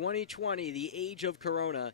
2020, the age of Corona.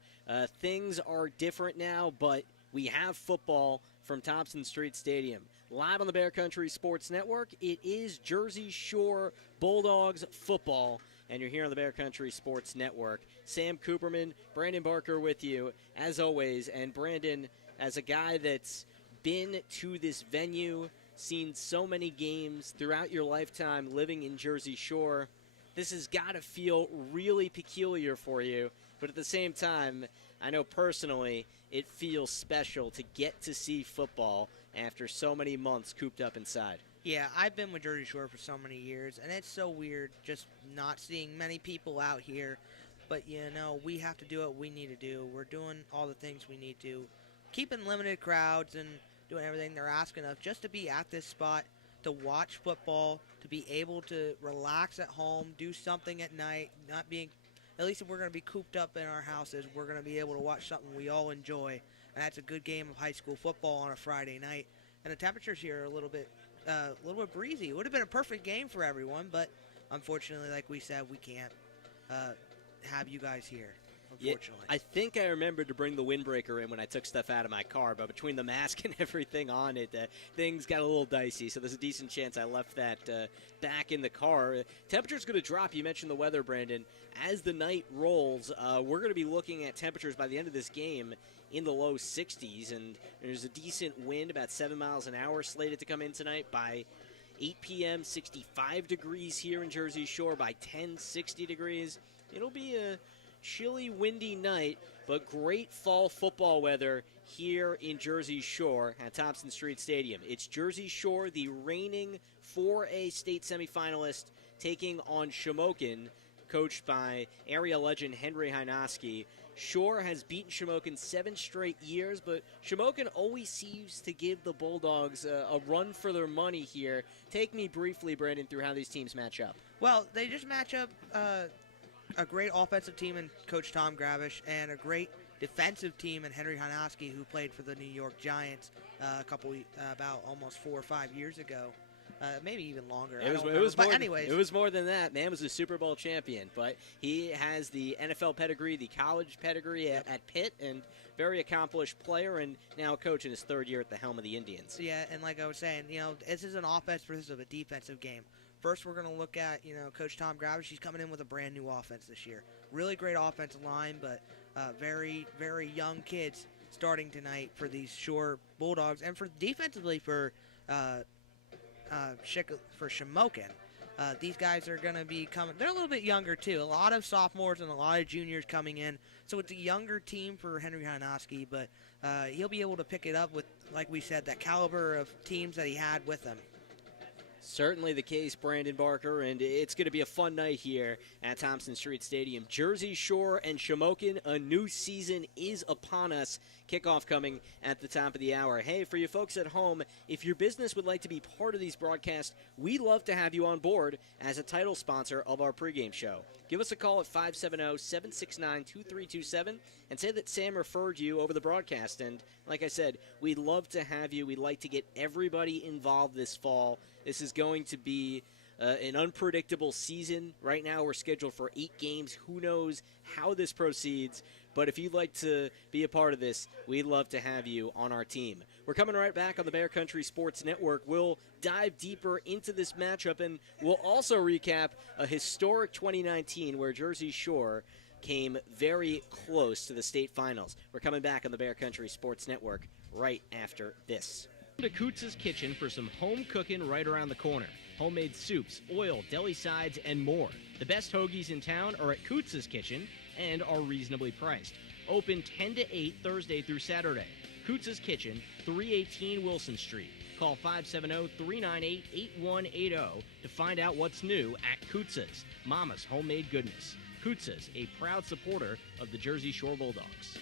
Things are different now, but we have football from Thompson Street Stadium. Live on the Bear Country Sports Network, it is Jersey Shore Bulldogs football, and you're here on the Bear Country Sports Network. Sam Cooperman, Brandon Barker with you, as always. And Brandon, as a guy that's been to this venue, seen so many games throughout your lifetime living in Jersey Shore, this has got to feel really peculiar for you. But at the same time, I know personally it feels special to get to see football after so many months cooped up inside. Yeah, I've been with Jersey Shore for so many years, and it's so weird just not seeing many people out here. But, we have to do what we need to do. We're doing all the things we need to. Keeping limited crowds and doing everything they're asking of just to be at this spot, to watch football, to be able to relax at home, do something at night, not being, at least if we're going to be cooped up in our houses, we're going to be able to watch something we all enjoy. And that's a good game of high school football on a Friday night. And the temperatures here are a little bit breezy. It would have been a perfect game for everyone, but unfortunately, like we said, we can't have you guys here. Unfortunately. Yeah, I think I remembered to bring the windbreaker in when I took stuff out of my car, but between the mask and everything on it, things got a little dicey, so there's a decent chance I left that back in the car. Temperature's going to drop. You mentioned the weather, Brandon. As the night rolls, we're going to be looking at temperatures by the end of this game in the low 60s, and there's a decent wind, about 7 miles an hour, slated to come in tonight. By 8 p.m., 65 degrees here in Jersey Shore. By 10, 60 degrees. It'll be a chilly, windy night, but great fall football weather here in Jersey Shore at Thompson Street Stadium. It's Jersey Shore, the reigning 4A state semifinalist, taking on Shamokin, coached by area legend Henry Hynoski. Shore has beaten Shamokin 7 straight years, but Shamokin always seems to give the Bulldogs a run for their money here. Take me briefly, Brandon, through how these teams match up. Well, they just match up a great offensive team in Coach Tom Gravish and a great defensive team in Henry Hynoski, who played for the New York Giants about almost 4 or 5 years ago. Maybe even longer. It was more than that. Man was a Super Bowl champion, but he has the NFL pedigree, the college pedigree at Pitt, and very accomplished player, and now a coach in his 3rd year at the helm of the Indians. Yeah, and like I was saying, this is an offense versus a defensive game. First, we're going to look at, Coach Tom Gravish. He's coming in with a brand-new offense this year. Really great offensive line, but very, very young kids starting tonight for these Shore Bulldogs. And for defensively for Shamokin, these guys are going to be coming. They're a little bit younger, too. A lot of sophomores and a lot of juniors coming in. So it's a younger team for Henry Hynoski, but he'll be able to pick it up with, like we said, that caliber of teams that he had with him. Certainly the case, Brandon Barker, and it's going to be a fun night here at Thompson Street Stadium. Jersey Shore and Shamokin, a new season is upon us. Kickoff coming at the top of the hour. Hey, for you folks at home, if your business would like to be part of these broadcasts, we'd love to have you on board as a title sponsor of our pregame show. Give us a call at 570-769-2327 and say that Sam referred you over the broadcast. And like I said, we'd love to have you. We'd like to get everybody involved this fall. This is going to be an unpredictable season. Right now we're scheduled for 8 games. Who knows how this proceeds? But if you'd like to be a part of this, we'd love to have you on our team. We're coming right back on the Bear Country Sports Network. We'll dive deeper into this matchup, and we'll also recap a historic 2019 where Jersey Shore came very close to the state finals. We're coming back on the Bear Country Sports Network right after this. To Coots' Kitchen for some home cooking right around the corner. Homemade soups, oil, deli sides, and more. The best hoagies in town are at Coots' Kitchen and are reasonably priced. Open 10 to 8 Thursday through Saturday. Coots' Kitchen, 318 Wilson Street. Call 570-398-8180 to find out what's new at Coots', Mama's Homemade Goodness. Coots', a proud supporter of the Jersey Shore Bulldogs.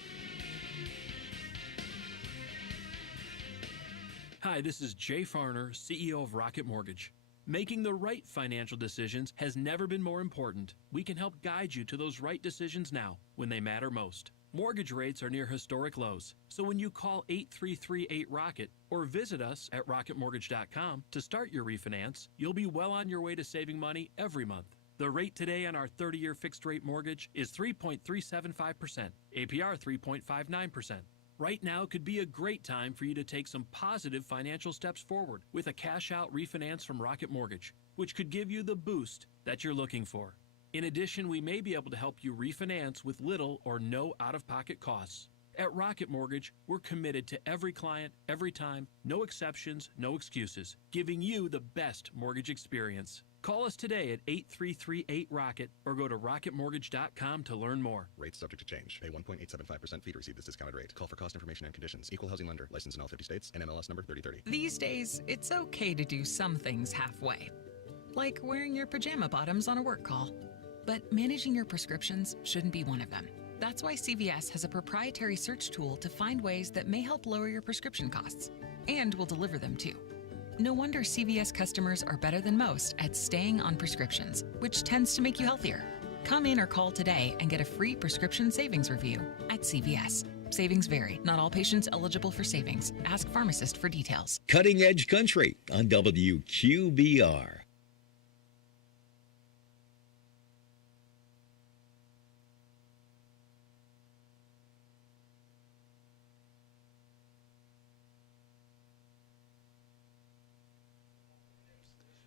Hi, this is Jay Farner, CEO of Rocket Mortgage. Making the right financial decisions has never been more important. We can help guide you to those right decisions now, when they matter most. Mortgage rates are near historic lows, so when you call 8338-ROCKET or visit us at rocketmortgage.com to start your refinance, you'll be well on your way to saving money every month. The rate today on our 30-year fixed-rate mortgage is 3.375%, APR 3.59%. Right now could be a great time for you to take some positive financial steps forward with a cash-out refinance from Rocket Mortgage, which could give you the boost that you're looking for. In addition, we may be able to help you refinance with little or no out-of-pocket costs. At Rocket Mortgage, we're committed to every client, every time, no exceptions, no excuses, giving you the best mortgage experience. Call us today at 8338-ROCKET or go to rocketmortgage.com to learn more. Rates subject to change. Pay 1.875% fee to receive this discounted rate. Call for cost information and conditions. Equal housing lender. Licensed in all 50 states. NMLS number 3030. These days, it's okay to do some things halfway. Like wearing your pajama bottoms on a work call. But managing your prescriptions shouldn't be one of them. That's why CVS has a proprietary search tool to find ways that may help lower your prescription costs. And will deliver them too. No wonder CVS customers are better than most at staying on prescriptions, which tends to make you healthier. Come in or call today and get a free prescription savings review at CVS. Savings vary. Not all patients eligible for savings. Ask pharmacist for details. Cutting Edge Country on WQBR.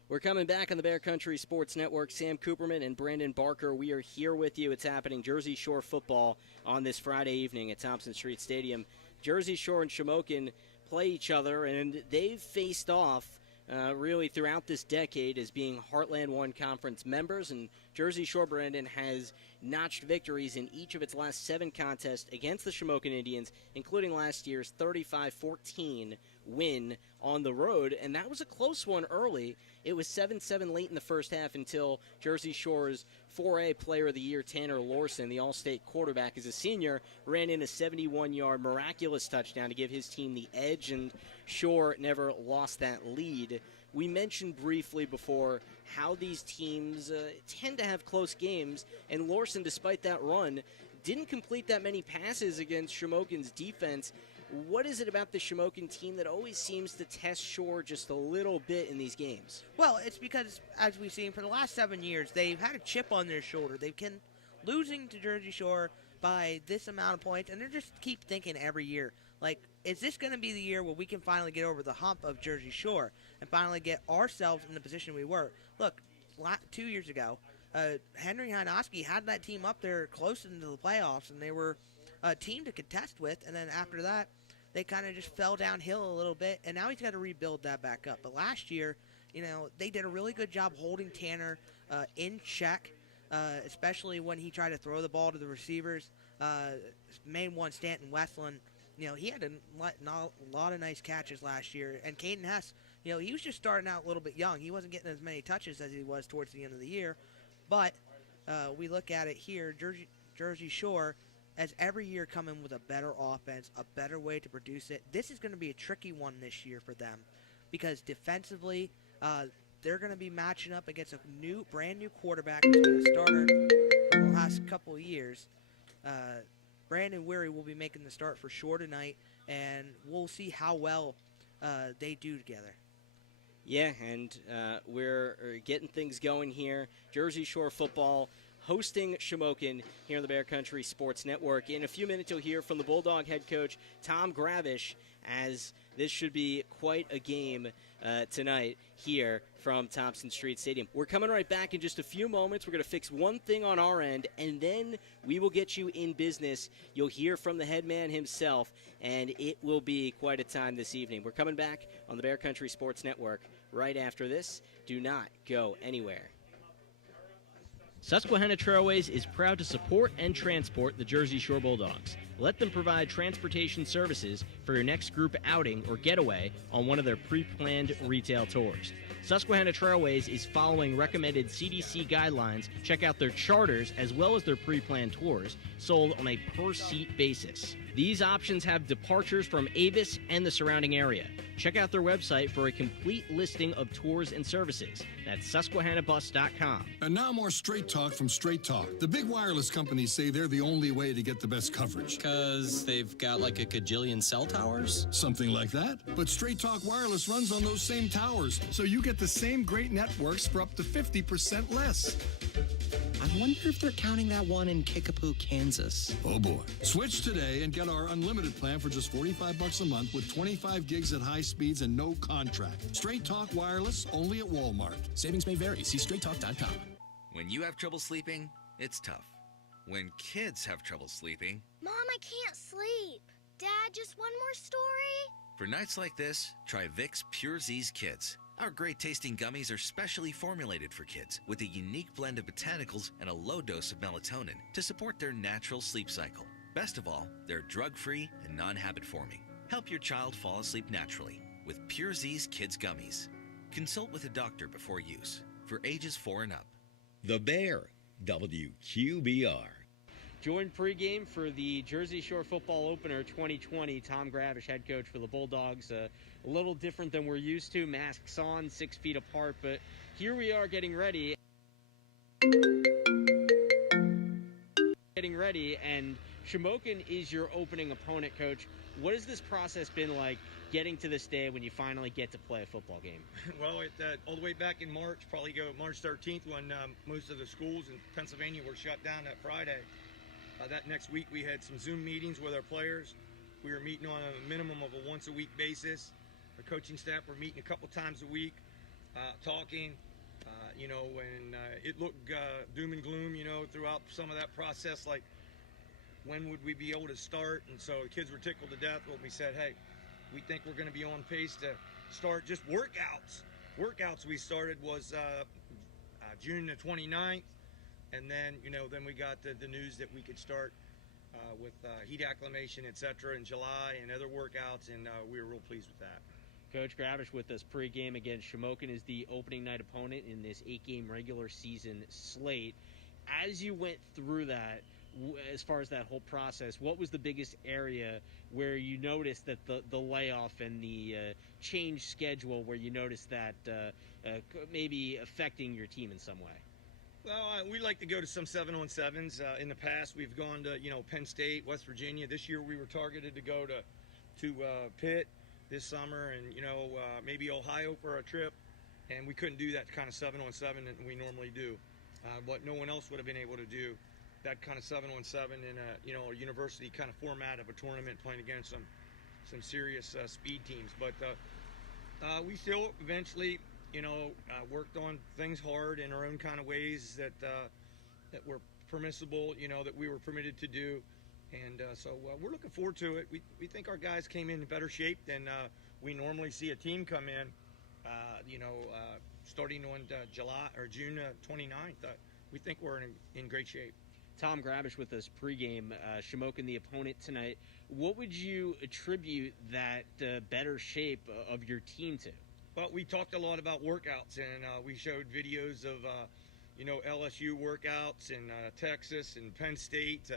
We're coming back on the Bear Country Sports Network. Sam Cooperman and Brandon Barker, we are here with you. It's happening Jersey Shore football on this Friday evening at Thompson Street Stadium. Jersey Shore and Shamokin play each other, and they've faced off really throughout this decade as being Heartland 1 Conference members, and Jersey Shore, Brandon, has notched victories in each of its last 7 contests against the Shamokin Indians, including last year's 35-14 win on the road, and that was a close one early. It was 7-7 late in the first half until Jersey Shore's 4A Player of the Year, Tanner Lorson, the All-State quarterback as a senior, ran in a 71-yard miraculous touchdown to give his team the edge, and Shore never lost that lead. We mentioned briefly before how these teams tend to have close games, and Lorson, despite that run, didn't complete that many passes against Shamokin's defense. What is it about the Shamokin team that always seems to test Shore just a little bit in these games? Well, it's because, as we've seen for the last 7 years, they've had a chip on their shoulder. They've been losing to Jersey Shore by this amount of points, and they just keep thinking every year, like, is this going to be the year where we can finally get over the hump of Jersey Shore and finally get ourselves in the position we were? Look, 2 years ago, Henry Hynoski had that team up there close into the playoffs, and they were a team to contest with, and then after that, they kind of just fell downhill a little bit, and now he's got to rebuild that back up. But last year, they did a really good job holding Tanner in check, especially when he tried to throw the ball to the receivers. Main one, Stanton Westland, he had a lot of nice catches last year. And Caden Hess, he was just starting out a little bit young. He wasn't getting as many touches as he was towards the end of the year. But we look at it here, Jersey Shore, as every year coming with a better offense, a better way to produce it. This is going to be a tricky one this year for them because defensively, they're going to be matching up against a brand new quarterback who's been a starter for the last couple of years. Brandon Weary will be making the start for Shore tonight, and we'll see how well they do together. Yeah, and we're getting things going here. Jersey Shore football hosting Shamokin here on the Bear Country Sports Network. In a few minutes, you'll hear from the Bulldog head coach, Tom Gravish, as this should be quite a game tonight here from Thompson Street Stadium. We're coming right back in just a few moments. We're going to fix one thing on our end, and then we will get you in business. You'll hear from the head man himself, and it will be quite a time this evening. We're coming back on the Bear Country Sports Network right after this. Do not go anywhere. Susquehanna Trailways is proud to support and transport the Jersey Shore Bulldogs. Let them provide transportation services for your next group outing or getaway on one of their pre-planned retail tours. Susquehanna Trailways is following recommended CDC guidelines. Check out their charters as well as their pre-planned tours, sold on a per-seat basis. These options have departures from Avis and the surrounding area. Check out their website for a complete listing of tours and services. That's susquehannabus.com. And now more Straight Talk from Straight Talk. The big wireless companies say they're the only way to get the best coverage. Because they've got like a gajillion cell towers? Something like that. But Straight Talk Wireless runs on those same towers, so you get the same great networks for up to 50% less. I wonder if they're counting that one in Kickapoo, Kansas. Oh boy. Switch today and get our unlimited plan for just $45 a month with 25 gigs at high speeds and no contract. Straight Talk Wireless, only at Walmart. Savings may vary. See straighttalk.com. When you have trouble sleeping, it's tough. When kids have trouble sleeping... Mom, I can't sleep. Dad, just one more story? For nights like this, try Vicks Pure Z's Kids. Our great-tasting gummies are specially formulated for kids with a unique blend of botanicals and a low dose of melatonin to support their natural sleep cycle. Best of all, they're drug-free and non-habit forming. Help your child fall asleep naturally with Pure Z's Kids Gummies. Consult with a doctor before use. For ages 4 and up. The Bear, WQBR. Join pregame for the Jersey Shore Football Opener 2020. Tom Gravish, head coach for the Bulldogs. A little different than we're used to. Masks on, 6 feet apart. But here we are getting ready. And Shamokin is your opening opponent, Coach. What has this process been like getting to this day when you finally get to play a football game? Well, all the way back in March, probably go March 13th when most of the schools in Pennsylvania were shut down that Friday. That next week we had some Zoom meetings with our players. We were meeting on a minimum of a once-a-week basis. Our coaching staff were meeting a couple times a week, talking. And it looked doom and gloom, throughout some of that process, like when would we be able to start? And so the kids were tickled to death when we said, hey, we think we're going to be on pace to start just workouts. Workouts we started was June the 29th. And then, then we got the news that we could start with heat acclimation, etc. in July and other workouts, and we were real pleased with that. Coach Gravish with us pregame against Shamokin is the opening night opponent in this 8-game regular season slate. As you went through that, as far as that whole process, what was the biggest area where you noticed that the layoff and the change schedule, where you noticed that maybe affecting your team in some way? Well, we like to go to some 7-on-7s. In the past, we've gone to, Penn State, West Virginia. This year, we were targeted to go to Pitt this summer and, maybe Ohio for a trip. And we couldn't do that kind of 7-on-7 that we normally do. But no one else would have been able to do that kind of 7-on-7 in a university kind of format of a tournament, playing against some serious speed teams. But we still eventually... worked on things hard in our own kind of ways that were permissible, that we were permitted to do. And so we're looking forward to it. We think our guys came in better shape than we normally see a team come in, starting on July or June 29th. We think we're in great shape. Tom Gravish with us pregame. Shamokin, the opponent tonight. What would you attribute that better shape of your team to? Well, we talked a lot about workouts, and we showed videos of, LSU workouts in Texas and Penn State.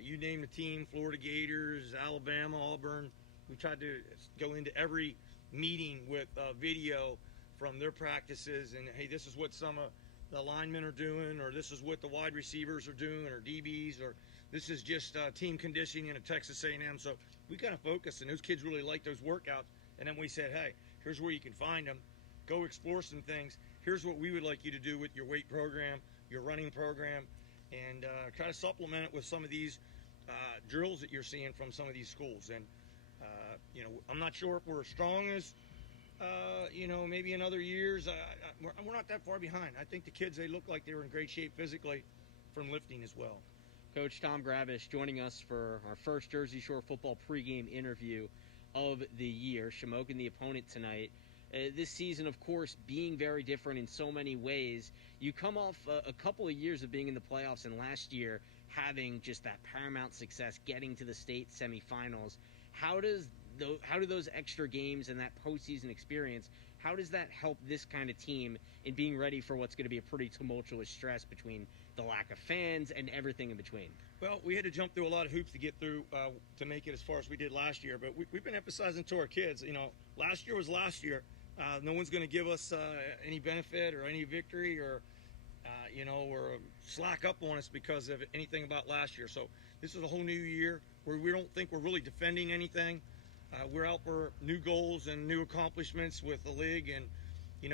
You name the team, Florida Gators, Alabama, Auburn. We tried to go into every meeting with video from their practices, and, hey, this is what some of the linemen are doing, or this is what the wide receivers are doing, or DBs, or this is just team conditioning at Texas A&M. So we kind of focused, and those kids really liked those workouts. And then we said, hey, here's where you can find them. Go explore some things. Here's what we would like you to do with your weight program, your running program, and try to supplement it with some of these drills that you're seeing from some of these schools. And, I'm not sure if we're as strong as, maybe in other years. We're not that far behind. I think the kids, they look like they were in great shape physically from lifting as well. Coach Tom Gravish joining us for our first Jersey Shore football pregame interview of the year. Shamokin, the opponent tonight. This season, of course, being very different in so many ways. You come off a couple of years of being in the playoffs, and last year having just that paramount success, getting to the state semifinals. How do those extra games and that postseason experience, How does that help this kind of team in being ready for what's going to be a pretty tumultuous stress between the lack of fans and everything in between? Well, we had to jump through a lot of hoops to get through to make it as far as we did last year. But we've been emphasizing to our kids, last year was last year. No one's going to give us any benefit or any victory or or slack up on us because of anything about last year. So this is a whole new year where we don't think we're really defending anything. We're out for new goals and new accomplishments with the league and,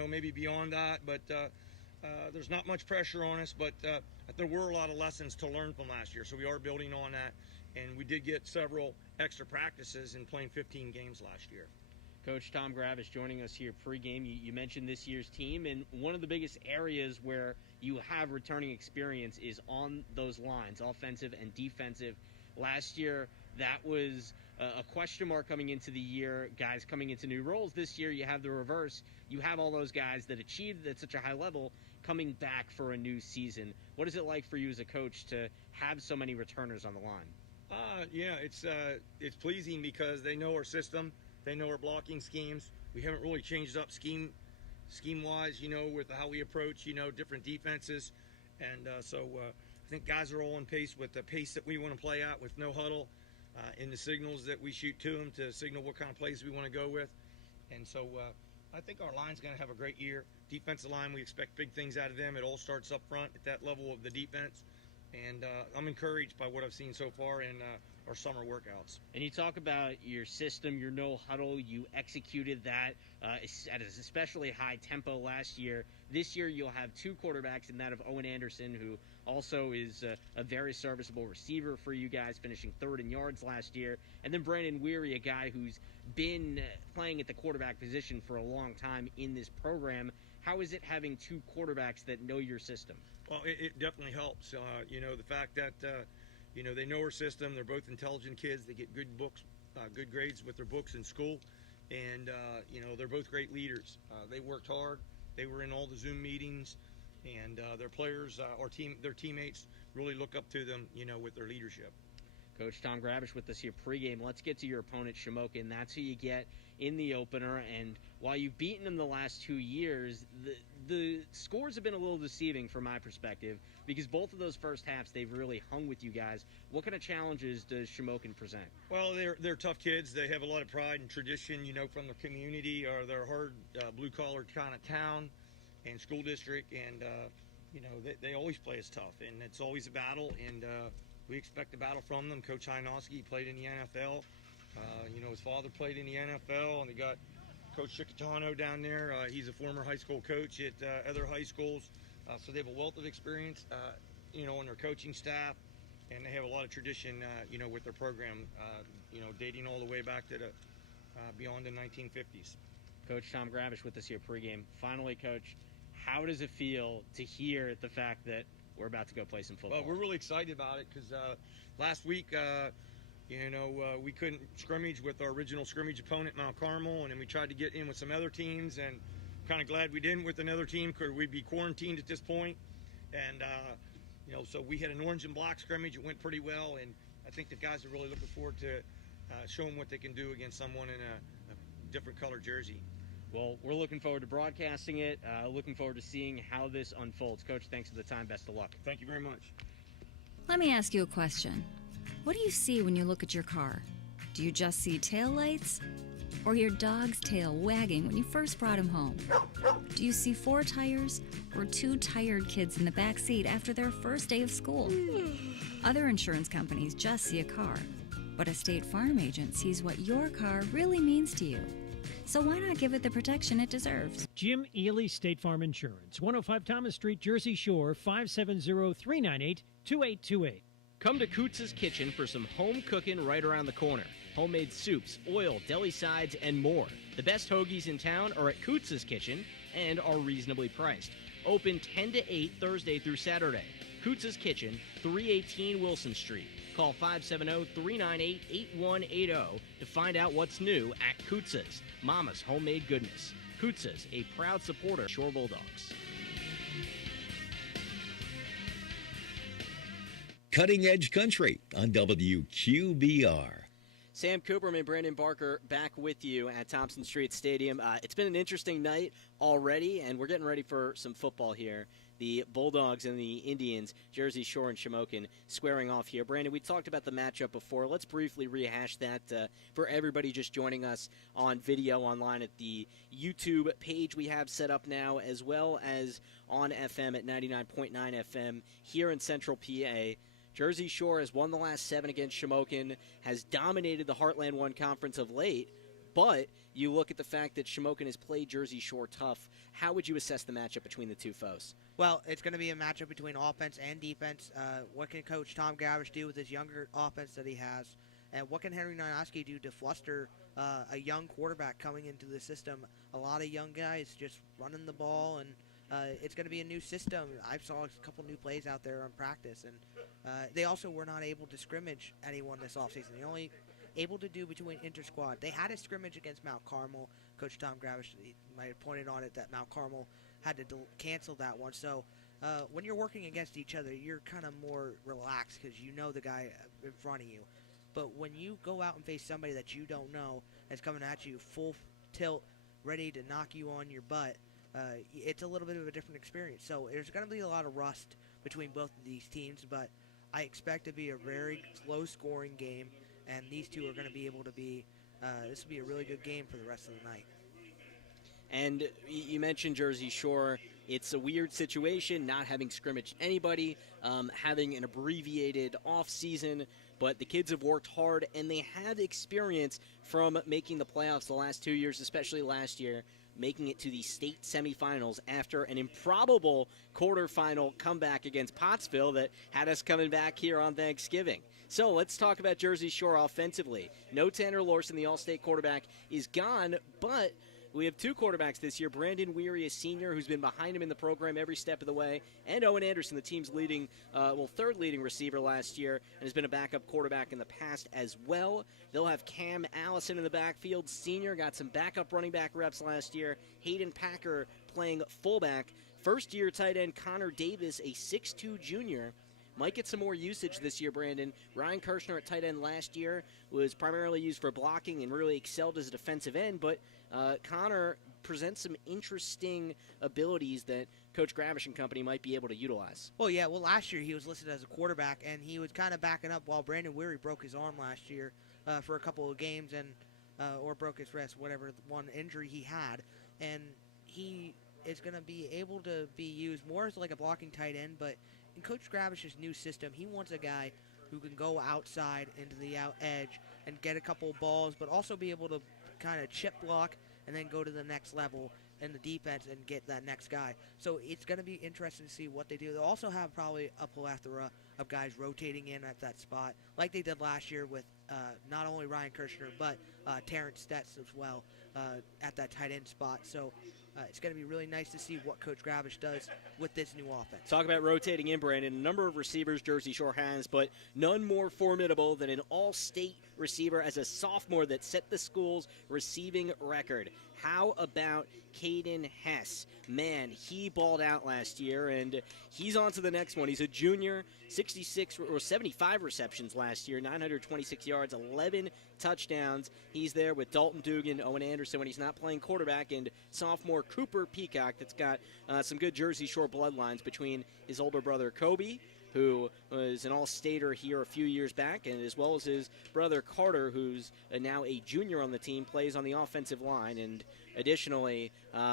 maybe beyond that. But there's not much pressure on us, but there were a lot of lessons to learn from last year. So we are building on that. And we did get several extra practices in playing 15 games last year. Coach Tom Gravish joining us here pregame. You mentioned this year's team, and one of the biggest areas where you have returning experience is on those lines, offensive and defensive. Last year, that was a question mark coming into the year, guys coming into new roles. This year, you have the reverse. You have all those guys that achieved at such a high level coming back for a new season. What is it like for you as a coach to have so many returners on the line? It's pleasing because they know our system. They know our blocking schemes. We haven't really changed up scheme-wise, with how we approach, different defenses. And so I think guys are all on pace with the pace that we want to play at with no huddle in the signals that we shoot to them to signal what kind of plays we want to go with. And so I think our line's going to have a great year. Defensive line, we expect big things out of them. It all starts up front at that level of the defense. And I'm encouraged by what I've seen so far in our summer workouts. And you talk about your system, your no huddle. You executed that at an especially high tempo last year. This year you'll have two quarterbacks in that of Owen Anderson, who also is a very serviceable receiver for you guys, finishing third in yards last year. And then Brandon Weary, a guy who's been playing at the quarterback position for a long time in this program. How is it having two quarterbacks that know your system? Well, it definitely helps. The fact that, they know our system. They're both intelligent kids. They get good grades with their books in school. And, they're both great leaders. They worked hard. They were in all the Zoom meetings. And their players, their teammates really look up to them, with their leadership. Coach Tom Gravish with us here pregame. Let's get to your opponent, Shamokin. That's who you get in the opener. And while you've beaten them the last 2 years, the scores have been a little deceiving from my perspective because both of those first halves, they've really hung with you guys. What kind of challenges does Shamokin present? Well, they're tough kids. They have a lot of pride and tradition, from the community or their hard blue-collar kind of town and school district. And, they always play us tough. And it's always a battle. And we expect a battle from them. Coach Hynoski played in the NFL. His father played in the NFL, and they got Coach Chicatano down there. He's a former high school coach at other high schools. So they have a wealth of experience, on their coaching staff, and they have a lot of tradition, with their program, dating all the way back to the beyond the 1950s. Coach Tom Gravish with us here pregame. Finally, Coach, how does it feel to hear the fact that we're about to go play some football? Well, we're really excited about it because last week, we couldn't scrimmage with our original scrimmage opponent, Mount Carmel, and then we tried to get in with some other teams, and kind of glad we didn't with another team because we'd be quarantined at this point. And, so we had an orange and black scrimmage. It went pretty well, and I think the guys are really looking forward to showing what they can do against someone in a different color jersey. Well, we're looking forward to broadcasting it, looking forward to seeing how this unfolds. Coach, thanks for the time. Best of luck. Thank you very much. Let me ask you a question. What do you see when you look at your car? Do you just see taillights? Or your dog's tail wagging when you first brought him home? Do you see 4 tires or 2 tired kids in the back seat after their first day of school? Other insurance companies just see a car, but a State Farm agent sees what your car really means to you. So why not give it the protection it deserves? Jim Ely State Farm Insurance, 105 Thomas Street, Jersey Shore, 570-398-2828. Come to Coots's Kitchen for some home cooking right around the corner. Homemade soups, oil, deli sides, and more. The best hoagies in town are at Coots's Kitchen and are reasonably priced. Open 10 to 8 Thursday through Saturday. Coots's Kitchen, 318 Wilson Street. Call 570-398-8180 to find out what's new at Coots's, Mama's homemade goodness. Coots's, a proud supporter of Shore Bulldogs. Cutting Edge Country on WQBR. Sam Cooperman, Brandon Barker back with you at Thompson Street Stadium. It's been an interesting night already, and we're getting ready for some football here. The Bulldogs and the Indians, Jersey Shore and Shamokin, squaring off here. Brandon, we talked about the matchup before. Let's briefly rehash that for everybody just joining us on video online at the YouTube page we have set up now, as well as on FM at 99.9 FM here in Central PA. Jersey Shore has won the last 7 against Shamokin, has dominated the Heartland 1 Conference of late, but you look at the fact that Shamokin has played Jersey Shore tough. How would you assess the matchup between the two foes? Well, it's going to be a matchup between offense and defense. What can Coach Tom Gravish do with his younger offense that he has? And what can Henry Nowinski do to fluster a young quarterback coming into the system? A lot of young guys just running the ball, and it's going to be a new system. I saw a couple new plays out there on practice, and they also were not able to scrimmage anyone this offseason. They only able to do between inter-squad. They had a scrimmage against Mount Carmel. Coach Tom Gravish might have pointed on it that Mount Carmel had to cancel that one. So when you're working against each other, you're kind of more relaxed because you know the guy in front of you. But when you go out and face somebody that you don't know that's coming at you full tilt, ready to knock you on your butt, it's a little bit of a different experience. So there's going to be a lot of rust between both of these teams, but I expect to be a very low-scoring game, and these two are going to be able to be this will be a really good game for the rest of the night. And you mentioned Jersey Shore. It's a weird situation, not having scrimmaged anybody, having an abbreviated off-season, but the kids have worked hard, and they have experience from making the playoffs the last 2 years, especially last year, making it to the state semifinals after an improbable quarterfinal comeback against Pottsville that had us coming back here on Thanksgiving. So let's talk about Jersey Shore offensively. No Tanner Lorson, the All-State quarterback, is gone, but we have two quarterbacks this year. Brandon Weary, a senior, who's been behind him in the program every step of the way, and Owen Anderson, the team's third leading receiver last year, and has been a backup quarterback in the past as well. They'll have Cam Allison in the backfield, senior, got some backup running back reps last year. Hayden Packer playing fullback. First-year tight end Connor Davis, a 6'2 junior, might get some more usage this year, Brandon. Ryan Kirshner at tight end last year was primarily used for blocking and really excelled as a defensive end, but Connor presents some interesting abilities that Coach Gravish and company might be able to utilize. Well, yeah. Well, last year he was listed as a quarterback, and he was kind of backing up while Brandon Weary broke his arm last year for a couple of games and or broke his wrist, whatever one injury he had. And he is going to be able to be used more as like a blocking tight end, but in Coach Gravish's new system, he wants a guy who can go outside into the out edge and get a couple balls, but also be able to kind of chip block and then go to the next level in the defense and get that next guy. So it's going to be interesting to see what they do. They'll also have probably a plethora of guys rotating in at that spot, like they did last year with not only Ryan Kirshner, but Terrence Stetz as well at that tight end spot. So it's going to be really nice to see what Coach Gravish does with this new offense. Talk about rotating in, Brandon. A number of receivers Jersey Shore has, but none more formidable than an all-state receiver as a sophomore that set the school's receiving record. How about Caden Hess? Man, he balled out last year, and he's on to the next one. He's a junior, 75 receptions last year, 926 yards, 11 touchdowns. He's there with Dalton Dugan, Owen Anderson when he's not playing quarterback, and sophomore Cooper Peacock that's got some good Jersey Shore bloodlines between his older brother Kobe, who was an all-stater here a few years back, and as well as his brother Carter, who's now a junior on the team, plays on the offensive line, and additionally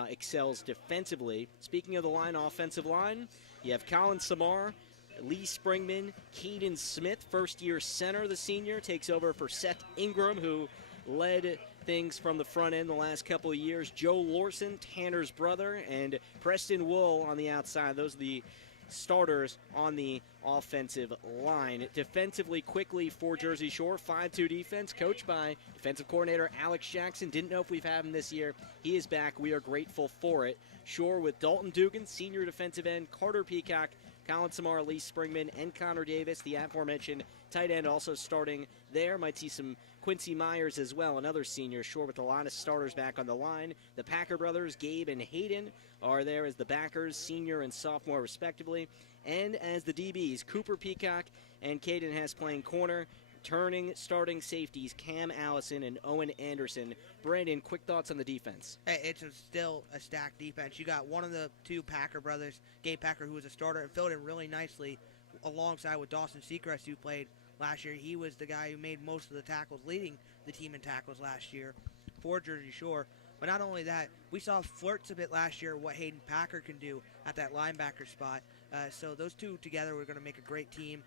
excels defensively. Speaking of the line, offensive line, you have Colin Samar, Lee Springman, Caden Smith, first-year center, the senior, takes over for Seth Ingram, who led things from the front end the last couple of years. Joe Lorson, Tanner's brother, and Preston Wool on the outside. Those are the starters on the offensive line. Defensively, quickly for Jersey Shore, 5-2 defense, coached by defensive coordinator Alex Jackson. Didn't know if we've had him this year. He is back. We are grateful for it. Shore with Dalton Dugan, senior defensive end, Carter Peacock, Colin Samar, Lee Springman, and Connor Davis, the aforementioned tight end, also starting there. Might see some Quincy Myers as well, another senior. Shore with a lot of starters back on the line. The Packer brothers, Gabe and Hayden, are there as the backers, senior and sophomore respectively. And as the DBs, Cooper Peacock and Caden Hess playing corner. returning starting safeties Cam Allison and Owen Anderson. Brandon, quick thoughts on the defense. It's still a stacked defense. You got one of the two Packer brothers, Gabe Packer, who was a starter and filled in really nicely alongside with Dawson Seacrest, who played last year. He was the guy who made most of the tackles, leading the team in tackles last year for Jersey Shore. But not only that, we saw flirts a bit last year what Hayden Packer can do at that linebacker spot. So those two together were going to make a great team.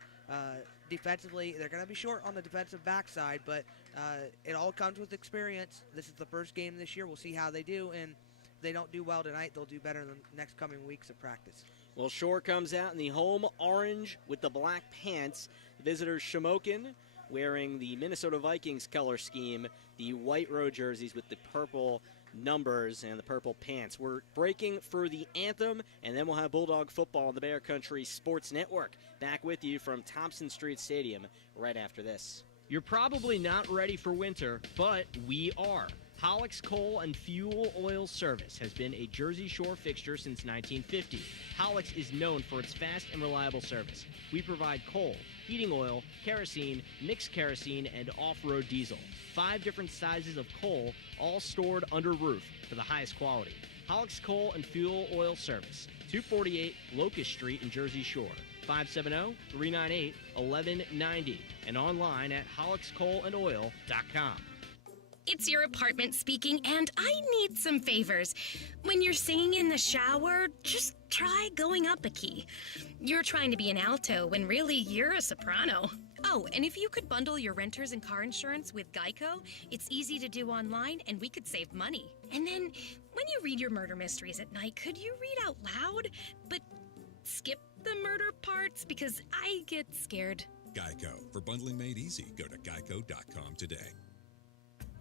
Defensively, they're going to be short on the defensive backside, but it all comes with experience. This is the first game this year. We'll see how they do, and if they don't do well tonight, they'll do better in the next coming weeks of practice. Well, Shore comes out in the home orange with the black pants. The visitors Shamokin wearing the Minnesota Vikings color scheme, the white road jerseys with the purple numbers and the purple pants. We're breaking for the anthem, and then we'll have Bulldog football on the Bear Country Sports Network. Back with you from Thompson Street Stadium right after this. You're probably not ready for winter, but we are. Hollick's Coal and Fuel Oil Service has been a Jersey Shore fixture since 1950. Hollick's is known for its fast and reliable service. We provide coal, heating oil, kerosene, mixed kerosene, and off-road diesel. 5 different sizes of coal, all stored under roof for the highest quality. Hollick's Coal and Fuel Oil Service, 248 Locust Street in Jersey Shore, 570-398-1190, and online at hollickscoalandoil.com. It's your apartment speaking, and I need some favors. When you're singing in the shower, just try going up a key. You're trying to be an alto when really you're a soprano. Oh, and if you could bundle your renters and car insurance with Geico, it's easy to do online, and we could save money. And then, when you read your murder mysteries at night, could you read out loud, but skip the murder parts? Because I get scared. Geico. For bundling made easy, go to geico.com today.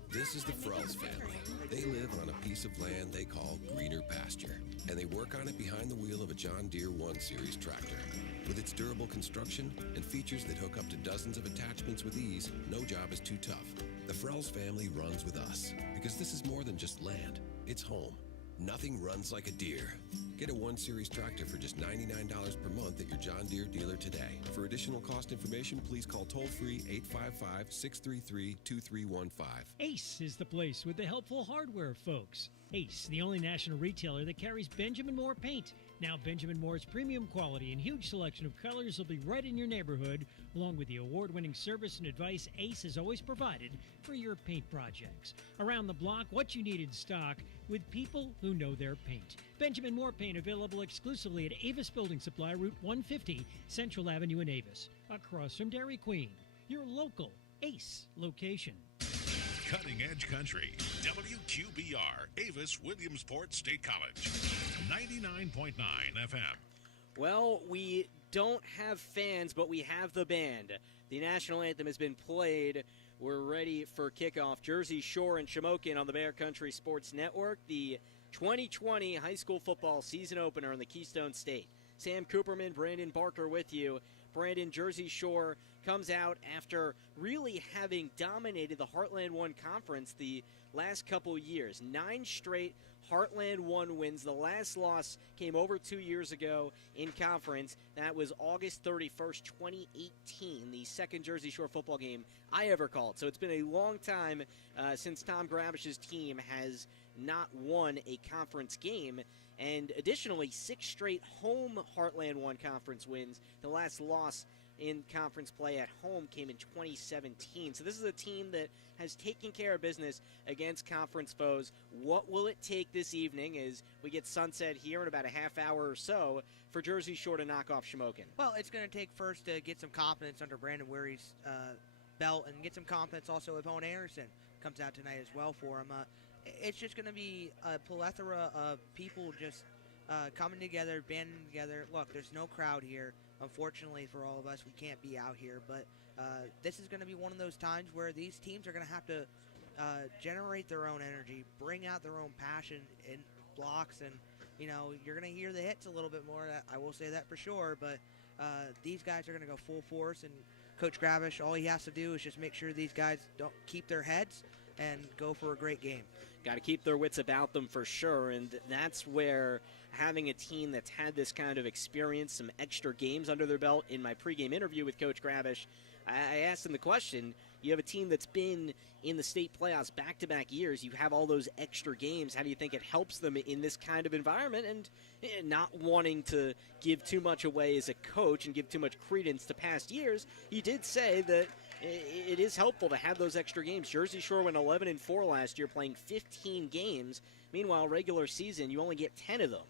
This is the Frells family. They live on a piece of land they call greener pasture, and they work on it behind the wheel of a John Deere 1 Series tractor. With its durable construction and features that hook up to dozens of attachments with ease, no job is too tough. The Frells family runs with us, because this is more than just land. It's home. Nothing runs like a Deere. Get a 1 Series tractor for just $99 per month at your John Deere dealer today. For additional cost information, please call toll-free 855-633-2315. Ace is the place with the helpful hardware, folks. Ace, the only national retailer that carries Benjamin Moore paint. Now Benjamin Moore's premium quality and huge selection of colors will be right in your neighborhood, along with the award-winning service and advice Ace has always provided for your paint projects. Around the block, what you need in stock with people who know their paint. Benjamin Moore paint available exclusively at Avis Building Supply, Route 150, Central Avenue in Avis, across from Dairy Queen. Your local Ace location. Cutting Edge Country, WQBR, Avis Williamsport State College, 99.9 FM. Well, we don't have fans, but we have the band. The national anthem has been played. We're ready for kickoff. Jersey Shore and Shamokin on the Bear Country Sports Network. The 2020 high school football season opener in the Keystone State. Sam Cooperman, Brandon Barker with you. Brandon, Jersey Shore comes out after really having dominated the Heartland 1 Conference the last couple years. 9 straight Heartland 1 wins. The last loss came over 2 years ago in conference. That was August 31st, 2018, the second Jersey Shore football game I ever called. So it's been a long time since Tom Gravish's team has not won a conference game. And additionally, 6 straight home Heartland 1 conference wins. The last loss in conference play at home came in 2017. So this is a team that has taken care of business against conference foes. What will it take this evening as we get sunset here in about a half hour or so for Jersey Shore to knock off Shamokin? Well, it's going to take first to get some confidence under Brandon Weary's belt and get some confidence also if Owen Anderson comes out tonight as well for him. It's just going to be a plethora of people just coming together, banding together. Look, there's no crowd here. Unfortunately for all of us, we can't be out here. But this is going to be one of those times where these teams are going to have to generate their own energy, bring out their own passion in blocks. And, you know, you're going to hear the hits a little bit more. I will say that for sure. But these guys are going to go full force. And Coach Gravish, all he has to do is just make sure these guys don't keep their heads and go for a great game. Got to keep their wits about them for sure, and that's where having a team that's had this kind of experience, some extra games under their belt. In my pregame interview with Coach Gravish, I asked him the question, you have a team that's been in the state playoffs back-to-back years. You have all those extra games. How do you think it helps them in this kind of environment? And not wanting to give too much away as a coach and give too much credence to past years, he did say that it is helpful to have those extra games. Jersey Shore went 11-4 last year, playing 15 games. Meanwhile, regular season, you only get 10 of them.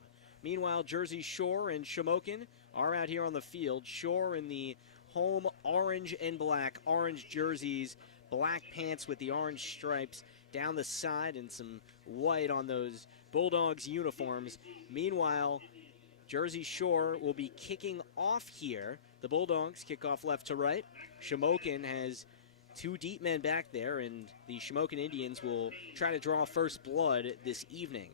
Meanwhile, Jersey Shore and Shamokin are out here on the field. Shore in the home orange and black, orange jerseys, black pants with the orange stripes down the side and some white on those Bulldogs uniforms. Meanwhile, Jersey Shore will be kicking off here. The Bulldogs kick off left to right. Shamokin has two deep men back there, and the Shamokin Indians will try to draw first blood this evening.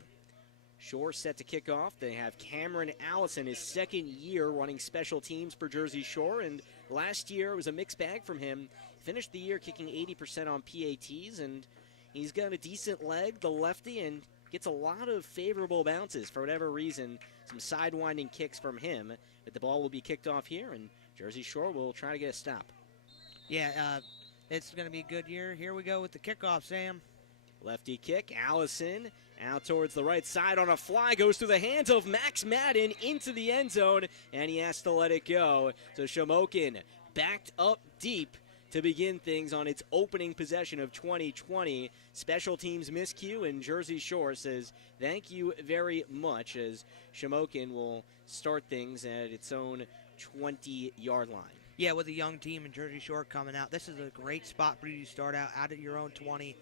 Shore set to kick off. They have Cameron Allison, his second year running special teams for Jersey Shore, and last year it was a mixed bag from him. Finished the year kicking 80% on PATs, and he's got a decent leg, the lefty, and gets a lot of favorable bounces for whatever reason. Some sidewinding kicks from him, but the ball will be kicked off here, and Jersey Shore will try to get a stop. Yeah, it's going to be a good year. Here we go with the kickoff, Sam. Lefty kick, Allison out towards the right side on a fly, goes through the hands of Max Madden into the end zone, and he has to let it go. So Shamokin backed up deep to begin things on its opening possession of 2020. Special teams miscue, and Jersey Shore says thank you very much as Shamokin will start things at its own 20-yard line. Yeah, with a young team in Jersey Shore coming out, this is a great spot for you to start out at your own 20.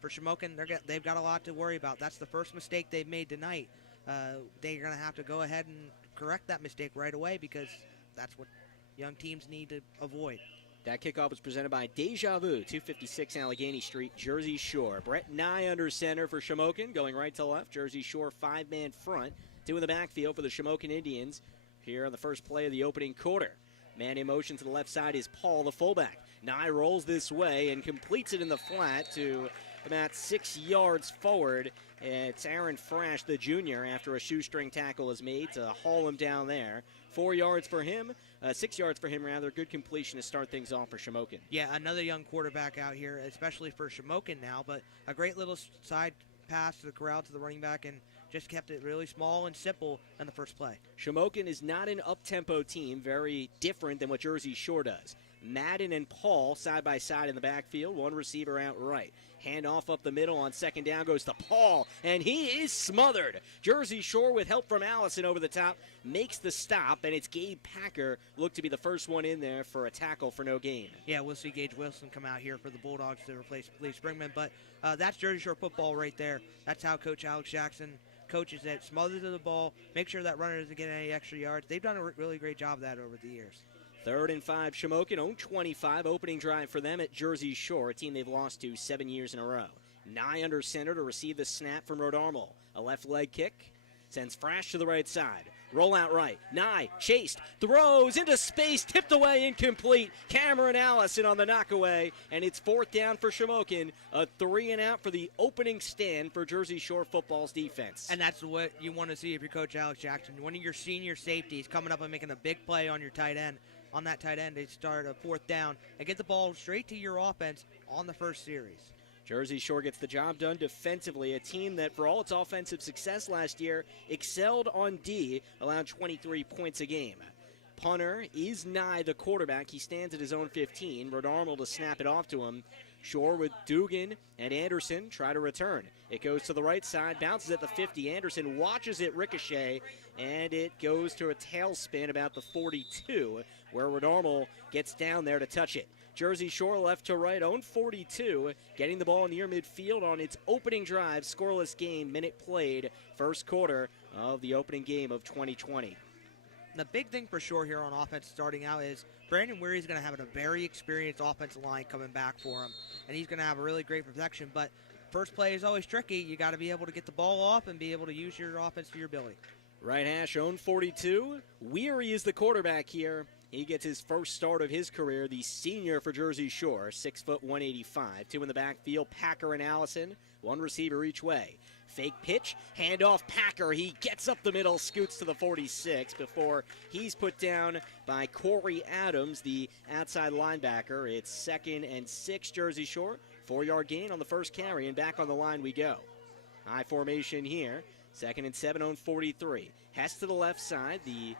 For Shamokin, they've got a lot to worry about. That's the first mistake they've made tonight. They're going to have to go ahead and correct that mistake right away because that's what young teams need to avoid. That kickoff was presented by Deja Vu, 256 Allegheny Street, Jersey Shore. Brett Nye under center for Shamokin, going right to left. Jersey Shore five-man front, two in the backfield for the Shamokin Indians here on the first play of the opening quarter. Man in motion to the left side is Paul, the fullback. Nye rolls this way and completes it in the flat to about 6 yards forward. It's Aaron Frash, the junior, after a shoestring tackle is made to haul him down there. 4 yards for him, 6 yards for him, rather. Good completion to start things off for Shamokin. Yeah, another young quarterback out here, especially for Shamokin now, but a great little side pass to the corral to the running back and just kept it really small and simple in the first play. Shamokin is not an up-tempo team, very different than what Jersey Shore does. Madden and Paul side by side in the backfield, one receiver out right. Handoff up the middle on second down goes to Paul, and he is smothered. Jersey Shore, with help from Allison over the top, makes the stop, and it's Gabe Packer looked to be the first one in there for a tackle for no gain. Yeah, we'll see Gage Wilson come out here for the Bulldogs to replace Lee Springman, but that's Jersey Shore football right there. That's how Coach Alex Jackson coaches it. Smother to the ball, make sure that runner doesn't get any extra yards. They've done a really great job of that over the years. 3rd and 5, Shamokin, own 25, opening drive for them at Jersey Shore, a team they've lost to 7 years in a row. Nye under center to receive the snap from Rhode Armel. A left leg kick, sends Frash to the right side. Roll out right. Nye chased, throws into space, tipped away, incomplete. Cameron Allison on the knockaway, and it's 4th down for Shamokin. A 3-and-out for the opening stand for Jersey Shore football's defense. And that's what you want to see if you're Coach Alex Jackson. One of your senior safeties coming up and making a big play on your tight end. On that tight end, they start a 4th down and get the ball straight to your offense on the first series. Jersey Shore gets the job done defensively, a team that, for all its offensive success last year, excelled on D, allowed 23 points a game. Punter is Nye, the quarterback. He stands at his own 15. Rhode Armel to snap it off to him. Shore with Dugan and Anderson try to return. It goes to the right side, bounces at the 50. Anderson watches it ricochet, and it goes to a tailspin about the 42, where Rhode Armel gets down there to touch it. Jersey Shore left to right, own 42, getting the ball near midfield on its opening drive. Scoreless game, minute played, first quarter of the opening game of 2020. The big thing for Shore here on offense starting out is Brandon Weary's going to have a very experienced offensive line coming back for him, and he's going to have a really great protection, but first play is always tricky. You got to be able to get the ball off and be able to use your offense to your ability. Right hash, own 42. Weary is the quarterback here. He gets his first start of his career, the senior for Jersey Shore, 6 foot 185. Two in the backfield, Packer and Allison, one receiver each way. Fake pitch, handoff Packer. He gets up the middle, scoots to the 46 before he's put down by Corey Adams, the outside linebacker. It's 2nd and 6 Jersey Shore. 4-yard gain on the first carry, and back on the line we go. High formation here. 2nd and 7 on 43. Hess to the left side. The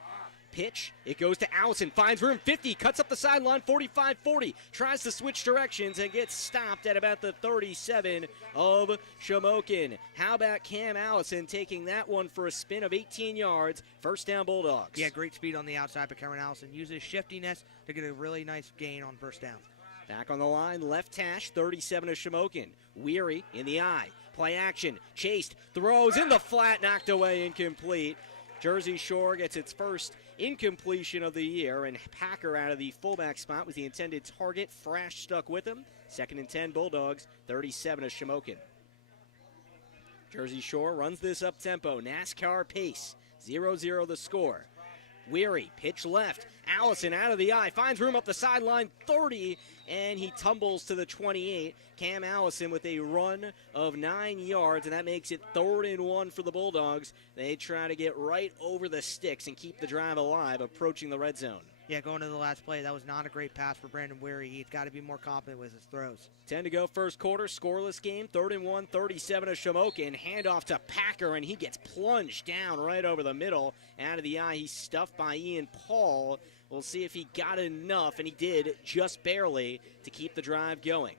pitch, it goes to Allison, finds room, 50, cuts up the sideline, 45-40, tries to switch directions and gets stopped at about the 37 of Shamokin. How about Cam Allison taking that one for a spin of 18 yards, first down Bulldogs. Yeah, great speed on the outside, but Cameron Allison uses shiftiness to get a really nice gain on first down. Back on the line, left hash, 37 of Shamokin. Weary in the eye, play action, chased, throws in the flat, knocked away, incomplete. Jersey Shore gets its first incompletion of the year, and Packer out of the fullback spot was the intended target. Frash stuck with him. 2nd and 10 Bulldogs, 37 of Shamokin. Jersey Shore runs this up tempo, NASCAR pace, 0-0 the score. Weary, pitch left, Allison out of the eye, finds room up the sideline, 30, and he tumbles to the 28. Cam Allison with a run of 9 yards, and that makes it 3rd and 1 for the Bulldogs. They try to get right over the sticks and keep the drive alive, approaching the red zone. Yeah, going to the last play, that was not a great pass for Brandon Weary. He's got to be more confident with his throws. 10 to go first quarter, scoreless game, 3rd and 1, 37 of Shamokin. Handoff to Packer, and he gets plunged down right over the middle. Out of the eye, he's stuffed by Ian Paul. We'll see if he got enough, and he did just barely to keep the drive going.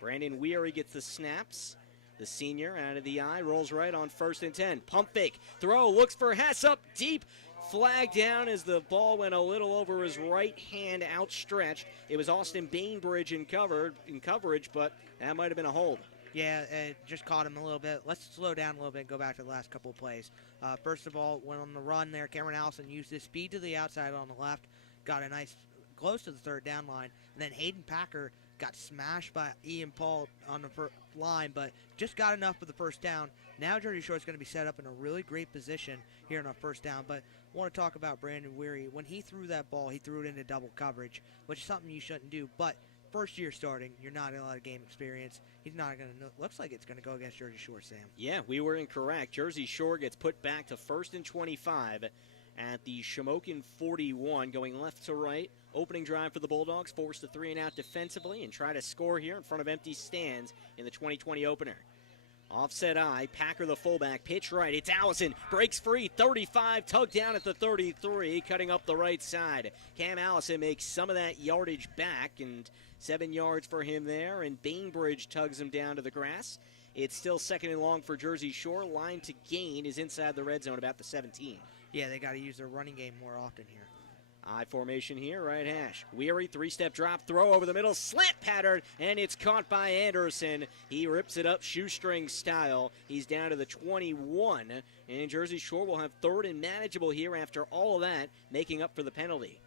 Brandon Weary gets the snaps. The senior out of the eye, rolls right on 1st and 10. Pump fake, throw, looks for Hess up deep. Flag down as the ball went a little over his right hand outstretched. It was Austin Bainbridge in coverage, but that might have been a hold. Yeah, it just caught him a little bit. Let's slow down a little bit and go back to the last couple of plays. First of all, when on the run there, Cameron Allison used his speed to the outside on the left, got a nice close to the 3rd down line, and then Hayden Packer got smashed by Ian Paul on the line, but just got enough for the first down. Now Jersey Shore is going to be set up in a really great position here on our first down, but I want to talk about Brandon Weary. When he threw that ball, he threw it into double coverage, which is something you shouldn't do, but first year starting, you're not in a lot of game experience. He's not going to, looks like it's going to go against Jersey Shore, Sam. Yeah, we were incorrect. Jersey Shore gets put back to 1st and 25 at the Shamokin 41, going left to right. Opening drive for the Bulldogs, forced to 3 and out defensively and try to score here in front of empty stands in the 2020 opener. Offset eye, Packer the fullback, pitch right, it's Allison, breaks free, 35, tugged down at the 33, cutting up the right side. Cam Allison makes some of that yardage back, and 7 yards for him there, and Bainbridge tugs him down to the grass. It's still 2nd and long for Jersey Shore. Line to gain is inside the red zone, about the 17. Yeah, they got to use their running game more often here. I formation here, right hash. Weary, 3-step drop, throw over the middle, slant pattern, and it's caught by Anderson. He rips it up shoestring style. He's down to the 21, and Jersey Shore will have 3rd and manageable here after all of that, making up for the penalty.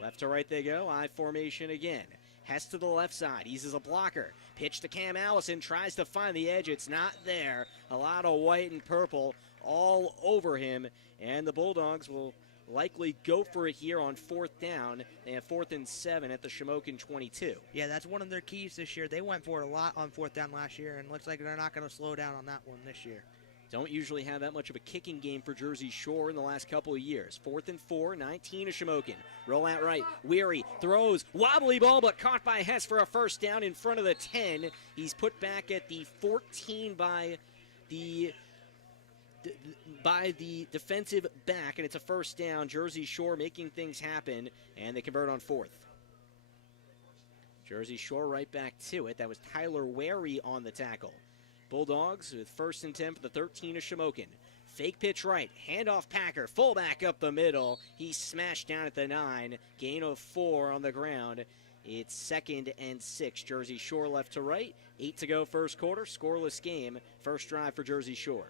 Left to right they go, I formation again. Hess to the left side, he's as a blocker. Pitch to Cam Allison, tries to find the edge, it's not there. A lot of white and purple all over him, and the Bulldogs will likely go for it here on 4th down. They have 4th and 7 at the Shamokin 22. Yeah, that's one of their keys this year. They went for it a lot on 4th down last year, and looks like they're not going to slow down on that one this year. Don't usually have that much of a kicking game for Jersey Shore in the last couple of years. 4th and 4, 19 of Shamokin. Roll out right. Weary throws. Wobbly ball, but caught by Hess for a first down in front of the 10. He's put back at the 14 by the defensive back, and it's a first down. Jersey Shore making things happen, and they convert on 4th. Jersey Shore right back to it. That was Tyler Wary on the tackle. Bulldogs with 1st and 10 for the 13 of Shamokin. Fake pitch right, handoff Packer, fullback up the middle. He's smashed down at the 9, gain of 4 on the ground. It's 2nd and 6. Jersey Shore left to right, 8 to go first quarter, scoreless game. First drive for Jersey Shore.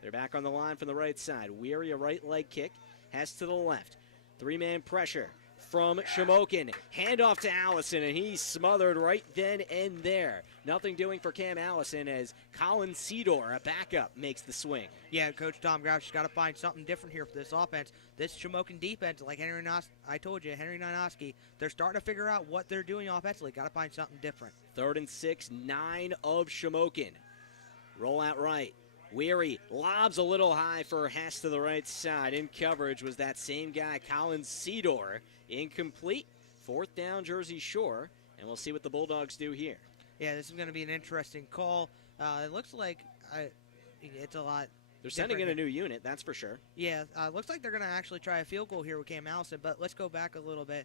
They're back on the line from the right side. Weary a right leg kick. Hess to the left. 3-man pressure. from Shamokin. Handoff to Allison, and he's smothered right then and there. Nothing doing for Cam Allison as Colin Seedor, a backup, makes the swing. Yeah, Coach Tom Gravish has got to find something different here for this offense. This Shamokin defense, like I told you, Henry Ninoski, they're starting to figure out what they're doing offensively. Got to find something different. 3rd and 6, 9 of Shamokin. Roll out right. Weary lobs a little high for Hess to the right side. In coverage was that same guy, Colin Seedor. Incomplete. 4th down, Jersey Shore. And we'll see what the Bulldogs do here. Yeah, this is going to be an interesting call. It looks like it's a lot. They're sending in a new unit, that's for sure. Yeah, looks like they're going to actually try a field goal here with Cam Allison, but let's go back a little bit.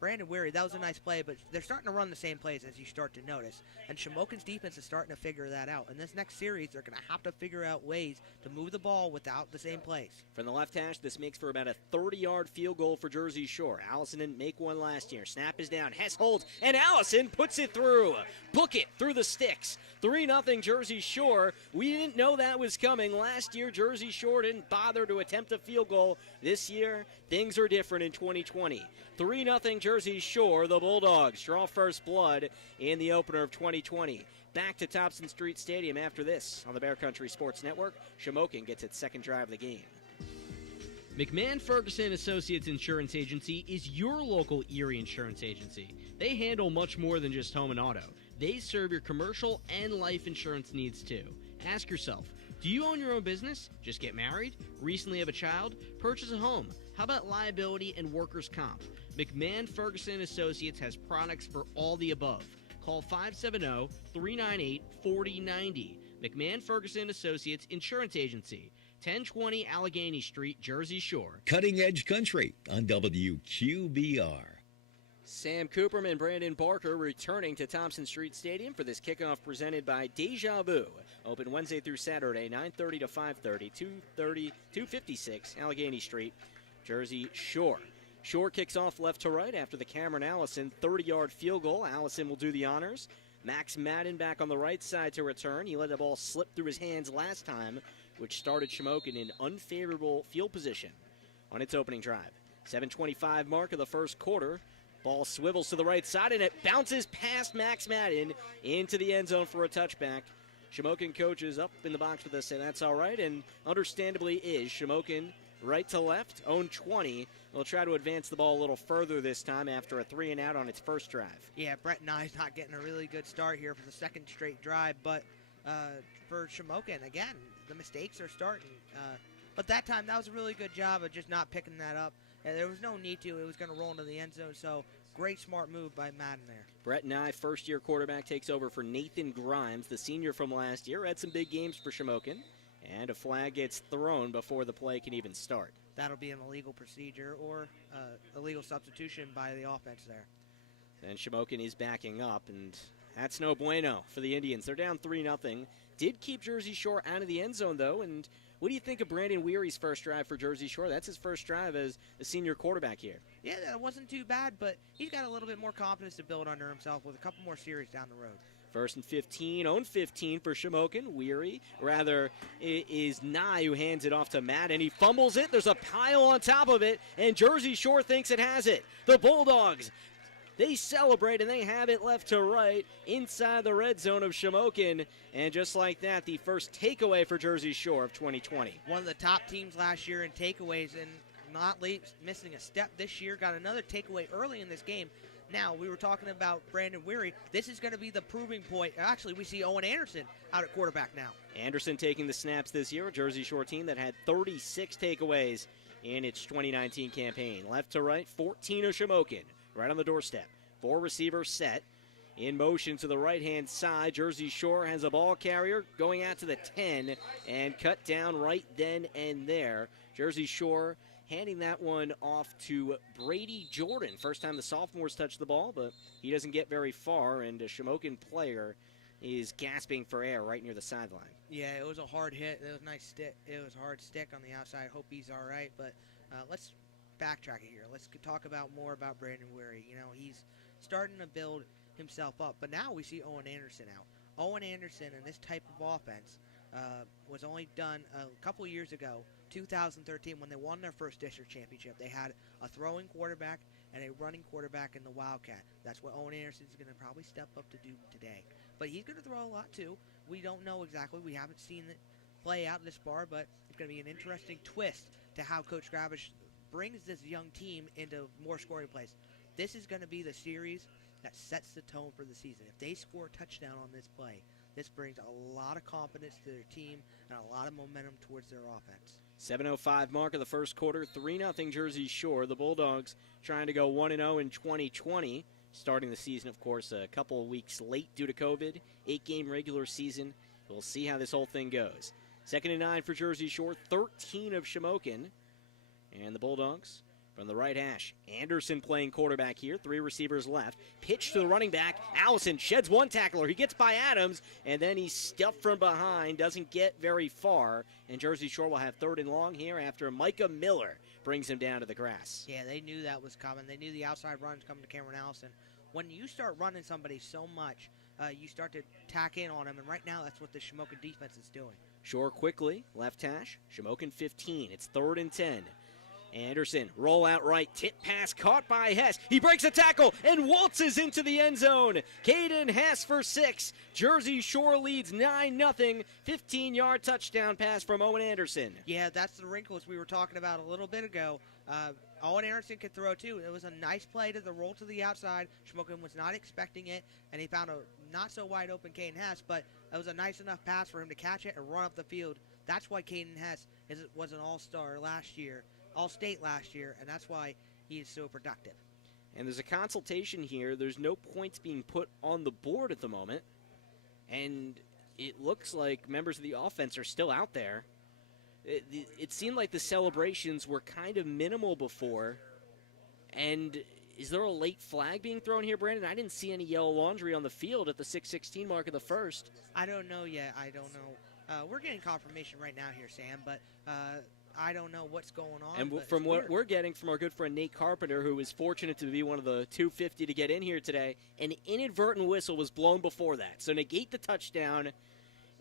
Brandon Weary, that was a nice play, but they're starting to run the same plays as you start to notice. And Shamokin's defense is starting to figure that out. In this next series, they're going to have to figure out ways to move the ball without the same plays. From the left hash, this makes for about a 30-yard field goal for Jersey Shore. Allison didn't make one last year. Snap is down. Hess holds, and Allison puts it through. Book it through the sticks. 3-0 Jersey Shore. We didn't know that was coming. Last year, Jersey Shore didn't bother to attempt a field goal. This year, things are different in 2020. 3-0 Jersey Shore. The Bulldogs draw first blood in the opener of 2020. Back to Thompson Street Stadium after this on the Bear Country Sports Network. Shamokin gets its second drive of the game. McMahon Ferguson Associates Insurance Agency is your local Erie insurance agency. They handle much more than just home and auto. They serve your commercial and life insurance needs too. Ask yourself, do you own your own business? Just get married? Recently have a child? Purchase a home? How about liability and workers' comp? McMahon Ferguson Associates has products for all the above. Call 570-398-4090. McMahon Ferguson Associates Insurance Agency, 1020 Allegheny Street, Jersey Shore. Cutting Edge Country on WQBR. Sam Cooperman, Brandon Barker returning to Thompson Street Stadium for this kickoff presented by Deja Vu. Open Wednesday through Saturday, 9:30 to 5:30, 256 Allegheny Street, Jersey Shore. Shore kicks off left to right after the Cameron Allison 30-yard field goal. Allison will do the honors. Max Madden back on the right side to return. He let the ball slip through his hands last time, which started Shamokin in unfavorable field position on its opening drive. 7:25 mark of the first quarter. Ball swivels to the right side, and it bounces past Max Madden into the end zone for a touchback. Shamokin coaches up in the box with us, and that's all right, and understandably is. Shamokin right to left, own 20. Will try to advance the ball a little further this time after a 3-and-out on its first drive. Yeah, Brett Nye's not getting a really good start here for the second straight drive, but for Shamokin, again, the mistakes are starting. But that time, that was a really good job of just not picking that up. There was no need to. It was going to roll into the end zone, so great smart move by Madden there. Brett Nye, first-year quarterback, takes over for Nathan Grimes, the senior from last year. Had some big games for Shamokin, and a flag gets thrown before the play can even start. That'll be an illegal procedure or illegal substitution by the offense there. And Shamokin is backing up, and that's no bueno for the Indians. They're down 3-0. Did keep Jersey Shore out of the end zone, though, and what do you think of Brandon Weary's first drive for Jersey Shore? That's his first drive as a senior quarterback here. Yeah, that wasn't too bad, but he's got a little bit more confidence to build under himself with a couple more series down the road. 1st and 15, own 15 for Shamokin. Weary, rather, is Nye who hands it off to Matt, and he fumbles it. There's a pile on top of it, and Jersey Shore thinks it has it. The Bulldogs, they celebrate, and they have it left to right inside the red zone of Shamokin. And just like that, the first takeaway for Jersey Shore of 2020. One of the top teams last year in takeaways and not missing a step this year. Got another takeaway early in this game. Now, we were talking about Brandon Weary. This is going to be the proving point. Actually, we see Owen Anderson out at quarterback now. Anderson taking the snaps this year, a Jersey Shore team that had 36 takeaways in its 2019 campaign. Left to right, 14 of Shamokin, right on the doorstep. 4 receivers set. In motion to the right-hand side, Jersey Shore has a ball carrier going out to the 10 and cut down right then and there. Jersey Shore handing that one off to Brady Jordan. First time the sophomores touched the ball, but he doesn't get very far, and a Shamokin player is gasping for air right near the sideline. Yeah, it was a hard hit. It was a nice stick. It was a hard stick on the outside. Hope he's all right, but let's backtrack it here. Let's talk about more about Brandon Weary. You know, he's starting to build himself up, but now we see Owen Anderson out. Owen Anderson in this type of offense was only done a couple years ago, 2013, when they won their first district championship. They had a throwing quarterback and a running quarterback in the Wildcat. That's what Owen Anderson's going to probably step up to do today. But he's going to throw a lot too. We don't know exactly. We haven't seen it play out this far, but it's going to be an interesting twist to how Coach Gravish brings this young team into more scoring plays. This is going to be the series that sets the tone for the season. If they score a touchdown on this play, this brings a lot of confidence to their team and a lot of momentum towards their offense. 7:05 mark of the first quarter, 3-0 Jersey Shore. The Bulldogs trying to go 1-0 in 2020, starting the season, of course, a couple of weeks late due to COVID. 8-game regular season. We'll see how this whole thing goes. 2nd and 9 for Jersey Shore, 13 of Shamokin. And the Bulldogs from the right hash. Anderson playing quarterback here. 3 receivers left. Pitch to the running back. Allison sheds one tackler. He gets by Adams, and then he's stuffed from behind. Doesn't get very far. And Jersey Shore will have 3rd and long here after Micah Miller brings him down to the grass. Yeah, they knew that was coming. They knew the outside run's coming to Cameron Allison. When you start running somebody so much, you start to tack in on him, and right now that's what the Shamokin defense is doing. Shore quickly, left hash. Shamokin 15. It's 3rd and 10. Anderson, roll out right, tip pass caught by Hess. He breaks a tackle and waltzes into the end zone. Caden Hess for 6. Jersey Shore leads 9-0. 15-yard touchdown pass from Owen Anderson. Yeah, that's the wrinkles we were talking about a little bit ago. Owen Anderson could throw too. It was a nice play to the roll to the outside. Shamokin was not expecting it, and he found a not so wide open Caden Hess, but it was a nice enough pass for him to catch it and run up the field. That's why Caden Hess was an all-star last year. All-State last year, and that's why he is so productive. And there's a consultation here. There's no points being put on the board at the moment, and it looks like members of the offense are still out there. It seemed like the celebrations were kind of minimal before, and is there a late flag being thrown here, Brandon? I didn't see any yellow laundry on the field at the 6:16 mark of the first. I don't know yet. I don't know. We're getting confirmation right now here, Sam, but I don't know what's going on. And from what we're getting from our good friend Nate Carpenter, who was fortunate to be one of the 250 to get in here today, an inadvertent whistle was blown before that. So negate the touchdown,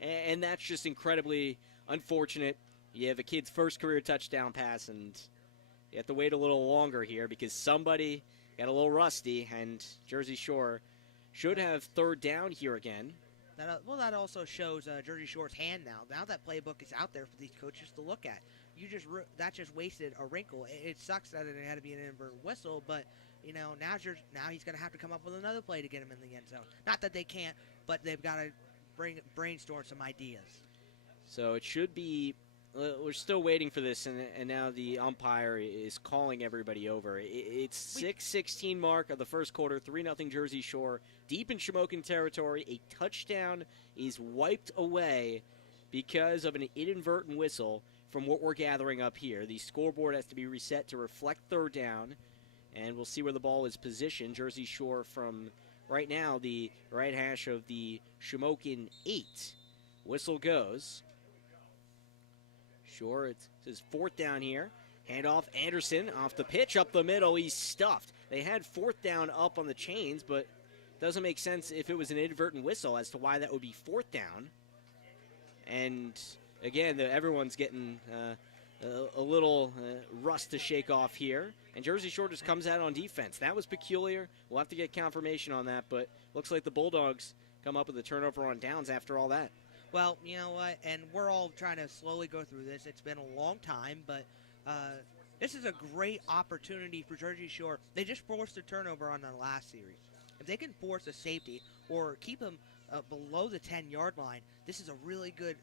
and that's just incredibly unfortunate. You have a kid's first career touchdown pass, and you have to wait a little longer here because somebody got a little rusty, and Jersey Shore should have 3rd down here again. That also shows Jersey Shore's hand now. Now that playbook is out there for these coaches to look at. That just wasted a wrinkle. It sucks that it had to be an inadvertent whistle, but now he's going to have to come up with another play to get him in the end zone. Not that they can't, but they've got to brainstorm some ideas. So it should be. We're still waiting for this, and now the umpire is calling everybody over. It's 6:16 mark of the first quarter, 3-0 Jersey Shore. Deep in Shamokin territory, a touchdown is wiped away because of an inadvertent whistle from what we're gathering up here. The scoreboard has to be reset to reflect 3rd down, and we'll see where the ball is positioned. Jersey Shore from right now the right hash of the Shamokin 8. Whistle goes. Shore, it says 4th down here. Handoff, Anderson off the pitch, up the middle. He's stuffed. They had 4th down up on the chains, but it doesn't make sense if it was an inadvertent whistle as to why that would be 4th down. And again, everyone's getting a little rust to shake off here. And Jersey Shore just comes out on defense. That was peculiar. We'll have to get confirmation on that, but looks like the Bulldogs come up with a turnover on downs after all that. Well, you know what, and we're all trying to slowly go through this. It's been a long time, but this is a great opportunity for Jersey Shore. They just forced a turnover on the last series. If they can force a safety or keep them below the 10-yard line, this is a really good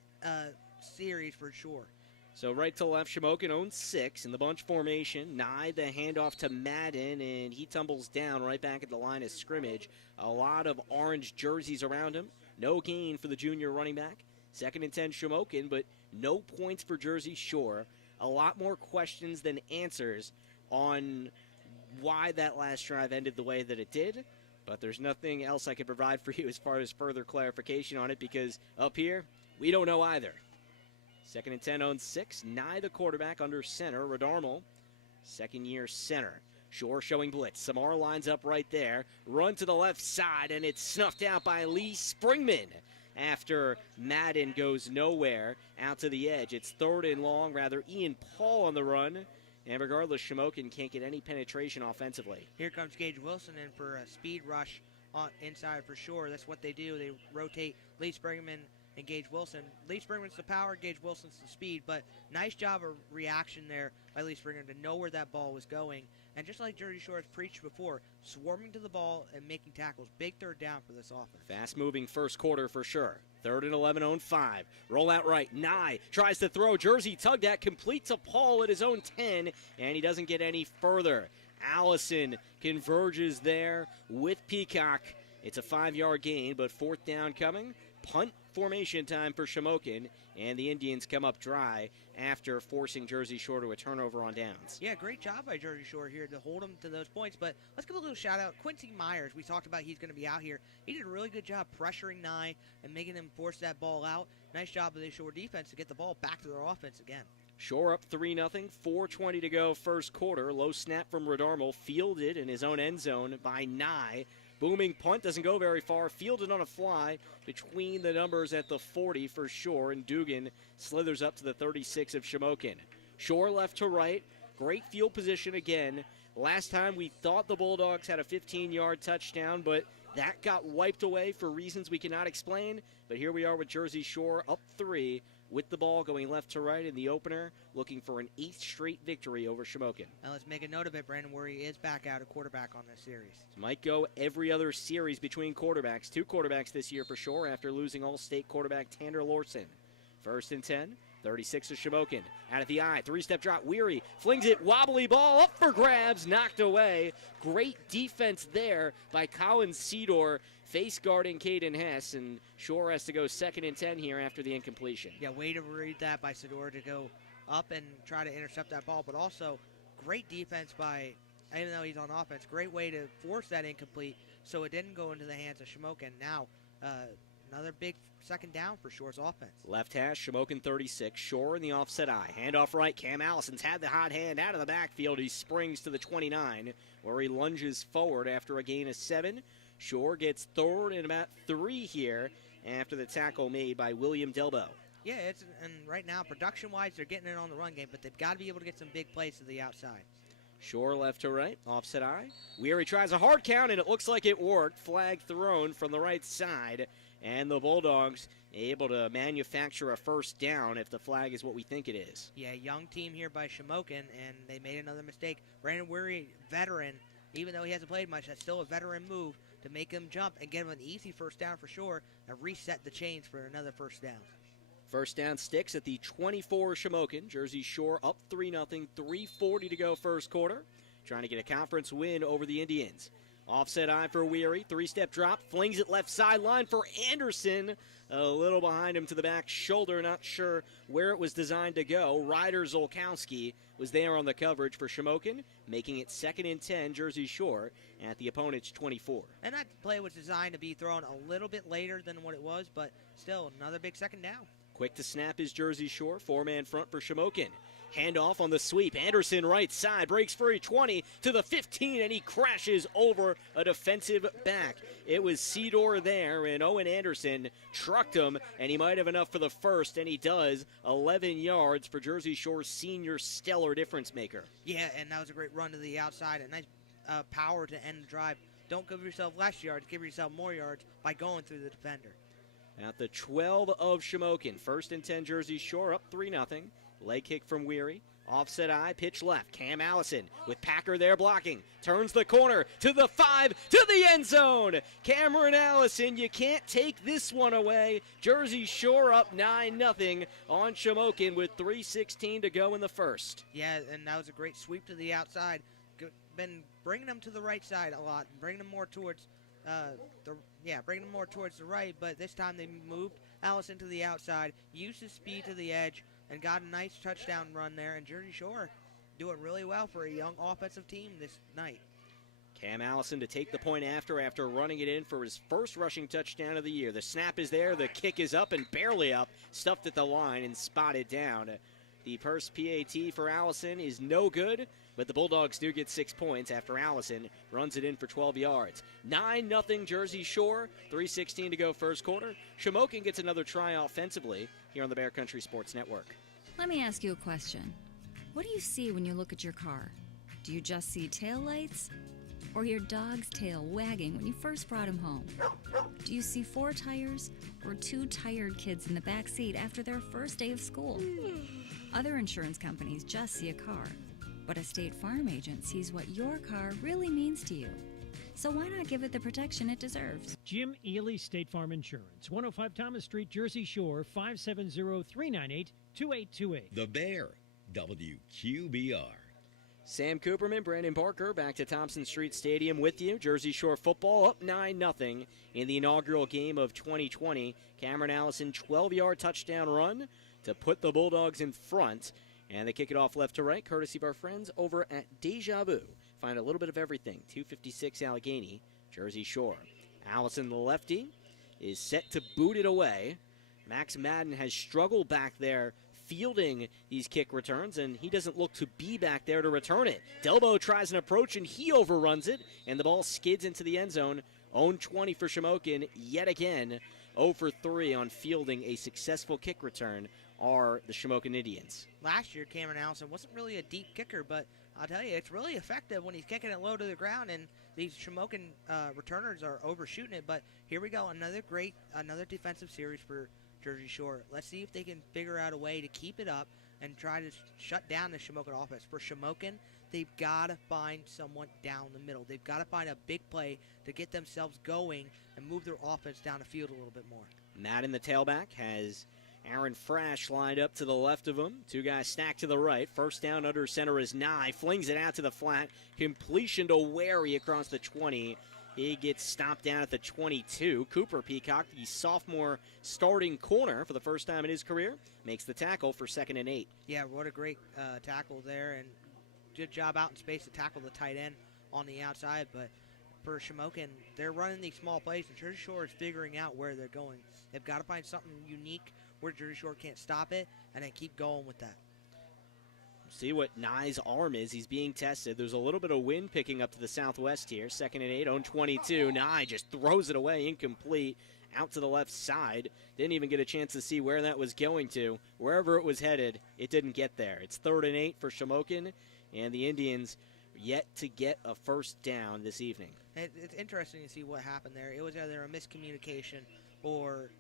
series for Shore. So right to left, Shamokin owns 6 in the bunch formation. Nye the handoff to Madden, and he tumbles down right back at the line of scrimmage. A lot of orange jerseys around him. No gain for the junior running back. 2nd and 10 Shamokin, but no points for Jersey Shore. A lot more questions than answers on why that last drive ended the way that it did. But there's nothing else I can provide for you as far as further clarification on it because up here, we don't know either. 2nd and 10 on 6. Nye the quarterback under center. Radarmal, 2nd-year center. Shore showing blitz. Samar lines up right there. Run to the left side, and it's snuffed out by Lee Springman after Madden goes nowhere out to the edge. It's 3rd and long, rather. Ian Paul on the run. And regardless, Shamokin can't get any penetration offensively. Here comes Gage Wilson in for a speed rush on inside for sure. That's what they do. They rotate Lee Springman and Gage Wilson. Lee Springman's the power, Gage Wilson's the speed, but nice job of reaction there by Lee Springman to know where that ball was going. And just like Jersey Shore has preached before, swarming to the ball and making tackles. Big third down for this offense. Fast-moving first quarter for sure. 3rd and 11 on 5. Roll out right. Nye tries to throw. Jersey tugged at. Complete to Paul at his own 10, and he doesn't get any further. Allison converges there with Peacock. It's a 5-yard gain, but 4th down coming. Punt formation time for Shamokin, and the Indians come up dry after forcing Jersey Shore to a turnover on downs. Yeah, great job by Jersey Shore here to hold them to those points. But let's give a little shout out. Quincy Myers, we talked about he's going to be out here. He did a really good job pressuring Nye and making him force that ball out. Nice job of the Shore defense to get the ball back to their offense again. Shore up 3-0, 4:20 to go first quarter. Low snap from Redarmo, fielded in his own end zone by Nye. Booming punt doesn't go very far. Fielded on a fly between the numbers at the 40 for Shore, and Dugan slithers up to the 36 of Shamokin. Shore left to right. Great field position again. Last time we thought the Bulldogs had a 15-yard touchdown, but that got wiped away for reasons we cannot explain. But here we are with Jersey Shore up 3 with the ball going left to right in the opener, looking for an 8th straight victory over Shamokin. Now let's make a note of it, Brandon, where he is back out a quarterback on this series. Might go every other series between quarterbacks. 2 quarterbacks this year for sure after losing All-State quarterback Tanner Lorson. 1st and 10, 36 of Shamokin. Out at the eye, 3-step drop. Weary flings it, wobbly ball up for grabs, knocked away. Great defense there by Colin Cedor, face guarding Caden Hess, and Shore has to go 2nd and 10 here after the incompletion. Yeah, way to read that by Cedor to go up and try to intercept that ball, but also great defense by, even though he's on offense, great way to force that incomplete so it didn't go into the hands of Shamokin. Now, another big 2nd down for Shore's offense. Left hash, Shamokin 36. Shore in the offset eye. Handoff right. Cam Allison's had the hot hand out of the backfield. He springs to the 29, where he lunges forward after a gain of 7. Shore gets 3rd and about 3 here after the tackle made by William Delbo. Yeah, and right now, production-wise, they're getting it on the run game, but they've got to be able to get some big plays to the outside. Shore left to right, offset eye. Weary tries a hard count, and it looks like it worked. Flag thrown from the right side, and the Bulldogs able to manufacture a 1st down if the flag is what we think it is. Yeah, young team here by Shamokin, and they made another mistake. Brandon Weary, veteran, even though he hasn't played much, that's still a veteran move to make him jump and get him an easy 1st down for Shore and reset the chains for another 1st down. 1st down sticks at the 24 Shamokin. Jersey Shore up 3-0, 3:40 to go first quarter. Trying to get a conference win over the Indians. Offset eye for Weary. 3-step drop. Flings it left sideline for Anderson. A little behind him to the back shoulder. Not sure where it was designed to go. Ryder Zolkowski was there on the coverage for Shamokin, making it 2nd and 10, Jersey Shore, at the opponent's 24. And that play was designed to be thrown a little bit later than what it was, but still another big 2nd down. Quick to snap is Jersey Shore. 4-man front for Shamokin. Handoff on the sweep. Anderson right side. Breaks free. 20 to the 15, and he crashes over a defensive back. It was Cedor there, and Owen Anderson trucked him, and he might have enough for the 1st, and he does. 11 yards for Jersey Shore's senior stellar difference maker. Yeah, and that was a great run to the outside. A nice power to end the drive. Don't give yourself less yards. Give yourself more yards by going through the defender. At the 12 of Shamokin. 1st and 10, Jersey Shore up 3-0. Leg kick from Weary. Offset eye, pitch left. Cam Allison with Packer there blocking. Turns the corner to the 5, to the end zone. Cameron Allison, you can't take this one away. Jersey Shore up 9-0 on Shamokin with 3:16 to go in the 1st. Yeah, and that was a great sweep to the outside. Been bringing them to the right side a lot, bringing them more towards the right, but this time they moved Allison to the outside, used his speed to the edge, and got a nice touchdown run there, and Jersey Shore doing really well for a young offensive team this night. Cam Allison to take the point after running it in for his 1st rushing touchdown of the year. The snap is there, the kick is up and barely up, stuffed at the line and spotted down. The first PAT for Allison is no good, but the Bulldogs do get 6 points after Allison runs it in for 12 yards. 9-0 Jersey Shore, 3:16 to go first quarter. Shamokin gets another try offensively here on the Bear Country Sports Network. Let me ask you a question. What do you see when you look at your car? Do you just see taillights? Or your dog's tail wagging when you first brought him home? Do you see 4 tires or 2 tired kids in the back seat after their first day of school? Other insurance companies just see a car, but a State Farm agent sees what your car really means to you. So why not give it the protection it deserves? Jim Ely State Farm Insurance, 105 Thomas Street, Jersey Shore, 570-398-2828. The Bear, WQBR. Sam Cooperman, Brandon Barker, back to Thompson Street Stadium with you. Jersey Shore football up 9-0 in the inaugural game of 2020. Cameron Allison, 12-yard touchdown run to put the Bulldogs in front. And they kick it off left to right, courtesy of our friends over at Deja Vu. Find a little bit of everything. 256 Allegheny, Jersey Shore. Allison, the lefty, is set to boot it away. Max Madden has struggled back there fielding these kick returns, and he doesn't look to be back there to return it. Delbo tries an approach, and he overruns it, and the ball skids into the end zone. Own 20 for Shamokin yet again. 0 for 3 on fielding a successful kick return are the Shamokin Indians. Last year, Cameron Allison wasn't really a deep kicker, but I'll tell you, it's really effective when he's kicking it low to the ground, and these Shamokin returners are overshooting it. But here we go, another defensive series for Jersey Shore. Let's see if they can figure out a way to keep it up and try to shut down the Shamokin offense. For Shamokin, they've got to find someone down the middle. They've got to find a big play to get themselves going and move their offense down the field a little bit more. Madden, the tailback, has Aaron Frash lined up to the left of him. 2 guys stacked to the right. First down under center is Nye. Flings it out to the flat. Completion to Wary across the 20. He gets stopped down at the 22. Cooper Peacock, the sophomore starting corner for the first time in his career, makes the tackle for 2nd and 8. Yeah, what a great tackle there, and good job out in space to tackle the tight end on the outside. But for Shamokin, they're running these small plays, and Jersey Shore is figuring out where they're going. They've got to find something unique where Jersey Shore can't stop it, and then keep going with that. See what Nye's arm is. He's being tested. There's a little bit of wind picking up to the southwest here. 2nd and 8, on 22. Nye just throws it away, incomplete, out to the left side. Didn't even get a chance to see where that was going to. Wherever it was headed, it didn't get there. It's 3rd and 8 for Shamokin, and the Indians yet to get a first down this evening. It's interesting to see what happened there. It was either a miscommunication or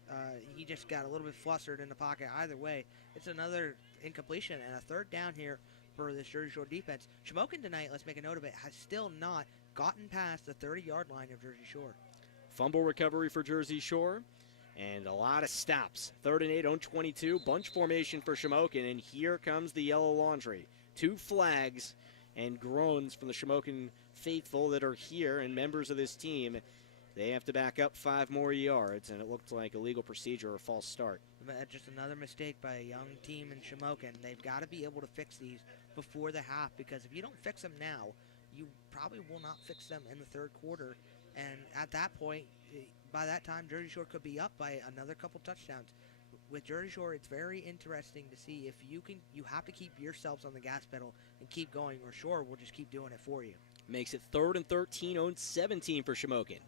he just got a little bit flustered in the pocket. Either way, it's another incompletion and a 3rd down here for this Jersey Shore defense. Shamokin tonight, let's make a note of it, has still not gotten past the 30-yard line of Jersey Shore. Fumble recovery for Jersey Shore, and a lot of stops. 3rd and 8, on 22. Bunch formation for Shamokin, and here comes the yellow laundry. 2 flags and groans from the Shamokin faithful that are here and members of this team. They have to back up 5 more yards, and it looked like a legal procedure or a false start. Just another mistake by a young team in Shamokin. They've got to be able to fix these before the half, because if you don't fix them now, you probably will not fix them in the 3rd quarter. And at that point, by that time, Jersey Shore could be up by another couple touchdowns. With Jersey Shore, it's very interesting to see if you have to keep yourselves on the gas pedal and keep going, or Shore will just keep doing it for you. Makes it 3rd and 13, on 17 for Shamokin.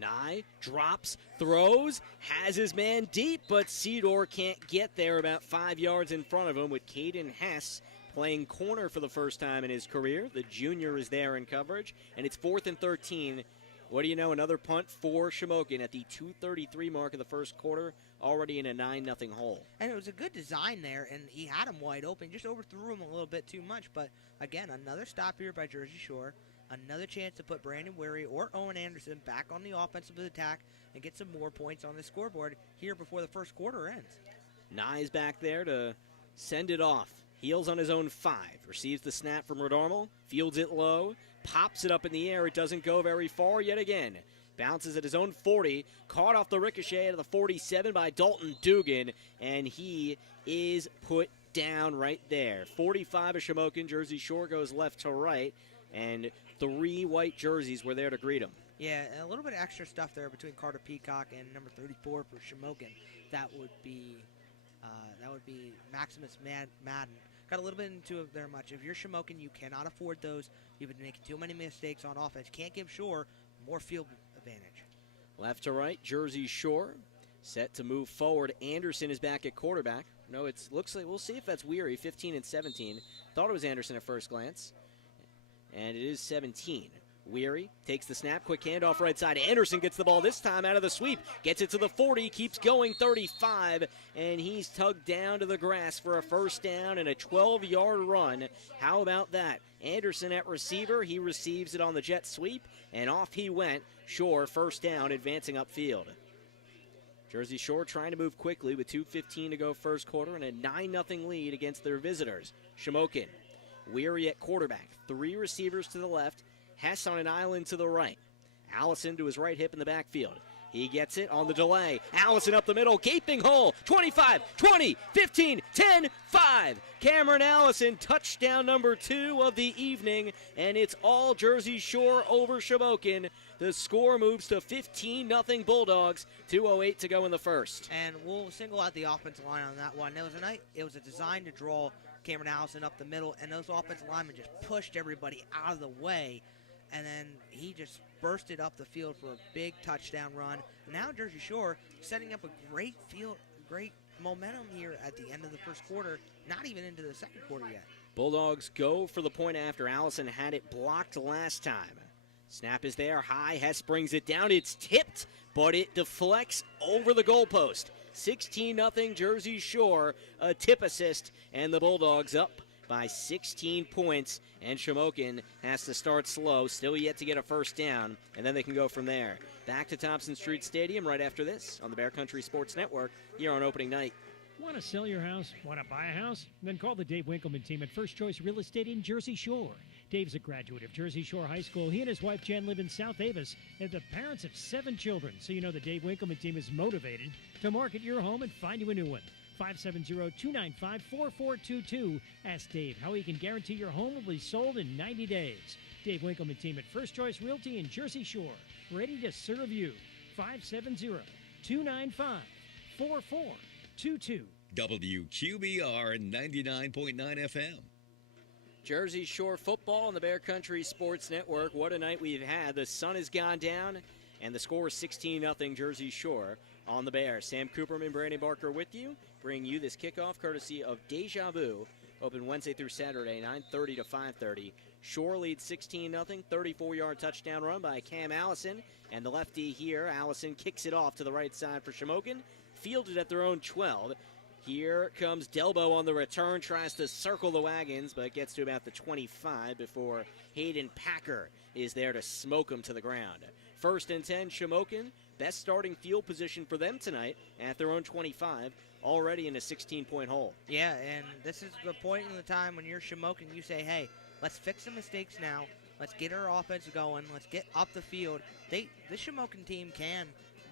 Nye drops, throws, has his man deep, but Cedor can't get there, about 5 yards in front of him, with Caden Hess playing corner for the first time in his career. The junior is there in coverage, and it's 4th and 13. What do you know, another punt for Shamokin at the 2:33 mark of the first quarter, already in a 9-0 hole. And it was a good design there, and he had him wide open, just overthrew him a little bit too much. But again, another stop here by Jersey Shore. Another chance to put Brandon Wary or Owen Anderson back on the offensive attack and get some more points on the scoreboard here before the first quarter ends. Nye's back there to send it off. Heels on his own 5. Receives the snap from Rodarmal. Fields it low. Pops it up in the air. It doesn't go very far yet again. Bounces at his own 40. Caught off the ricochet at the 47 by Dalton Dugan. And he is put down right there. 45 of Shamokin. Jersey Shore goes left to right. And 3 white jerseys were there to greet him. Yeah, and a little bit of extra stuff there between Carter Peacock and number 34 for Shamokin. That would be Maximus Madden. Got a little bit into it there much. If you're Shamokin, you cannot afford those. You've been making too many mistakes on offense. Can't give Shore more field advantage. Left to right, Jersey Shore set to move forward. Anderson is back at quarterback. No, it looks like, we'll see if that's Weary, 15 and 17. Thought it was Anderson at first glance. And it is 17. Weary takes the snap, quick handoff right side. Anderson gets the ball this time out of the sweep. Gets it to the 40, keeps going 35, and he's tugged down to the grass for a first down and a 12-yard run. How about that? Anderson at receiver. He receives it on the jet sweep, and off he went. Shore, first down, advancing upfield. Jersey Shore trying to move quickly with 2:15 to go first quarter and a 9-0 lead against their visitors. Shamokin, Weary at quarterback. 3 receivers to the left. Hess on an island to the right. Allison to his right hip in the backfield. He gets it on the delay. Allison up the middle, gaping hole. 25, 20, 15, 10, 5. Cameron Allison, touchdown number 2 of the evening, and it's all Jersey Shore over Shamokin. The score moves to 15-0 Bulldogs. 2:08 to go in the first. And we'll single out the offensive line on that one. It was a design to draw Cameron Allison up the middle, and those offensive linemen just pushed everybody out of the way. And then he just bursted up the field for a big touchdown run. Now Jersey Shore setting up a great momentum here at the end of the first quarter, not even into the second quarter yet. Bulldogs go for the point after. Allison had it blocked last time. Snap is there, high, Hess brings it down. It's tipped, but it deflects over the goalpost. 16-0 Jersey Shore, a tip assist, and the Bulldogs up by 16 points, and Shamokin has to start slow, still yet to get a first down, and then they can go from there. Back to Thompson Street Stadium right after this on the Bear Country Sports Network here on opening night. Want to sell your house? Want to buy a house? Then call the Dave Winkleman team at First Choice Real Estate in Jersey Shore. Dave's a graduate of Jersey Shore High School. He and his wife Jen live in South Avis, and the parents of 7 children, so you know the Dave Winkleman team is motivated to market your home and find you a new one. 570-295-4422. Ask Dave how he can guarantee your home will be sold in 90 days. Dave Winkleman team at First Choice Realty in Jersey Shore, ready to serve you. 570-295-4422. WQBR 99.9 FM. Jersey Shore football on the Bear Country Sports Network. What a night we've had. The sun has gone down, and the score is 16-0 Jersey Shore on the Bears. Sam Cooperman, Brandon Barker with you, bring you this kickoff courtesy of Deja Vu. Open Wednesday through Saturday, 9:30 to 5:30. Shore leads 16-0, 34-yard touchdown run by Cam Allison. And the lefty here, Allison kicks it off to the right side for Shamokin. Fielded at their own 12. Here comes Delbo on the return, tries to circle the wagons, but gets to about the 25 before Hayden Packer is there to smoke him to the ground. 1st and 10, Shamokin. Best starting field position for them tonight at their own 25, already in a 16-point hole. Yeah, and this is the point in the time when you're Shamokin, you say, hey, let's fix the mistakes now. Let's get our offense going. Let's get up the field. This Shamokin team can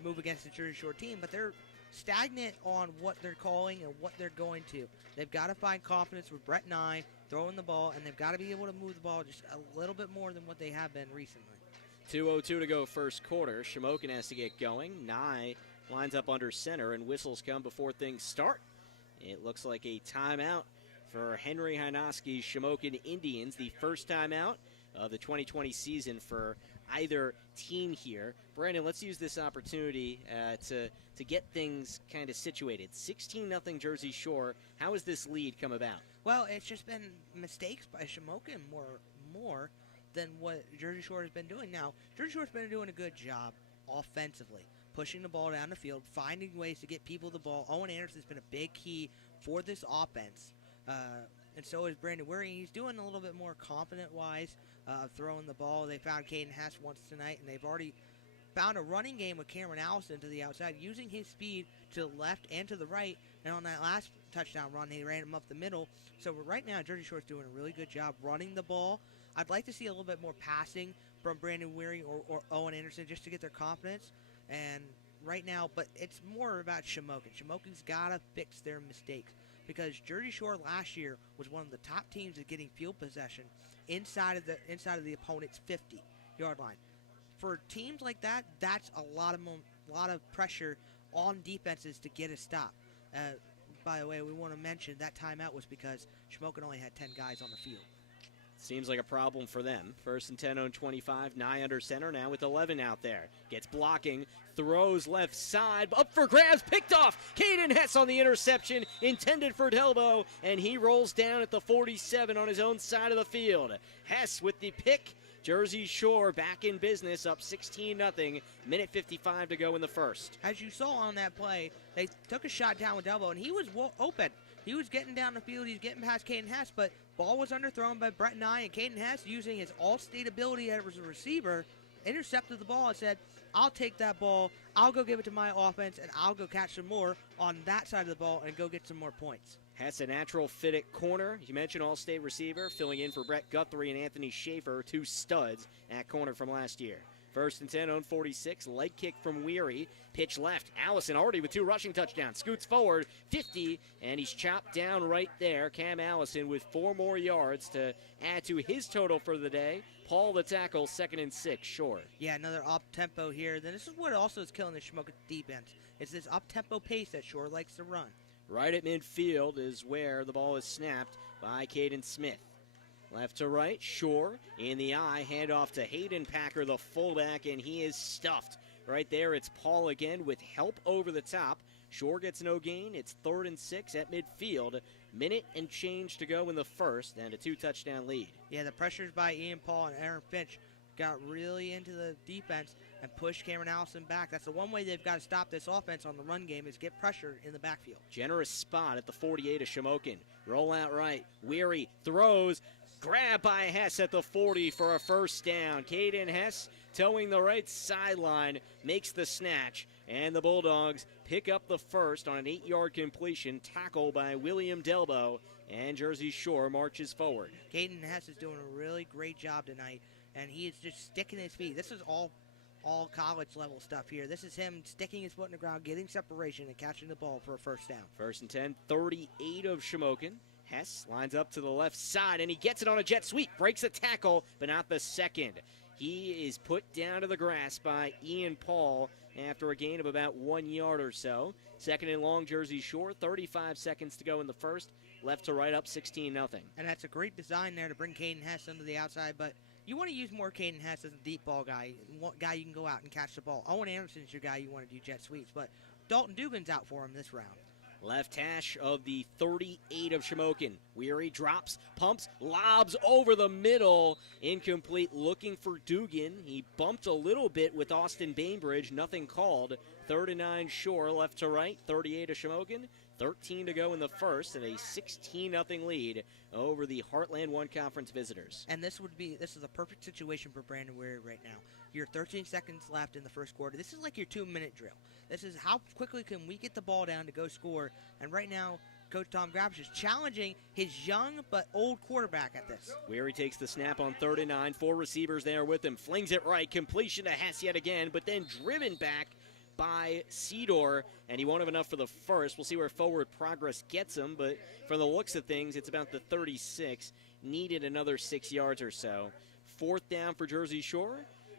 move against the Jersey Shore team, but they're stagnant on what they're calling and what they're going to. They've got to find confidence with Brett Nye throwing the ball, and they've got to be able to move the ball just a little bit more than what they have been recently. 2:02 to go first quarter. Shamokin has to get going. Nye lines up under center, and whistles come before things start. It looks like a timeout for Henry Hynoski's Shamokin Indians, the first timeout of the 2020 season for either team here. Brandon, let's use this opportunity to get things kind of situated. 16-0 Jersey Shore. How has this lead come about? Well, it's just been mistakes by Shamokin more than what Jersey Shore has been doing. Now, Jersey Shore's been doing a good job offensively, pushing the ball down the field, finding ways to get people the ball. Owen Anderson's been a big key for this offense, and so is Brandon Weary. He's doing a little bit more confident-wise throwing the ball. They found Caden Hess once tonight, and they've already found a running game with Cameron Allison to the outside, using his speed to the left and to the right. And on that last touchdown run, they ran him up the middle. So right now, Jersey Shore's doing a really good job running the ball. I'd like to see a little bit more passing from Brandon Weary or Owen Anderson just to get their confidence. And right now, but it's more about Shamokin. Shamokin's got to fix their mistakes, because Jersey Shore last year was one of the top teams at getting field possession inside of the opponent's 50-yard line. For teams like that, that's a lot of pressure on defenses to get a stop. By the way, we want to mention that timeout was because Shamokin only had 10 guys on the field. Seems like a problem for them. First and 10 on 25. Nye under center now with 11 out there. Gets blocking. Throws left side. Up for grabs. Picked off. Caden Hess on the interception. Intended for Delbo. And he rolls down at the 47 on his own side of the field. Hess with the pick. Jersey Shore back in business, up 16-0. Minute 55 to go in the first. As you saw on that play, they took a shot down with Delbo, and he was open. He was getting down the field. He was getting past Caden Hess, but ball was underthrown by Brett Nye, and Caden Hess, using his all-state ability as a receiver, intercepted the ball and said, I'll take that ball, I'll go give it to my offense, and I'll go catch some more on that side of the ball and go get some more points. Hess, a natural fit at corner. You mentioned all-state receiver, filling in for Brett Guthrie and Anthony Schaefer, two studs at corner from last year. First and 10 on 46, leg kick from Weary. Pitch left. Allison already with 2 rushing touchdowns. Scoots forward, 50, and he's chopped down right there. Cam Allison with 4 more yards to add to his total for the day. Paul the tackle, 2nd and 6, Shore. Yeah, another up-tempo here. Then this is what also is killing the Shamokin defense. It's this up-tempo pace that Shore likes to run. Right at midfield is where the ball is snapped by Caden Smith. Left to right, Shore in the eye, handoff to Hayden Packer, the fullback, and he is stuffed. Right there, it's Paul again with help over the top. Shore gets no gain. It's 3rd and 6 at midfield. Minute and change to go in the first, and a 2-touchdown lead. Yeah, the pressures by Ian Paul and Aaron Finch got really into the defense and pushed Cameron Allison back. That's the one way they've got to stop this offense on the run game is get pressure in the backfield. Generous spot at the 48 of Shamokin. Roll out right. Weary throws. Grab by Hess at the 40 for a first down. Caden Hess towing the right sideline, makes the snatch, and the Bulldogs pick up the first on an 8-yard completion, tackle by William Delbo, and Jersey Shore marches forward. Caden Hess is doing a really great job tonight, and he is just sticking his feet. This is all college level stuff here. This is him sticking his foot in the ground, getting separation, and catching the ball for a first down. First and 10, 38 of Shamokin. Hess lines up to the left side, and he gets it on a jet sweep. Breaks a tackle, but not the second. He is put down to the grass by Ian Paul after a gain of about 1 yard or so. Second and long, Jersey Shore. 35 seconds to go in the first. Left to right, up 16-0. And that's a great design there to bring Caden Hess under the outside, but you want to use more Caden Hess as a deep ball guy, guy you can go out and catch the ball. Owen Anderson's your guy you want to do jet sweeps, but Dalton Dugan's out for him this round. Left hash of the 38 of Shamokin. Weary drops, pumps, lobs over the middle. Incomplete, looking for Dugan. He bumped a little bit with Austin Bainbridge. Nothing called. 3rd and 9 Shore, left to right. 38 of Shamokin. 13 to go in the first, and a 16-0 lead over the Heartland 1 Conference visitors. And this is a perfect situation for Brandon Weary right now. You're 13 seconds left in the first quarter. This is like your 2-minute drill. This is how quickly can we get the ball down to go score. And right now, Coach Tom Gravish is challenging his young but old quarterback at this. Weary takes the snap on 3rd and 9. 4 receivers there with him. Flings it right. Completion to Hess yet again, but then driven back by Cedar, and he won't have enough for the first. We'll see where forward progress gets him, but from the looks of things, it's about the 36. Needed another 6 yards or so. 4th down for Jersey Shore,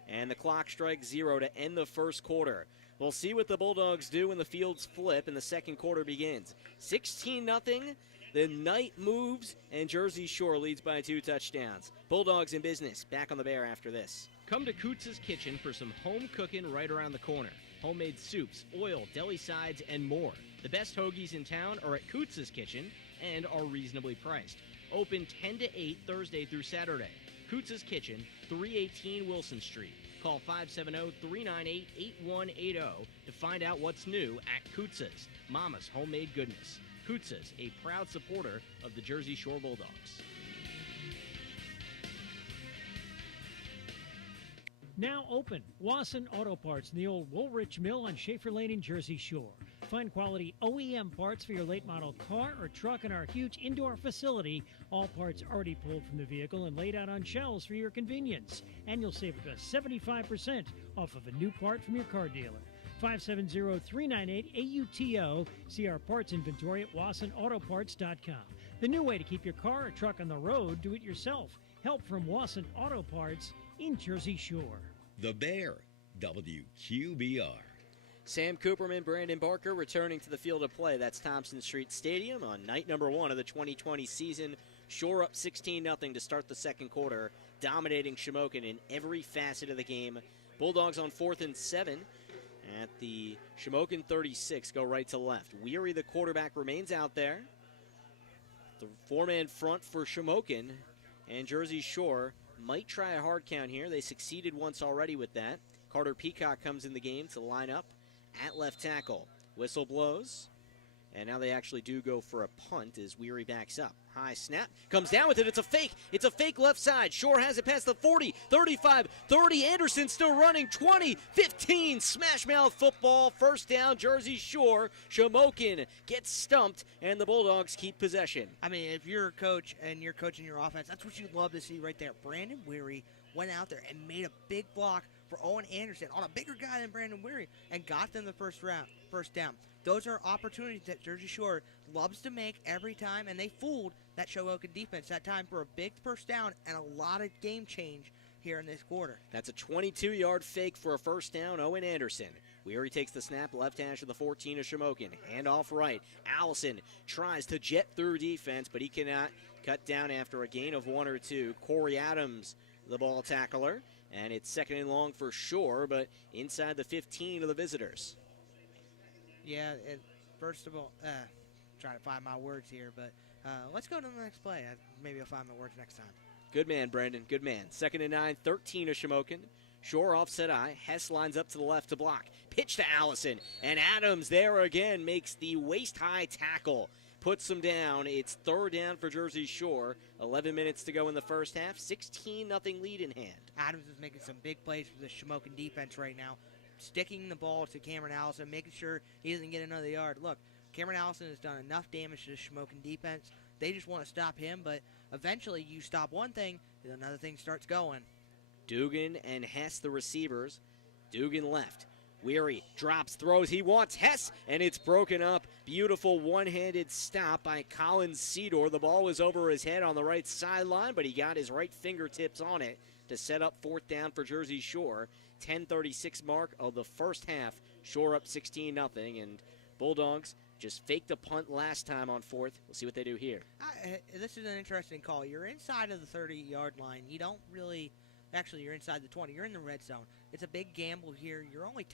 and the clock strikes 0 to end the first quarter. We'll see what the Bulldogs do when the fields flip and the second quarter begins. 16-0. The night moves, and Jersey Shore leads by 2 touchdowns. Bulldogs in business. Back on the Bear after this. Come to Coots's Kitchen for some home cooking right around the corner. Homemade soups, oil, deli sides, and more. The best hoagies in town are at Coots's Kitchen and are reasonably priced. Open 10 to 8 Thursday through Saturday. Coots's Kitchen, 318 Wilson Street. Call 570-398-8180 to find out what's new at Coots's, Mama's Homemade Goodness. Coots's, a proud supporter of the Jersey Shore Bulldogs. Now open, Wasson Auto Parts in the old Woolrich Mill on Schaefer Lane in Jersey Shore. Find quality OEM parts for your late model car or truck in our huge indoor facility. All parts already pulled from the vehicle and laid out on shelves for your convenience. And you'll save up to 75% off of a new part from your car dealer. 570-398-AUTO. See our parts inventory at WassonAutoParts.com. The new way to keep your car or truck on the road, do it yourself. Help from Wasson Auto Parts in Jersey Shore. The Bear, WQBR. Sam Cooperman, Brandon Barker returning to the field of play. That's Thompson Street Stadium on night number 1 of the 2020 season Shore up 16-0 to start the second quarter, dominating Shamokin in every facet of the game. Bulldogs on 4th and 7 at the Shamokin 36, go right to left. Weary, the quarterback, remains out there. The four-man front for Shamokin, and Jersey Shore might try a hard count here. They succeeded once already with that. Carter Peacock comes in the game to line up at left tackle. Whistle blows, and now they actually do go for a punt as Weary backs up. High snap, comes down with it. It's a fake. It's a fake left side. Shore has it past the 40, 35, 30. Anderson still running. 20, 15. Smash mouth football. First down, Jersey Shore. Shamokin gets stumped, and the Bulldogs keep possession. I mean, if you're a coach and you're coaching your offense, that's what you'd love to see right there. Brandon Weary went out there and made a big block for Owen Anderson on a bigger guy than Brandon Weary and got them the first down. Those are opportunities that Jersey Shore loves to make every time, and they fooled that Shamokin defense that time for a big first down and a lot of game change here in this quarter. That's a 22-yard fake for a first down, Owen Anderson. Weary takes the snap, left hash of the 14 of Shamokin. Hand off right. Allison tries to jet through defense, but he cannot cut down after a gain of 1 or 2. Corey Adams, the ball tackler, and it's second and long for Shore, but inside the 15 of the visitors. Yeah, first of all, trying to find my words here, but let's go to the next play. Maybe I'll find my words next time. Good man, Brandon. Good man. Second and 9, 13 of Shamokin. Shore offset eye. Hess lines up to the left to block. Pitch to Allison. And Adams there again makes the waist-high tackle. Puts them down. It's third down for Jersey Shore. 11 minutes to go in the first half. 16-0 lead in hand. Adams is making some big plays for the Shamokin defense right now. Sticking the ball to Cameron Allison, making sure he doesn't get another yard. Look, Cameron Allison has done enough damage to the Shamokin defense. They just want to stop him, but eventually you stop one thing, and another thing starts going. Dugan and Hess, the receivers. Dugan left. Weary drops, throws. He wants Hess, and it's broken up. Beautiful one-handed stop by Colin Cedor. The ball was over his head on the right sideline, but he got his right fingertips on it to set up fourth down for Jersey Shore. 10:36 mark of the first half. Shore up 16-0, and Bulldogs just faked a punt last time on fourth. We'll see what they do here. This is an interesting call. You're inside of the 30-yard line. You don't really... Actually, you're inside the 20. You're in the red zone. It's a big gamble here. You're only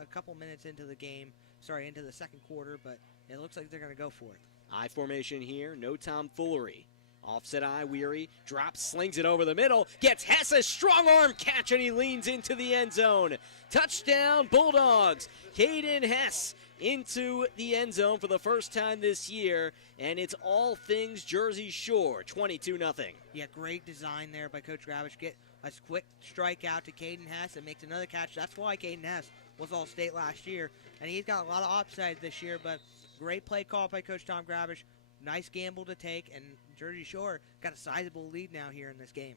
a couple minutes into the game. Into the second quarter, but it looks like they're going to go for it. I formation here. No tomfoolery. Offset eye, Weary, drops, slings it over the middle, gets Hess a strong arm catch, and he leans into the end zone. Touchdown, Bulldogs. Caden Hess into the end zone for the first time this year, and it's all things Jersey Shore, 22-0. Yeah, great design there by Coach Gravish. Get a quick strike out to Caden Hess and makes another catch. That's why Caden Hess was All-State last year, and he's got a lot of upside this year, but great play call by Coach Tom Gravish. Nice gamble to take, and Jersey Shore got a sizable lead now here in this game.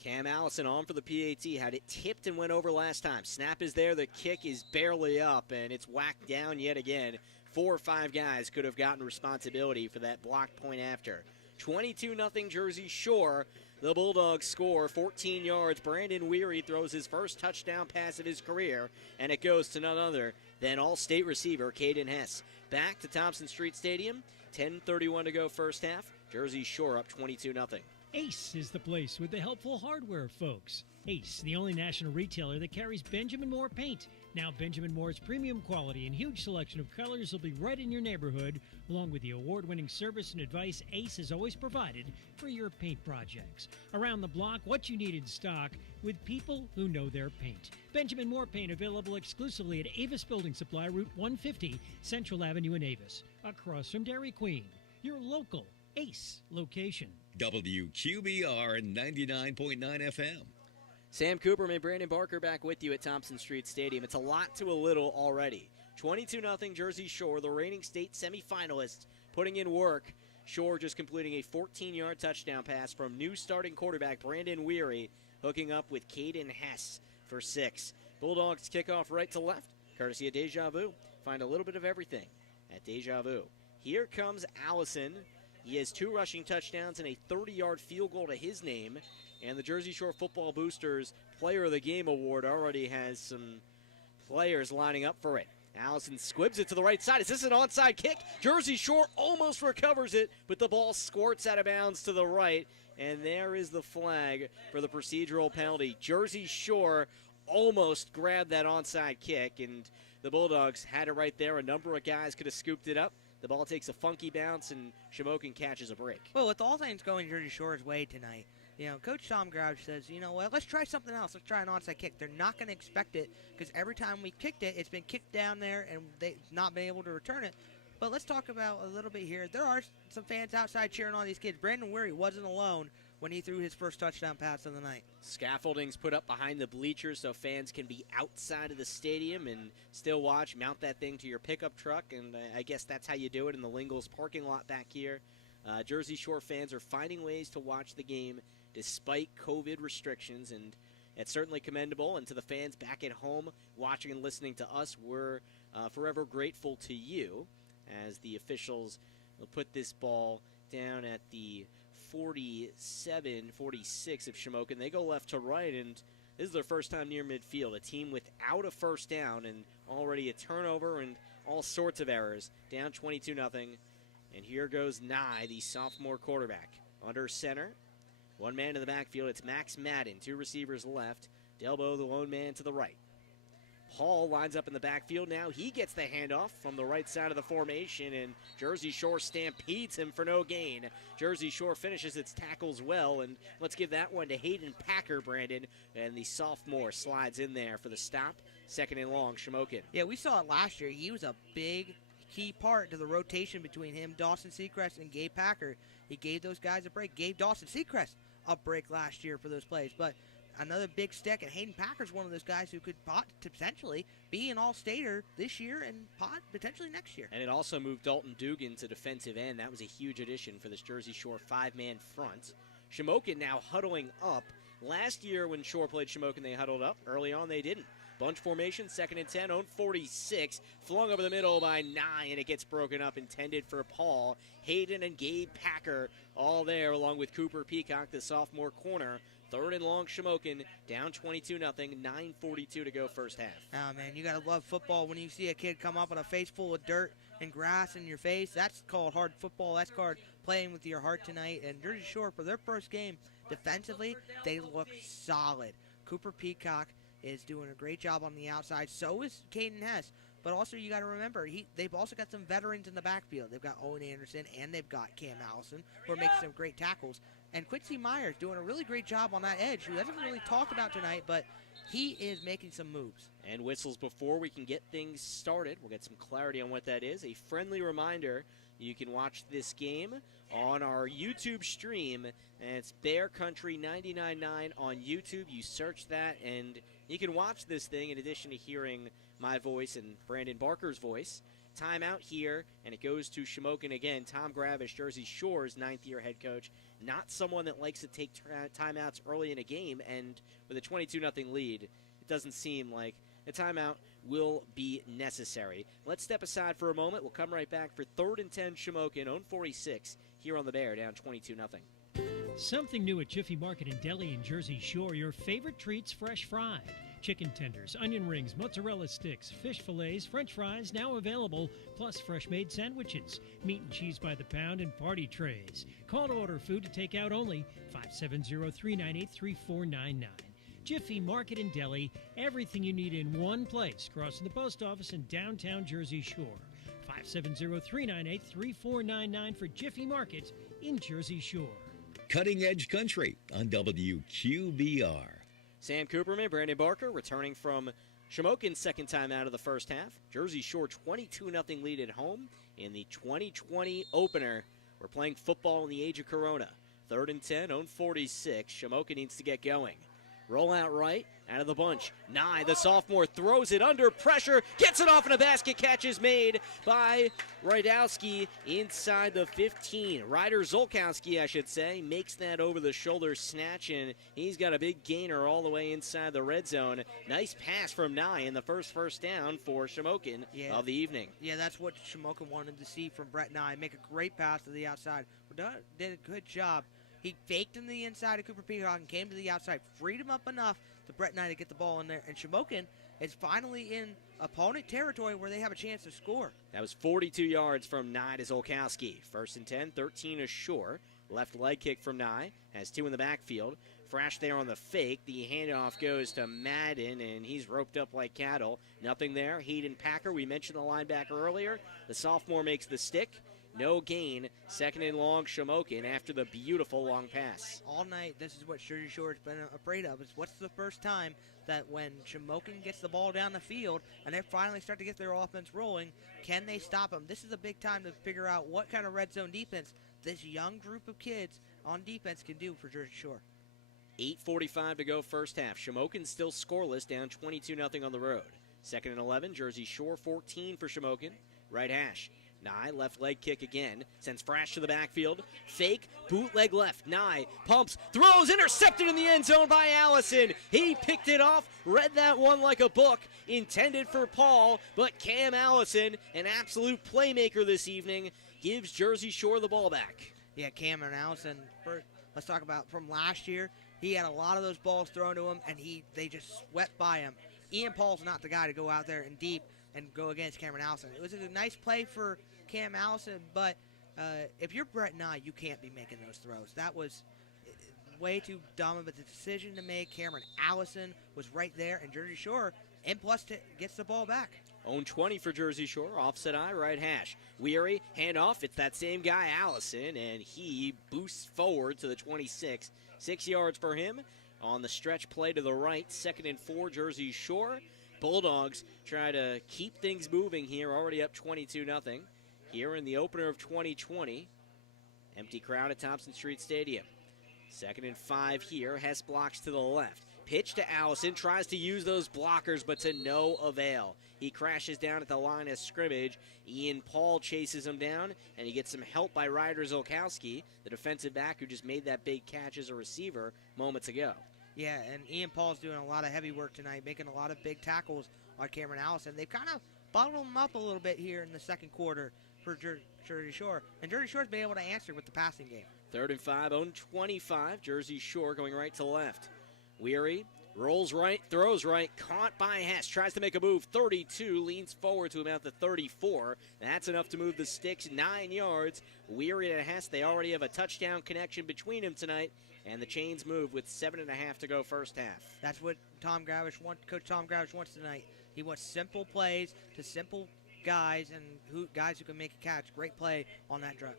Cam Allison on for the PAT. Had it tipped and went over last time. Snap is there. The kick is barely up, and it's whacked down yet again. 4 or 5 guys could have gotten responsibility for that block point after. 22-0 Jersey Shore. The Bulldogs score 14 yards. Brandon Weary throws his first touchdown pass of his career, and it goes to none other than All-State receiver Caden Hess. Back to Thompson Street Stadium. 10:31 to go first half. Jersey Shore up 22-0. Ace is the place with the helpful hardware, folks. Ace, the only national retailer that carries Benjamin Moore paint. Now Benjamin Moore's premium quality and huge selection of colors will be right in your neighborhood, along with the award-winning service and advice Ace has always provided for your paint projects. Around the block, what you need in stock with people who know their paint. Benjamin Moore paint available exclusively at Avis Building Supply, Route 150, Central Avenue in Avis, across from Dairy Queen. Your local Ace location. WQBR 99.9 FM. Sam Cooperman and Brandon Barker back with you at Thompson Street Stadium. It's a lot to a little already. 22-0 Jersey Shore, the reigning state semifinalists, putting in work. Shore just completing a 14-yard touchdown pass from new starting quarterback Brandon Weary, hooking up with Caden Hess for 6. Bulldogs kickoff right to left, courtesy of Deja Vu. Find a little bit of everything at Deja Vu. Here comes Allison. He has 2 rushing touchdowns and a 30-yard field goal to his name. And the Jersey Shore Football Boosters Player of the Game Award already has some players lining up for it. Allison squibs it to the right side. Is this an onside kick? Jersey Shore almost recovers it, but the ball squirts out of bounds to the right. And there is the flag for the procedural penalty. Jersey Shore almost grabbed that onside kick, and the Bulldogs had it right there. A number of guys could have scooped it up. The ball takes a funky bounce, and Shamokin catches a break. Well, with all things going Jersey Shore's way tonight, Coach Tom Gravish says, you know what, let's try something else. Let's try an onside kick. They're not going to expect it because every time we kicked it, it's been kicked down there, and they've not been able to return it. But let's talk about a little bit here. There are some fans outside cheering on these kids. Brandon Weary wasn't alone when he threw his first touchdown pass of the night. Scaffolding's put up behind the bleachers so fans can be outside of the stadium and still watch. Mount that thing to your pickup truck, and I guess that's how you do it in the Lingles parking lot back here. Jersey Shore fans are finding ways to watch the game despite COVID restrictions, and it's certainly commendable. And to the fans back at home watching and listening to us, we're forever grateful to you as the officials will put this ball down at the 47-46 of Shamokin. They go left to right, and this is their first time near midfield. A team without a first down and already a turnover and all sorts of errors. Down 22-0. And here goes Nye, the sophomore quarterback. Under center, one man in the backfield. It's Max Madden. Two receivers left. Delbo, the lone man, to the right. Paul lines up in the backfield now. He gets the handoff from the right side of the formation, and Jersey Shore stampedes him for no gain. Jersey Shore finishes its tackles well, and let's give that one to Hayden Packer, Brandon, and the sophomore slides in there for the stop. Second and long, Shamokin. Yeah, we saw it last year. He was a big key part to the rotation between him, Dawson Seacrest, and Gabe Packer. He gave those guys a break. Gave Dawson Seacrest a break last year for those plays, but another big stick, and Hayden Packer's one of those guys who could potentially be an all-stater this year and potentially next year. And it also moved Dalton Dugan to defensive end. That was a huge addition for this Jersey Shore five-man front. Shamokin now huddling up. Last year when Shore played Shamokin, they huddled up. Early on, they didn't. Bunch formation, 2nd and 10, own 46. Flung over the middle by Nye, and it gets broken up, intended for Paul. Hayden and Gabe Packer all there, along with Cooper Peacock, the sophomore corner. 3rd and long, Shamokin, down 22-0, 9:42 to go first half. Oh, man, you got to love football when you see a kid come up with a face full of dirt and grass in your face. That's called hard football. That's called playing with your heart tonight. And Jersey Shore, for their first game, defensively, they look solid. Cooper Peacock is doing a great job on the outside. So is Caden Hess. But also, you got to remember, they've also got some veterans in the backfield. They've got Owen Anderson, and they've got Cam Allison, who are making some great tackles. And Quincy Myers doing a really great job on that edge, who hasn't really talked about tonight, but he is making some moves. And whistles before we can get things started. We'll get some clarity on what that is. A friendly reminder, you can watch this game on our YouTube stream, and it's Bear Country 99.9 on YouTube. You search that, and you can watch this thing in addition to hearing my voice and Brandon Barker's voice. Timeout here, and it goes to Shamokin again. Tom Gravish, Jersey Shore's 9th-year head coach. Not someone that likes to take timeouts early in a game, and with a 22-0 lead, it doesn't seem like a timeout will be necessary. Let's step aside for a moment. We'll come right back for 3rd and 10 Shamokin, own 46, here on the Bear, down 22-0. Something new at Jiffy Market and Deli in Jersey Shore. Your favorite treats fresh fried. Chicken tenders, onion rings, mozzarella sticks, fish fillets, french fries now available, plus fresh-made sandwiches, meat and cheese by the pound, and party trays. Call to order food to take out only, 570-398-3499. Jiffy Market and Deli, everything you need in one place, crossing the post office in downtown Jersey Shore. 570-398-3499 for Jiffy Market in Jersey Shore. Cutting Edge Country on WQBR. Sam Cooperman, Brandon Barker, returning from Shamokin's second time out of the first half. Jersey Shore 22-0 lead at home in the 2020 opener. We're playing football in the age of Corona. 3rd and 10, own 46. Shamokin needs to get going. Roll out right, out of the bunch. Nye, the sophomore, throws it under pressure, gets it off, and a basket catch is made by Rydowski inside the 15. Ryder Zolkowski, I should say, makes that over-the-shoulder snatch, and he's got a big gainer all the way inside the red zone. Nice pass from Nye in the first down for Shamokin of the evening. Yeah, that's what Shamokin wanted to see from Brett Nye. Make a great pass to the outside. Did a good job. He faked him to the inside of Cooper Peacock and came to the outside, freed him up enough to Brett Knight to get the ball in there. And Shamokin is finally in opponent territory where they have a chance to score. That was 42 yards from Nye to Zolkowski. 1st and 10, 13 ashore. Left leg kick from Nye. Has 2 in the backfield. Frash there on the fake. The handoff goes to Madden, and he's roped up like cattle. Nothing there. Hayden Packer, we mentioned the linebacker earlier. The sophomore makes the stick. No gain. 2nd and long, Shamokin after the beautiful long pass. All night, this is what Jersey Shore has been afraid of. Is what's the first time that when Shamokin gets the ball down the field and they finally start to get their offense rolling, can they stop them? This is a big time to figure out what kind of red zone defense this young group of kids on defense can do for Jersey Shore. 8:45 to go first half. Shamokin still scoreless, down 22-0 on the road. 2nd and 11, Jersey Shore 14 for Shamokin. Right hash. Nye, left leg kick again. Sends Frash to the backfield. Fake, bootleg left. Nye pumps, throws, intercepted in the end zone by Allison. He picked it off, read that one like a book. Intended for Paul, but Cam Allison, an absolute playmaker this evening, gives Jersey Shore the ball back. Yeah, Cameron Allison, let's talk about from last year. He had a lot of those balls thrown to him, and they just swept by him. Ian Paul's not the guy to go out there and deep and go against Cameron Allison. It was a nice play for Cam Allison, but if you're Brett Nye, you can't be making those throws. That was way too dumb of a decision to make. Cameron Allison was right there, and Jersey Shore, and plus gets the ball back. Own 20 for Jersey Shore, offset eye, right hash. Weary, handoff, it's that same guy, Allison, and he boosts forward to the 26. 6 yards for him on the stretch play to the right. 2nd and 4, Jersey Shore. Bulldogs try to keep things moving here, already up 22-0. Here in the opener of 2020. Empty crowd at Thompson Street Stadium. 2nd and 5 here. Hess blocks to the left. Pitch to Allison. Tries to use those blockers, but to no avail. He crashes down at the line of scrimmage. Ian Paul chases him down, and he gets some help by Ryder Zolkowski, the defensive back who just made that big catch as a receiver moments ago. Yeah, and Ian Paul's doing a lot of heavy work tonight, making a lot of big tackles on Cameron Allison. They've kind of bottled him up a little bit here in the second quarter for Jersey Shore, and Jersey Shore's been able to answer with the passing game. 3rd and 5, own 25. Jersey Shore going right to left. Weary rolls right, throws right, caught by Hess. Tries to make a move. 32, leans forward to about the 34. That's enough to move the sticks 9 yards. Weary to Hess. They already have a touchdown connection between them tonight, and the chains move with 7.5 to go first half. That's what Coach Tom Gravish wants tonight. He wants simple plays to simple guys and guys who can make a catch. Great play on that drive.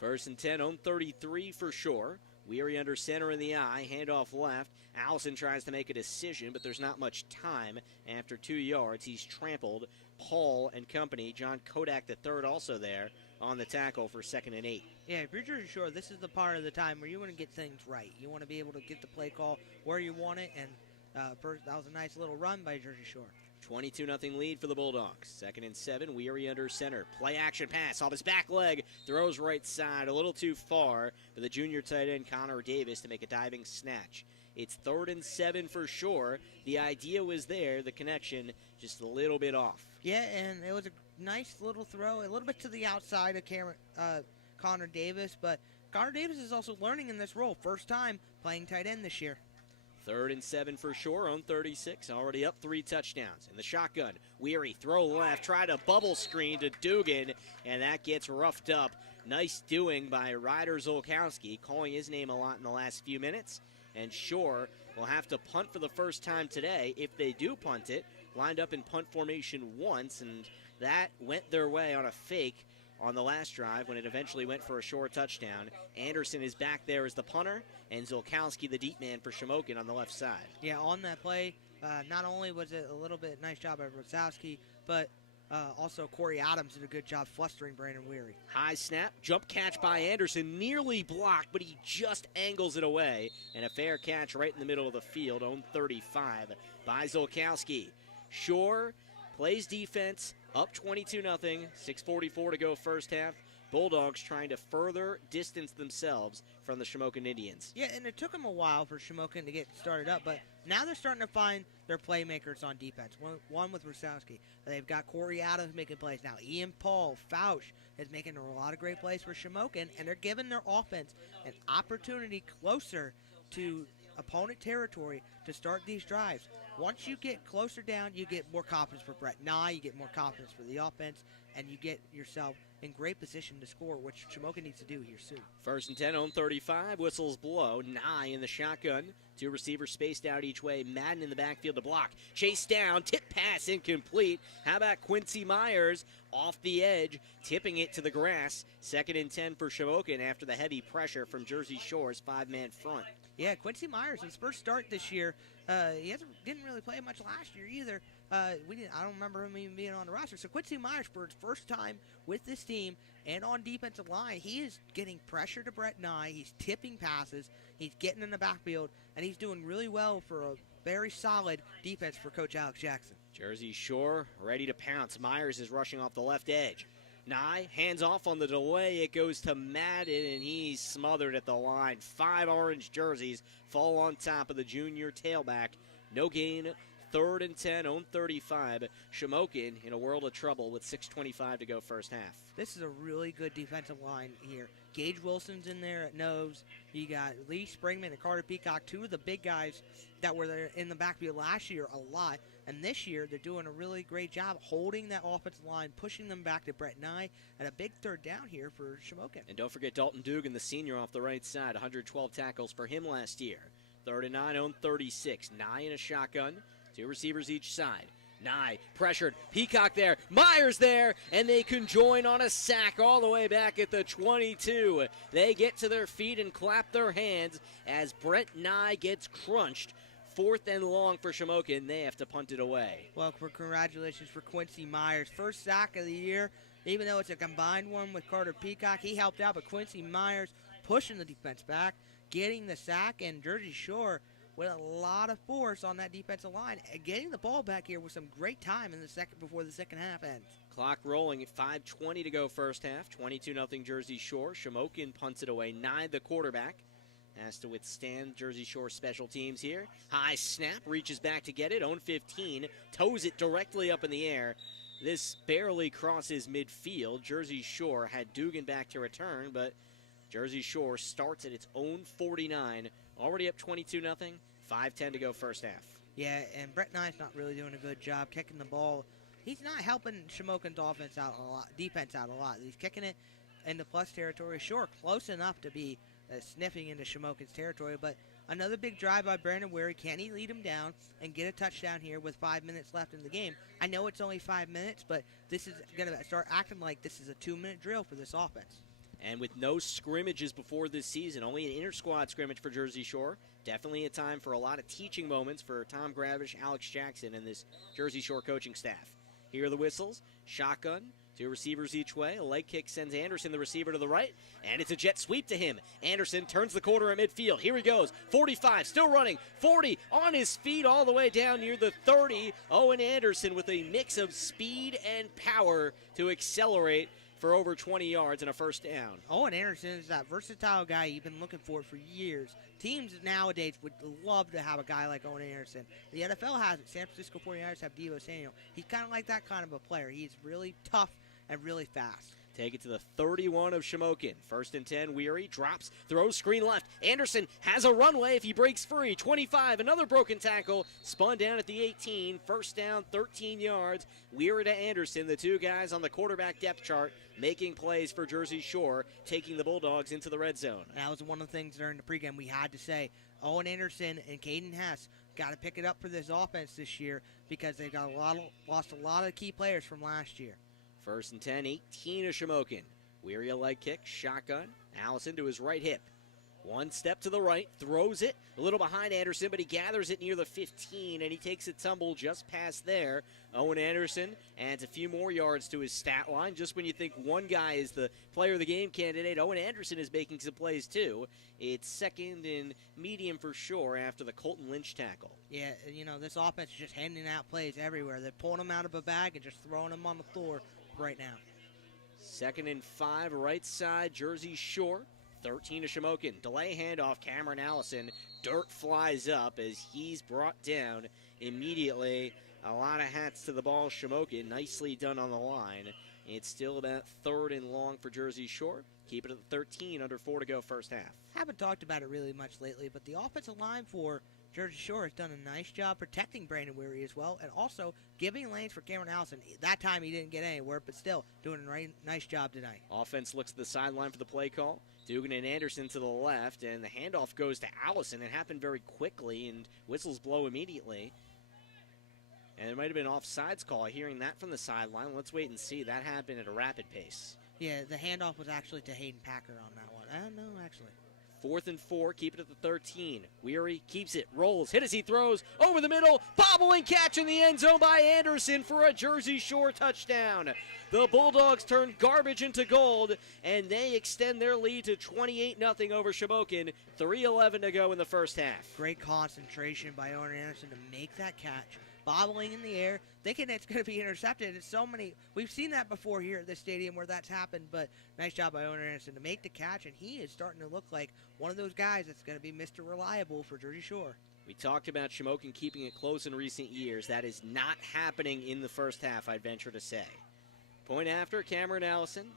1st and 10, own 33 for Shore. Weary under center in the eye, handoff left. Allison tries to make a decision, but there's not much time. After 2 yards, he's trampled. Paul and company, John Kodak III also there on the tackle for 2nd and 8. Yeah, if you're Jersey Shore, this is the part of the time where you want to get things right. You want to be able to get the play call where you want it, and that was a nice little run by Jersey Shore. 22-0 lead for the Bulldogs. 2nd and 7, Weary under center. Play action pass off his back leg. Throws right side a little too far for the junior tight end Connor Davis to make a diving snatch. It's 3rd and 7 for Shore. The idea was there. The connection just a little bit off. Yeah, and it was a nice little throw, a little bit to the outside of Connor Davis, but Connor Davis is also learning in this role. First time playing tight end this year. 3rd and 7 for Shore on 36. Already up 3 touchdowns. In the shotgun, Weary throw left. Try to bubble screen to Dugan, and that gets roughed up. Nice doing by Ryder Zolkowski, calling his name a lot in the last few minutes. And Shore will have to punt for the first time today. If they do punt it, lined up in punt formation once, and that went their way on a fake on the last drive when it eventually went for a Shore touchdown. Anderson is back there as the punter, and Zolkowski, the deep man for Shamokin, on the left side. Yeah, on that play, not only was it a little bit nice job by Rosowski, but also Corey Adams did a good job flustering Brandon Weary. High snap, jump catch by Anderson, nearly blocked, but he just angles it away, and a fair catch right in the middle of the field, on 35 by Zolkowski. Shore plays defense, up 22-0, 6:44 to go first half. Bulldogs trying to further distance themselves from the Shamokin Indians. Yeah, and it took them a while for Shamokin to get started up, but now they're starting to find their playmakers on defense. One with Rosowski. They've got Corey Adams making plays now. Ian Paul, Fausch is making a lot of great plays for Shamokin, and they're giving their offense an opportunity closer to opponent territory to start these drives. Once you get closer down, you get more confidence for Brett Nye, you get more confidence for the offense, and you get yourself in great position to score, which Shamokin needs to do here soon. 1st and 10 on 35. Whistles blow. Nye in the shotgun. 2 receivers spaced out each way. Madden in the backfield to block. Chase down. Tip pass incomplete. How about Quincy Myers off the edge, tipping it to the grass. 2nd and 10 for Shamokin after the heavy pressure from Jersey Shore's 5-man front. Yeah, Quincy Myers, his first start this year, he didn't really play much last year either. I don't remember him even being on the roster. So Quincy Myers, for his first time with this team and on defensive line, he is getting pressure to Brett Nye. He's tipping passes. He's getting in the backfield, and he's doing really well for a very solid defense for Coach Alex Jackson. Jersey Shore ready to pounce. Myers is rushing off the left edge. Nye hands off on the delay. It goes to Madden, and he's smothered at the line. 5 orange jerseys fall on top of the junior tailback. No gain. 3rd and 10 on 35. Shamokin in a world of trouble with 6:25 to go first half. This is a really good defensive line here. Gage Wilson's in there at nose. You got Lee Springman and Carter Peacock, 2 of the big guys that were there in the backfield last year a lot. And this year, they're doing a really great job holding that offensive line, pushing them back to Brett Nye, and a big 3rd down here for Shamokin. And don't forget Dalton Dugan, the senior off the right side. 112 tackles for him last year. 3rd and 9 on 36. Nye in a shotgun. 2 receivers each side. Nye pressured. Peacock there. Myers there. And they conjoin on a sack all the way back at the 22. They get to their feet and clap their hands as Brett Nye gets crunched. 4th and long for Shamokin. They have to punt it away. Well, congratulations for Quincy Myers. First sack of the year. Even though it's a combined one with Carter Peacock, he helped out. But Quincy Myers pushing the defense back, getting the sack, and Jersey Shore with a lot of force on that defensive line, and getting the ball back here with some great time in the second before the second half ends. Clock rolling at 5:20 to go first half. 22-0 Jersey Shore. Shamokin punts it away. Nye, the quarterback, has to withstand Jersey Shore special teams here. High snap, reaches back to get it. Own 15, toes it directly up in the air. This barely crosses midfield. Jersey Shore had Dugan back to return, but Jersey Shore starts at its own 49. Already up 22-0, 5:10 to go first half. Yeah, and Brett Nye's not really doing a good job kicking the ball. He's not helping Shamokin's defense out a lot. He's kicking it into plus territory. Sure, close enough to be sniffing into Shamokin's territory, but another big drive by Brandon Weary. Can he lead him down and get a touchdown here with 5 minutes left in the game? I know it's only 5 minutes, but this is going to start acting like this is a 2-minute drill for this offense. And with no scrimmages before this season, only an inter-squad scrimmage for Jersey Shore. Definitely a time for a lot of teaching moments for Tom Gravish, Alex Jackson, and this Jersey Shore coaching staff. Here are the whistles. Shotgun, 2 receivers each way. A leg kick sends Anderson, the receiver, to the right, and it's a jet sweep to him. Anderson turns the corner at midfield. Here he goes. 45, still running. 40, on his feet all the way down near the 30. Owen Anderson with a mix of speed and power to accelerate for over 20 yards and a first down. Owen Anderson is that versatile guy you've been looking for years. Teams nowadays would love to have a guy like Owen Anderson. The NFL has it. San Francisco 49ers have Deebo Samuel. He's kind of like that kind of a player. He's really tough and really fast. Take it to the 31 of Shamokin. 1st and 10, Weary drops, throws, screen left. Anderson has a runway if he breaks free. 25, another broken tackle, spun down at the 18. First down, 13 yards. Weary to Anderson, the 2 guys on the quarterback depth chart, making plays for Jersey Shore, taking the Bulldogs into the red zone. That was one of the things during the pregame we had to say. Owen Anderson and Caden Hess got to pick it up for this offense this year because they got lost a lot of key players from last year. 1st and 10, 18 of Shamokin. Weary a leg kick, shotgun. Allison to his right hip. 1 step to the right, throws it a little behind Anderson, but he gathers it near the 15, and he takes a tumble just past there. Owen Anderson adds a few more yards to his stat line. Just when you think one guy is the player of the game candidate, Owen Anderson is making some plays too. It's 2nd and medium for sure after the Colton Lynch tackle. Yeah, this offense is just handing out plays everywhere. They're pulling them out of a bag and just throwing them on the floor right now. 2nd and 5, right side, Jersey Shore. 13 to Shamokin. Delay handoff, Cameron Allison. Dirt flies up as he's brought down immediately. A lot of hats to the ball, Shamokin. Nicely done on the line. It's still about 3rd and long for Jersey Shore. Keep it at 13, under 4 to go first half. Haven't talked about it really much lately, but the offensive line for Jersey Shore has done a nice job protecting Brandon Weary as well, and also giving lanes for Cameron Allison. That time he didn't get anywhere, but still doing a nice job tonight. Offense looks to the sideline for the play call. Dugan and Anderson to the left, and the handoff goes to Allison. It happened very quickly, and whistles blow immediately. And there might have been an offsides call. Hearing that from the sideline, let's wait and see. That happened at a rapid pace. Yeah, the handoff was actually to Hayden Packer on that one. No, actually. 4th and 4, keep it at the 13. Weary keeps it, rolls, hit as he throws, over the middle, bobbling catch in the end zone by Anderson for a Jersey Shore touchdown. The Bulldogs turn garbage into gold, and they extend their lead to 28-0 over Shamokin. 3:11 to go in the first half. Great concentration by Owen Anderson to make that catch. Bobbling in the air, thinking it's going to be intercepted. It's so many. We've seen that before here at this stadium where that's happened, but nice job by Owen Anderson to make the catch, and he is starting to look like one of those guys that's going to be Mr. Reliable for Jersey Shore. We talked about Shamokin keeping it close in recent years. That is not happening in the first half, I'd venture to say. Point after, Cameron Allison.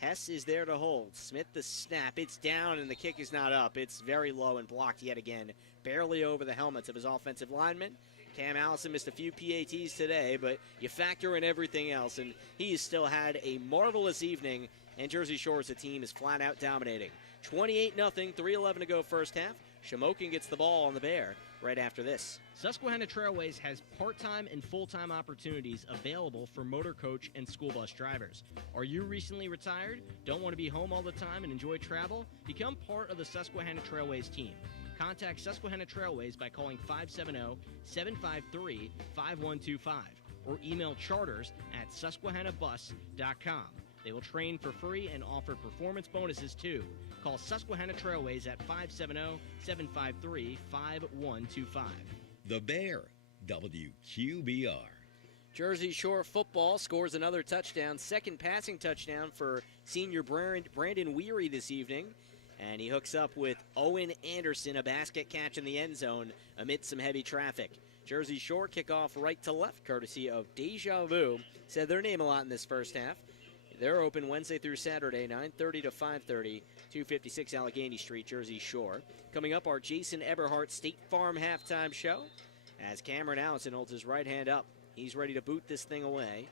Hess is there to hold. Smith the snap. It's down, and the kick is not up. It's very low and blocked yet again, barely over the helmets of his offensive linemen. Cam Allison missed a few PATs today, but you factor in everything else, and he has still had a marvelous evening, and Jersey Shore as a team is flat out dominating. 28-0, 3:11 to go first half. Shamokin gets the ball on the Bear right after this. Susquehanna Trailways has part-time and full-time opportunities available for motor coach and school bus drivers. Are you recently retired? Don't want to be home all the time and enjoy travel? Become part of the Susquehanna Trailways team. Contact Susquehanna Trailways by calling 570-753-5125 or email charters@susquehannabus.com. They will train for free and offer performance bonuses too. Call Susquehanna Trailways at 570-753-5125. The Bear, WQBR. Jersey Shore football scores another touchdown, second passing touchdown for senior Brandon Weary this evening. And he hooks up with Owen Anderson, a basket catch in the end zone amidst some heavy traffic. Jersey Shore kickoff right to left, courtesy of Deja Vu. Said their name a lot in this first half. They're open Wednesday through Saturday, 9:30 to 5:30, 256 Allegheny Street, Jersey Shore. Coming up, our Jason Eberhardt State Farm halftime show as Cameron Allison holds his right hand up. He's ready to boot this thing away.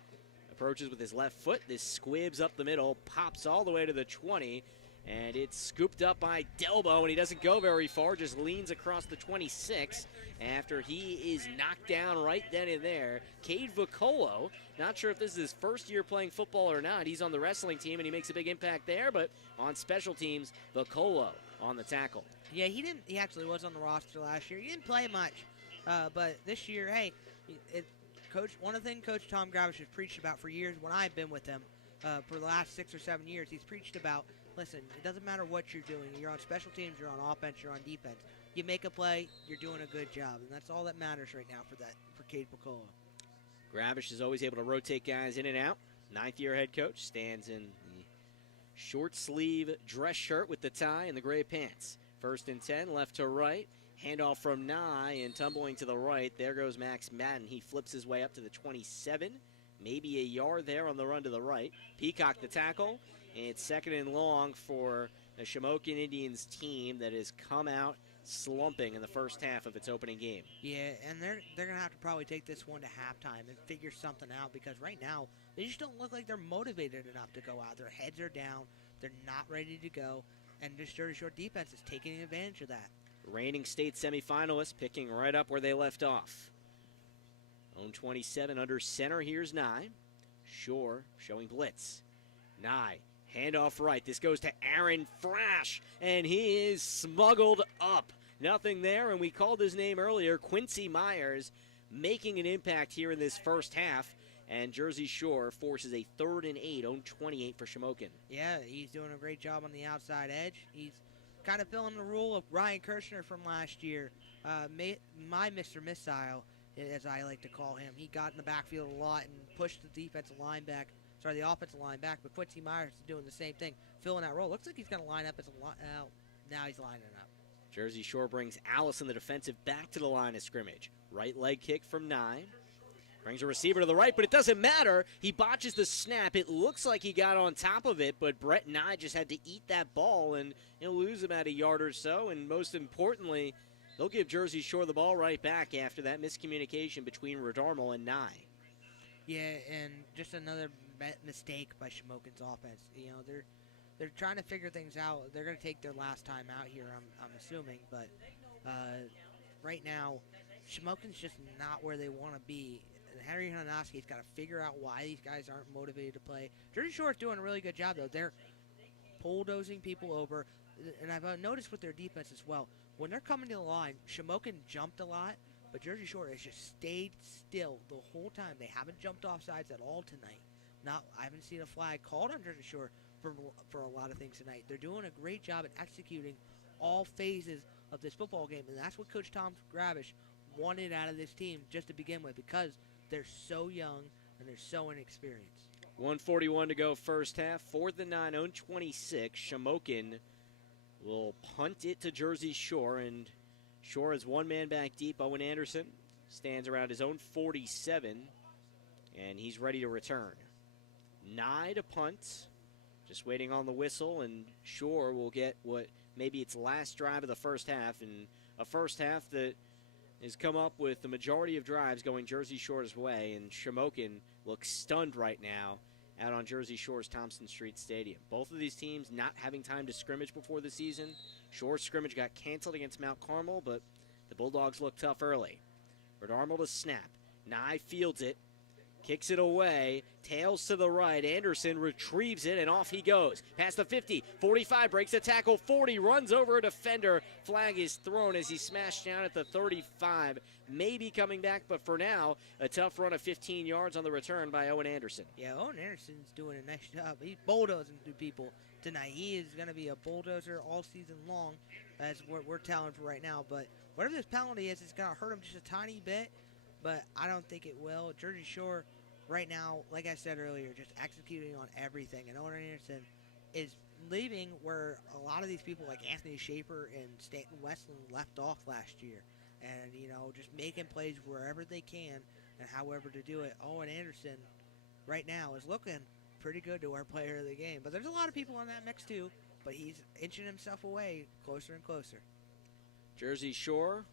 Approaches with his left foot. This squibs up the middle, pops all the way to the 20. And it's scooped up by Delbo, and he doesn't go very far, just leans across the 26 after he is knocked down right then and there. Cade Vocolo, not sure if this is his first year playing football or not. He's on the wrestling team, and he makes a big impact there, but on special teams, Vocolo on the tackle. Yeah, he actually was on the roster last year. He didn't play much, but this year, hey, one of the things Coach Tom Gravish has preached about for years when I've been with him, for the last 6 or 7 years, he's preached about, listen, it doesn't matter what you're doing. You're on special teams, you're on offense, you're on defense. You make a play, you're doing a good job, and that's all that matters right now for Cade Picola. Gravish is always able to rotate guys in and out. 9th-year head coach stands in the short-sleeve dress shirt with the tie and the gray pants. 1st and 10, left to right. Handoff from Nye, and tumbling to the right, there goes Max Madden. He flips his way up to the 27. Maybe a yard there on the run to the right. Peacock the tackle. It's 2nd and long for the Shamokin Indians team that has come out slumping in the first half of its opening game. Yeah, and they're going to have to probably take this one to halftime and figure something out, because right now they just don't look like they're motivated enough to go out. Their heads are down. They're not ready to go, and this Jersey Shore defense is taking advantage of that. Reigning state semifinalists picking right up where they left off. Own 27 under center. Here's Nye. Shore showing blitz. Nye. Handoff right. This goes to Aaron Frash, and he is smuggled up. Nothing there, and we called his name earlier, Quincy Myers, making an impact here in this first half, and Jersey Shore forces a 3rd and 8, own 28 for Shamokin. Yeah, he's doing a great job on the outside edge. He's kind of filling the role of Ryan Kirshner from last year, my Mr. Missile, as I like to call him. He got in the backfield a lot and pushed the offensive line back, but Quincy Myers is doing the same thing, filling that role. Looks like he's going to line up as now he's lining up. Jersey Shore brings Allison, the defensive back, to the line of scrimmage. Right leg kick from Nye. Brings a receiver to the right, but it doesn't matter. He botches the snap. It looks like he got on top of it, but Brett Nye just had to eat that ball, and he'll lose about a yard or so. And most importantly, they'll give Jersey Shore the ball right back after that miscommunication between Redarmo and Nye. Yeah, and just another mistake by Shamokin's offense. You know, they're trying to figure things out. They're going to take their last time out here, I'm assuming, but right now, Shamokin's just not where they want to be. And Henry Hananoski's got to figure out why these guys aren't motivated to play. Jersey Shore's doing a really good job, though. They're bulldozing people over. And I've noticed with their defense as well, when they're coming to the line, Shamokin jumped a lot, but Jersey Shore has just stayed still the whole time. They haven't jumped off sides at all tonight. I haven't seen a flag called on Jersey Shore for a lot of things tonight. They're doing a great job at executing all phases of this football game, and that's what Coach Tom Gravish wanted out of this team just to begin with, because they're so young and they're so inexperienced. 1:41 to go first half. 4th and 9, own 26. Shamokin will punt it to Jersey Shore, and Shore is one man back deep. Owen Anderson stands around his own 47, and he's ready to return. Nye to punt, just waiting on the whistle, and Shore will get what maybe its last drive of the first half, and a first half that has come up with the majority of drives going Jersey Shore's way, and Shamokin looks stunned right now out on Jersey Shore's Thompson Street Stadium. Both of these teams not having time to scrimmage before the season. Shore's scrimmage got canceled against Mount Carmel, but the Bulldogs looked tough early. Redarmo to snap. Nye fields it, kicks it away, tails to the right. Anderson retrieves it, and off he goes. Past the 50, 45, breaks the tackle, 40, runs over a defender. Flag is thrown as he smashed down at the 35. Maybe coming back, but for now, a tough run of 15 yards on the return by Owen Anderson. Yeah, Owen Anderson's doing a nice job. He's bulldozing through people tonight. He is going to be a bulldozer all season long. That's what we're telling for right now. But whatever this penalty is, it's going to hurt him just a tiny bit, but I don't think it will. Jersey Shore right now, like I said earlier, just executing on everything. And Owen Anderson is leaving where a lot of these people like Anthony Schaefer and Stanton Westland left off last year. And, you know, just making plays wherever they can and however to do it. Owen Anderson right now is looking pretty good to our player of the game. But there's a lot of people on that mix too, but he's inching himself away closer and closer. Jersey Shore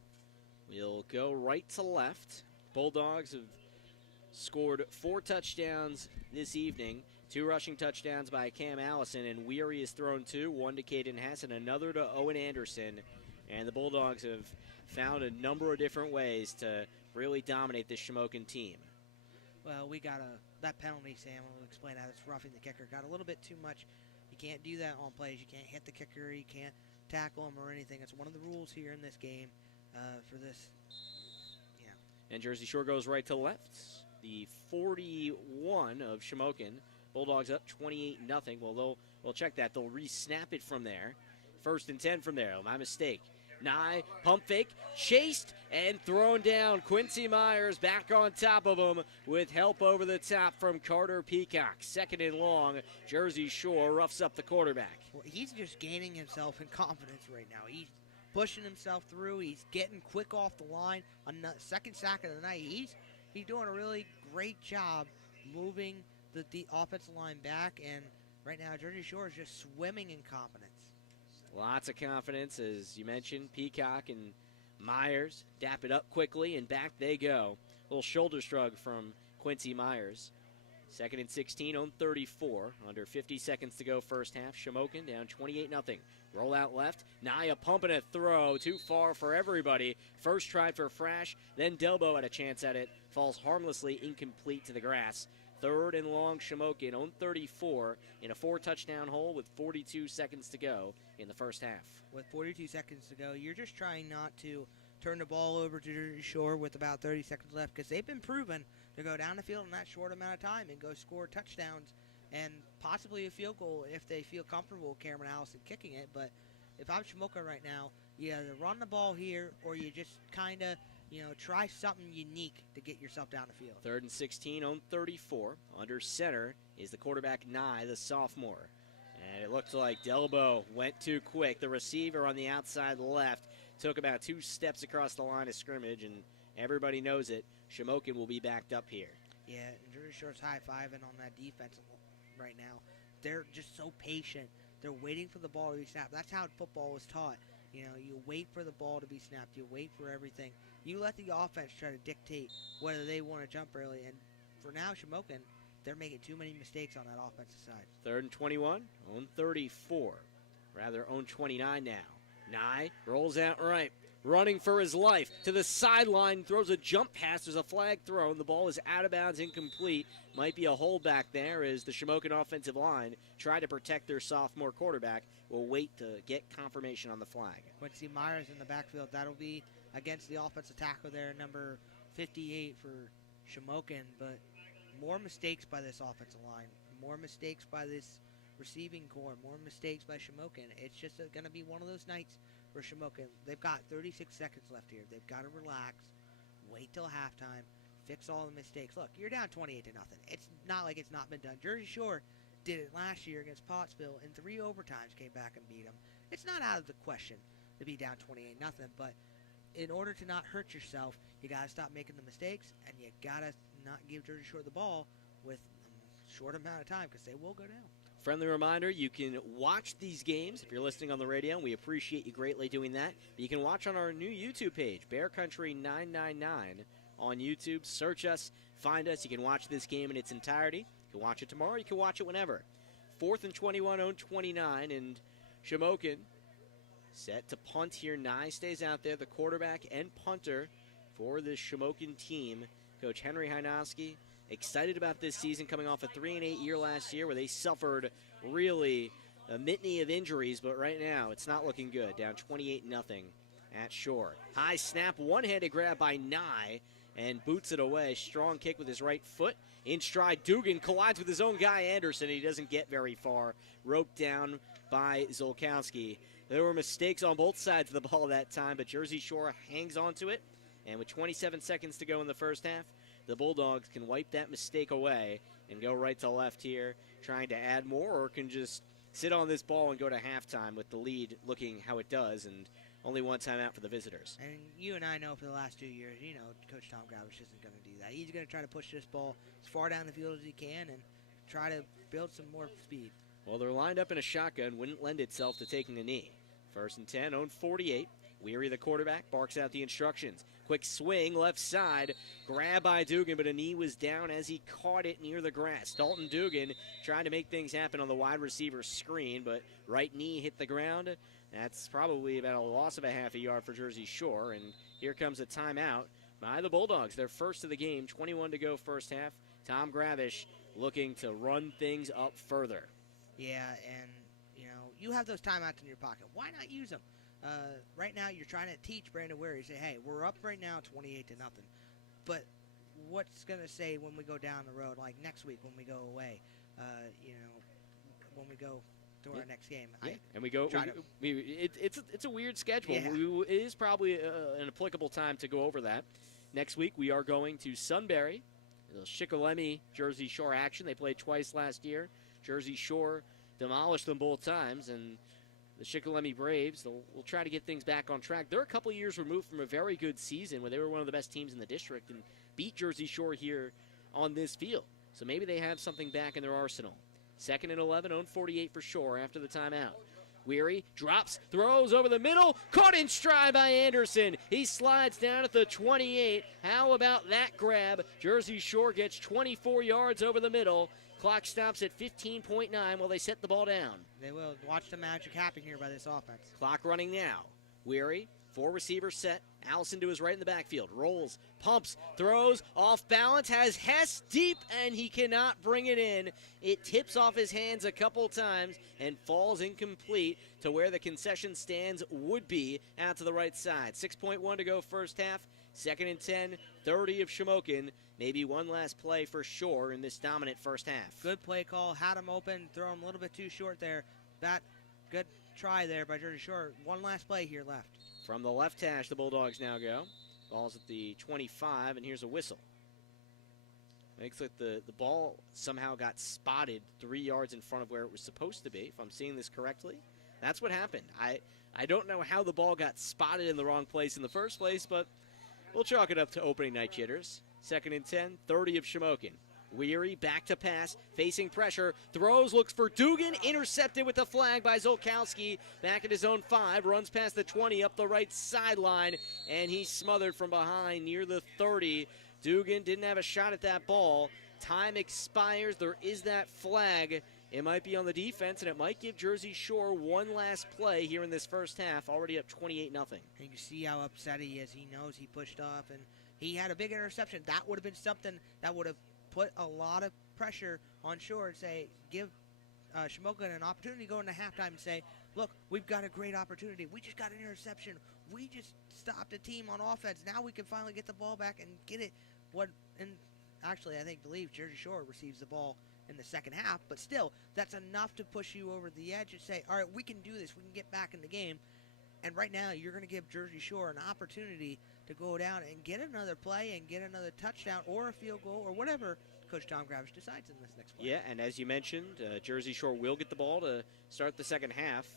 will go right to left. Bulldogs have scored 4 touchdowns this evening, 2 rushing touchdowns by Cam Allison, and Weary has thrown 2, 1 to Caden Hess and another to Owen Anderson. And the Bulldogs have found a number of different ways to really dominate this Shamokin team. Well, we got that penalty, Sam, will explain how it's roughing the kicker. Got a little bit too much. You can't do that on plays. You can't hit the kicker. You can't tackle him or anything. It's one of the rules here in this game for this. Yeah. And Jersey Shore goes right to left. The 41 of Shamokin. Bulldogs up 28-0. Well, we'll check that. They'll re-snap it from there. 1st and 10 from there. My mistake. Nye, pump fake, chased, and thrown down. Quincy Myers back on top of him with help over the top from Carter Peacock. 2nd and long. Jersey Shore roughs up the quarterback. Well, he's just gaining himself in confidence right now. He's pushing himself through. He's getting quick off the line. A 2nd sack of the night. He's doing a really great job moving the offensive line back, and right now Jersey Shore is just swimming in confidence. Lots of confidence, as you mentioned. Peacock and Myers dap it up quickly, and back they go. Little shoulder shrug from Quincy Myers. 2nd and 16 on 34. Under 50 seconds to go first half. Shamokin down 28-0. Roll out left. Nye a pump and a throw. Too far for everybody. First try for Frash. Then Delbo had a chance at it. Falls harmlessly incomplete to the grass. 3rd and long. Shamokin on 34 in a 4-touchdown hole with 42 seconds to go in the first half. With 42 seconds to go, you're just trying not to turn the ball over to Jersey Shore with about 30 seconds left, because they've been proven to go down the field in that short amount of time and go score touchdowns and possibly a field goal if they feel comfortable with Cameron Allison kicking it. But if I'm Shamokin right now, you either run the ball here or you just kind of, try something unique to get yourself down the field. 3rd and 16 on 34. Under center is the quarterback Nye, the sophomore. And it looked like Delbo went too quick. The receiver on the outside left took about 2 steps across the line of scrimmage, and everybody knows it. Shamokin will be backed up here. Yeah, and Jersey Shore's high-fiving on that defense right now. They're just so patient. They're waiting for the ball to be snapped. That's how football was taught. You know, you wait for the ball to be snapped. You wait for everything. You let the offense try to dictate whether they want to jump early. And for now, Shamokin, they're making too many mistakes on that offensive side. 3rd and 21, own 34. Rather, own 29 now. Nye rolls out right, running for his life to the sideline, throws a jump pass. There's a flag thrown. The ball is out of bounds, incomplete. Might be a holdback there as the Shamokin offensive line try to protect their sophomore quarterback. We'll wait to get confirmation on the flag. Quincy Myers in the backfield. That'll be against the offensive tackle there, number 58 for Shamokin. But more mistakes by this offensive line, more mistakes by this receiving core, more mistakes by Shamokin. It's just going to be one of those nights for Shamokin. They've got 36 seconds left here. They've got to relax, wait till halftime, fix all the mistakes. Look, you're down 28-0. It's not like it's not been done. Jersey Shore did it last year against Pottsville in 3 overtimes, came back and beat them. It's not out of the question to be down 28-0, but in order to not hurt yourself, you got to stop making the mistakes, and you got to not give Jersey Shore the ball with a short amount of time because they will go down. Friendly reminder, you can watch these games if you're listening on the radio, and we appreciate you greatly doing that. But you can watch on our new YouTube page, Bear Country 999 on YouTube. Search us, find us. You can watch this game in its entirety. You can watch it tomorrow. You can watch it whenever. 4th and 21, own 29, and Shamokin set to punt here. Nye stays out there, the quarterback and punter for the Shamokin team. Coach Henry Hynoski excited about this season, coming off a 3-8 year last year where they suffered really a litany of injuries, but right now it's not looking good. Down 28-0 at Shore. High snap, one-handed grab by Nye, and boots it away. Strong kick with his right foot. In stride, Dugan collides with his own guy, Anderson, and he doesn't get very far. Roped down by Zolkowski. There were mistakes on both sides of the ball that time, but Jersey Shore hangs on to it, and with 27 seconds to go in the first half, the Bulldogs can wipe that mistake away and go right to left here, trying to add more, or can just sit on this ball and go to halftime with the lead looking how it does, and only one timeout for the visitors. And you and I know for the last 2 years, you know, Coach Tom Gravish isn't going to do that. He's going to try to push this ball as far down the field as he can and try to build some more speed. Well, they're lined up in a shotgun, wouldn't lend itself to taking a knee. 1st and 10, own 48. Weary, the quarterback, barks out the instructions. Quick swing, left side, grab by Dugan, but a knee was down as he caught it near the grass. Dalton Dugan trying to make things happen on the wide receiver screen, but right knee hit the ground. That's probably about a loss of a half a yard for Jersey Shore, and here comes a timeout by the Bulldogs. Their first of the game, 21 to go first half. Tom Gravish looking to run things up further. Yeah, and, you know, you have those timeouts in your pocket. Why not use them? Right now, you're trying to teach Brandon Weary. Say, hey, we're up right now 28-0. But what's going to say when we go down the road, like next week when we go away, you know, when we go to our next game? Yeah. And we go, it's a weird schedule. Yeah. It is probably an applicable time to go over that. Next week, we are going to Sunbury, the Shikellamy Jersey Shore action. They played twice last year. Jersey Shore demolished them both times, and the Shikellamy Braves, will try to get things back on track. They're a couple years removed from a very good season where they were one of the best teams in the district and beat Jersey Shore here on this field. So maybe they have something back in their arsenal. 2nd and 11, own 48 for Shore after the timeout. Weary drops, throws over the middle, caught in stride by Anderson. He slides down at the 28. How about that grab? Jersey Shore gets 24 yards over the middle. Clock stops at 15.9 while they set the ball down. They will. Watch the magic happen here by this offense. Clock running now. Weary, 4 receivers set. Allison to his right in the backfield. Rolls, pumps, throws, off balance, has Hess deep, and he cannot bring it in. It tips off his hands a couple times and falls incomplete to where the concession stands would be out to the right side. 6.1 to go first half. 2nd and 10, 30 of Shamokin. Maybe one last play for Shore in this dominant first half. Good play call. Had him open. Throw him a little bit too short there. That good try there by Jersey Shore. One last play here left. From the left hash, the Bulldogs now go. Ball's at the 25, and here's a whistle. Looks like the ball somehow got spotted 3 yards in front of where it was supposed to be, if I'm seeing this correctly. That's what happened. I don't know how the ball got spotted in the wrong place in the first place, but we'll chalk it up to opening night jitters. 2nd and 10, 30 of Shamokin. Weary, back to pass, facing pressure, throws, looks for Dugan, intercepted with the flag by Zolkowski, back at his own 5, runs past the 20, up the right sideline, and he's smothered from behind near the 30. Dugan didn't have a shot at that ball. Time expires, there is that flag. It might be on the defense, and it might give Jersey Shore one last play here in this first half, already up 28-0. You can see how upset he is. He knows he pushed off, and he had a big interception. That would have been something that would have put a lot of pressure on Shore and say, give Shamokin an opportunity to go into halftime and say, look, we've got a great opportunity. We just got an interception. We just stopped a team on offense. Now we can finally get the ball back and get it. Actually, I believe Jersey Shore receives the ball in the second half, but still, that's enough to push you over the edge and say, all right, we can do this. We can get back in the game. And right now, you're going to give Jersey Shore an opportunity to go down and get another play and get another touchdown or a field goal or whatever Coach Tom Gravish decides in this next play. Yeah, and as you mentioned, Jersey Shore will get the ball to start the second half.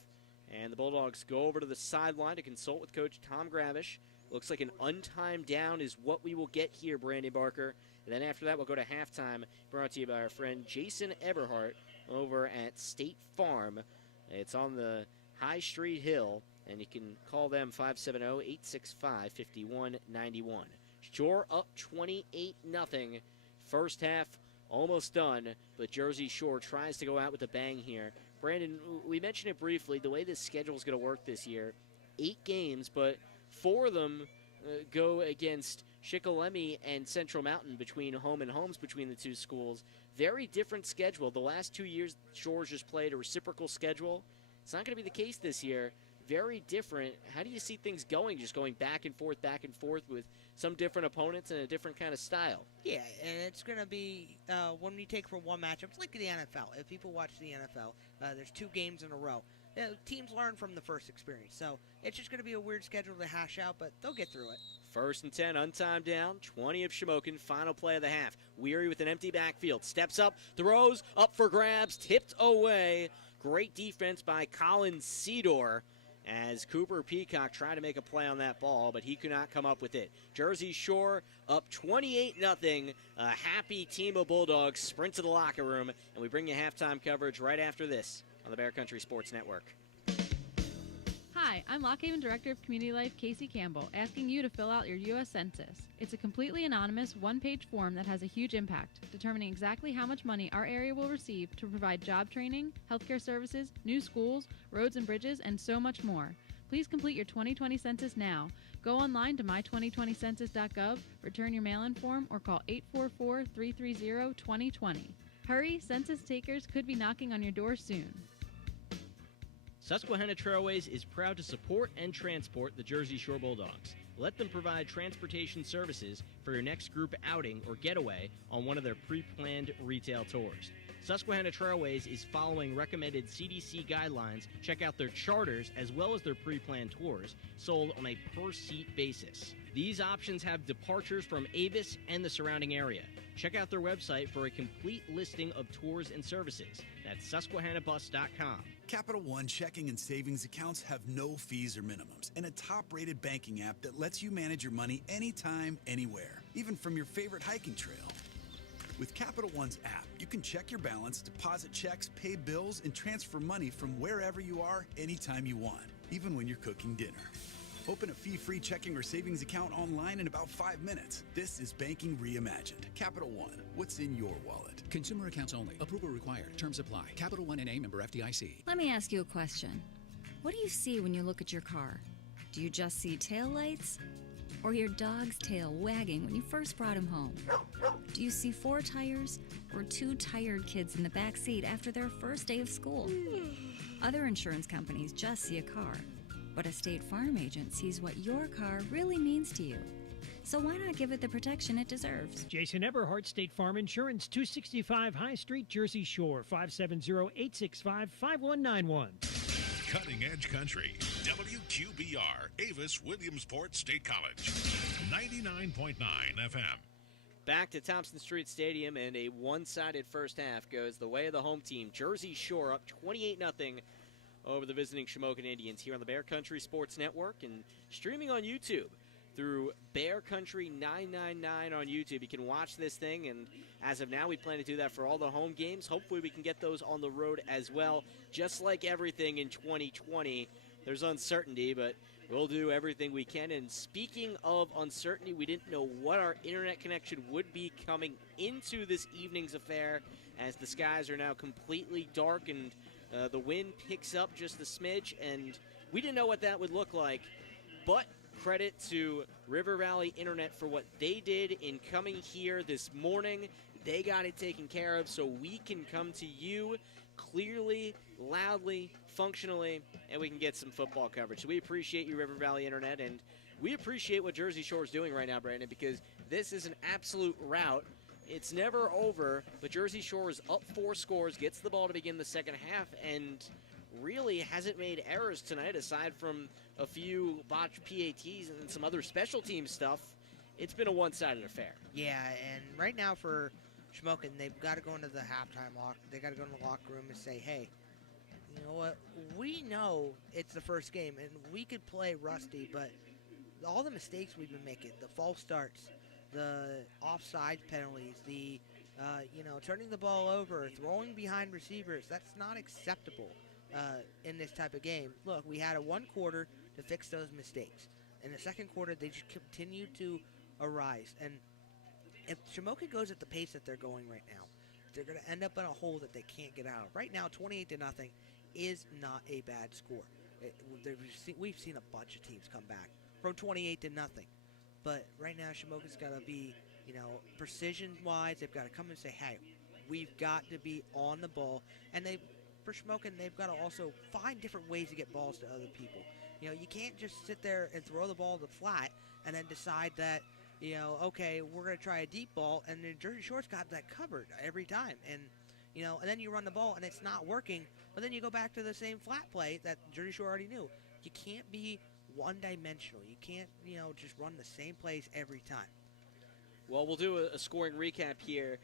And the Bulldogs go over to the sideline to consult with Coach Tom Gravish. Looks like an untimed down is what we will get here, Brandon Barker. And then after that, we'll go to halftime, brought to you by our friend Jason Eberhardt over at State Farm. It's on the High Street Hill, and you can call them 570-865-5191. Shore up 28-0. First half almost done, but Jersey Shore tries to go out with a bang here. Brandon, we mentioned it briefly, the way this schedule is going to work this year, 8 games, but 4 of them go against Shikellamy and Central Mountain between home and homes between the two schools. Very different schedule. The last 2 years, Shore's just played a reciprocal schedule. It's not going to be the case this year. Very different. How do you see things going, just going back and forth with some different opponents and a different kind of style? Yeah, and it's going to be, when we take from one matchup, it's like the NFL. If people watch the NFL, there's 2 games in a row. Teams learn from the first experience, so it's just going to be a weird schedule to hash out, but they'll get through it. 1st and 10, untimed down, 20 of Shamokin, final play of the half. Weary with an empty backfield, steps up, throws, up for grabs, tipped away. Great defense by Colin Seedor as Cooper Peacock tried to make a play on that ball, but he could not come up with it. Jersey Shore up 28-0. A happy team of Bulldogs sprint to the locker room, and we bring you halftime coverage right after this on the Bear Country Sports Network. Hi, I'm Lock Haven Director of Community Life, Casey Campbell, asking you to fill out your U.S. Census. It's a completely anonymous, one-page form that has a huge impact, determining exactly how much money our area will receive to provide job training, healthcare services, new schools, roads and bridges, and so much more. Please complete your 2020 census now. Go online to my2020census.gov, return your mail-in form, or call 844-330-2020. Hurry, census takers could be knocking on your door soon. Susquehanna Trailways is proud to support and transport the Jersey Shore Bulldogs. Let them provide transportation services for your next group outing or getaway on one of their pre-planned retail tours. Susquehanna Trailways is following recommended CDC guidelines. Check out their charters as well as their pre-planned tours, sold on a per-seat basis. These options have departures from Avis and the surrounding area. Check out their website for a complete listing of tours and services. That's susquehannabus.com. Capital One checking and savings accounts have no fees or minimums, and a top-rated banking app that lets you manage your money anytime, anywhere, even from your favorite hiking trail. With Capital One's app, you can check your balance, deposit checks, pay bills, and transfer money from wherever you are, anytime you want, even when you're cooking dinner. Open a fee-free checking or savings account online in about 5 minutes. This is banking reimagined. Capital One, what's in your wallet? Consumer accounts only. Approval required. Terms apply. Capital One N.A. member FDIC. Let me ask you a question. What do you see when you look at your car? Do you just see taillights? Or your dog's tail wagging when you first brought him home? Do you see 4 tires or 2 tired kids in the back seat after their first day of school? Other insurance companies just see a car, but a State Farm agent sees what your car really means to you. So why not give it the protection it deserves? Jason Eberhardt, State Farm Insurance, 265 High Street, Jersey Shore, 570-865-5191. Cutting Edge Country, WQBR, Avis Williamsport State College, 99.9 FM. Back to Thompson Street Stadium, and a one-sided first half goes the way of the home team. Jersey Shore up 28-0 over the visiting Shamokin Indians here on the Bear Country Sports Network and streaming on YouTube. through Bear Country 999 on YouTube. You can watch this thing, and as of now, we plan to do that for all the home games. Hopefully we can get those on the road as well. Just like everything in 2020, there's uncertainty, but we'll do everything we can. And speaking of uncertainty, we didn't know what our internet connection would be coming into this evening's affair, as the skies are now completely dark and the wind picks up just a smidge, and we didn't know what that would look like. But credit to River Valley Internet for what they did in coming here this morning. They got it taken care of so we can come to you clearly, loudly, functionally, and we can get some football coverage. So we appreciate you, River Valley Internet, and we appreciate what Jersey Shore is doing right now, Brandon, because this is an absolute rout. It's never over, but Jersey Shore is up 4 scores, gets the ball to begin the second half, and really hasn't made errors tonight aside from a few botched PATs and some other special team stuff. It's been a one-sided affair. Yeah, and right now for Shamokin, they've got to go into the halftime lock. They got to go in the locker room and say, hey, you know what? We know it's the first game, and we could play rusty, but all the mistakes we've been making, the false starts, the offside penalties, the turning the ball over, throwing behind receivers, that's not acceptable in this type of game. Look, we had a 1 quarter to fix those mistakes. In the second quarter, they just continue to arise. And if Shamokin goes at the pace that they're going right now, they're going to end up in a hole that they can't get out of. Right now, 28-0 is not a bad score. We've seen a bunch of teams come back from 28-0. But right now, Shamokin's got to be, precision-wise, they've got to come and say, hey, we've got to be on the ball. And for Shamokin, they've got to also find different ways to get balls to other people. You can't just sit there and throw the ball to flat and then decide that, okay, we're going to try a deep ball, and then Jersey Shore's got that covered every time. And, and then you run the ball and it's not working, but then you go back to the same flat play that Jersey Shore already knew. You can't be one-dimensional. You can't, just run the same plays every time. Well, we'll do a scoring recap here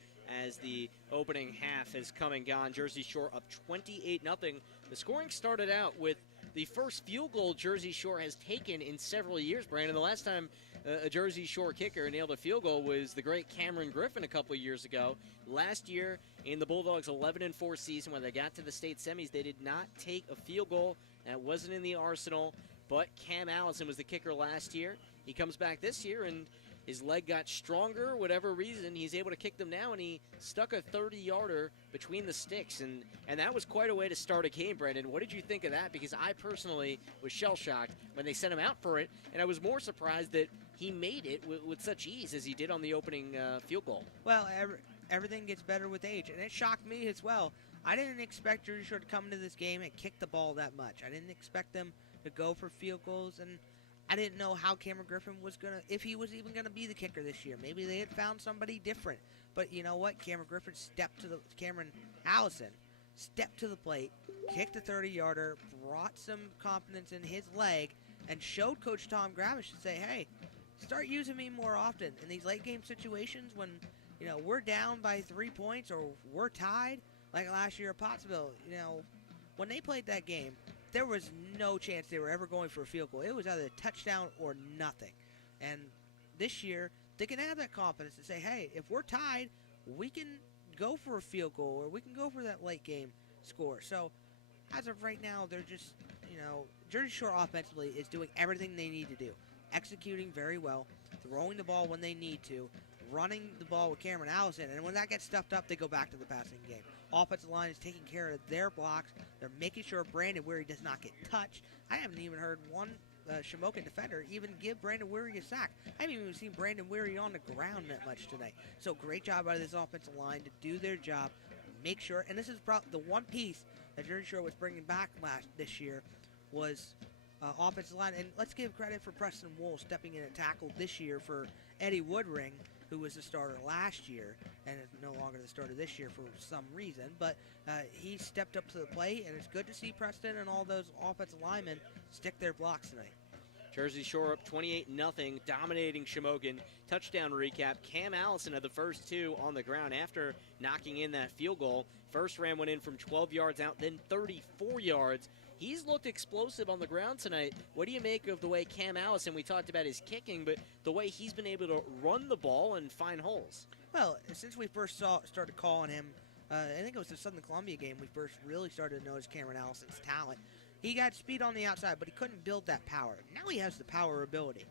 as the opening half has come and gone. Jersey Shore up 28-0. The scoring started out with the first field goal Jersey Shore has taken in several years, Brandon. The last time a Jersey Shore kicker nailed a field goal was the great Cameron Griffin a couple of years ago. Last year in the Bulldogs' 11-4 season, when they got to the state semis, they did not take a field goal. That wasn't in the arsenal, but Cam Allison was the kicker last year. He comes back this year, and his leg got stronger, whatever reason. He's able to kick them now, and he stuck a 30-yarder between the sticks, and that was quite a way to start a game, Brandon. What did you think of that? Because I personally was shell-shocked when they sent him out for it, and I was more surprised that he made it with such ease as he did on the opening field goal. Well, everything gets better with age, and it shocked me as well. I didn't expect Jersey Shore to come into this game and kick the ball that much. I didn't expect them to go for field goals, and I didn't know how Cameron Griffin was if he was even gonna be the kicker this year. Maybe they had found somebody different. But you know what? Cameron Allison stepped to the plate, kicked a 30-yarder, brought some confidence in his leg, and showed Coach Tom Gravish to say, hey, start using me more often in these late game situations when we're down by 3 points or we're tied, like last year at Pottsville. When they played that game, there was no chance they were ever going for a field goal. It was either a touchdown or nothing. And this year, they can have that confidence to say, hey, if we're tied, we can go for a field goal or we can go for that late game score. So as of right now, they're just, Jersey Shore offensively is doing everything they need to do. Executing very well, throwing the ball when they need to, running the ball with Cameron Allison, and when that gets stuffed up, they go back to the passing game. Offensive line is taking care of their blocks. They're making sure Brandon Weary does not get touched. I haven't even heard one Shamokin defender even give Brandon Weary a sack. I haven't even seen Brandon Weary on the ground that much tonight. So great job out of this offensive line to do their job, make sure, and this is the one piece that Jersey Shore was bringing back this year was offensive line. And let's give credit for Preston Wool stepping in and tackle this year for Eddie Woodring, who was the starter last year and is no longer the starter this year for some reason. But he stepped up to the plate, and it's good to see Preston and all those offensive linemen stick their blocks tonight. Jersey Shore up 28-0, dominating Shamokin. Touchdown recap. Cam Allison had the first two on the ground after knocking in that field goal. First ran one in from 12 yards out, then 34 yards. He's looked explosive on the ground tonight. What do you make of the way Cam Allison, we talked about his kicking, but the way he's been able to run the ball and find holes? Well, since we first started calling him, I think it was the Southern Columbia game, we first really started to notice Cameron Allison's talent. He got speed on the outside, but he couldn't build that power. Now he has the power ability.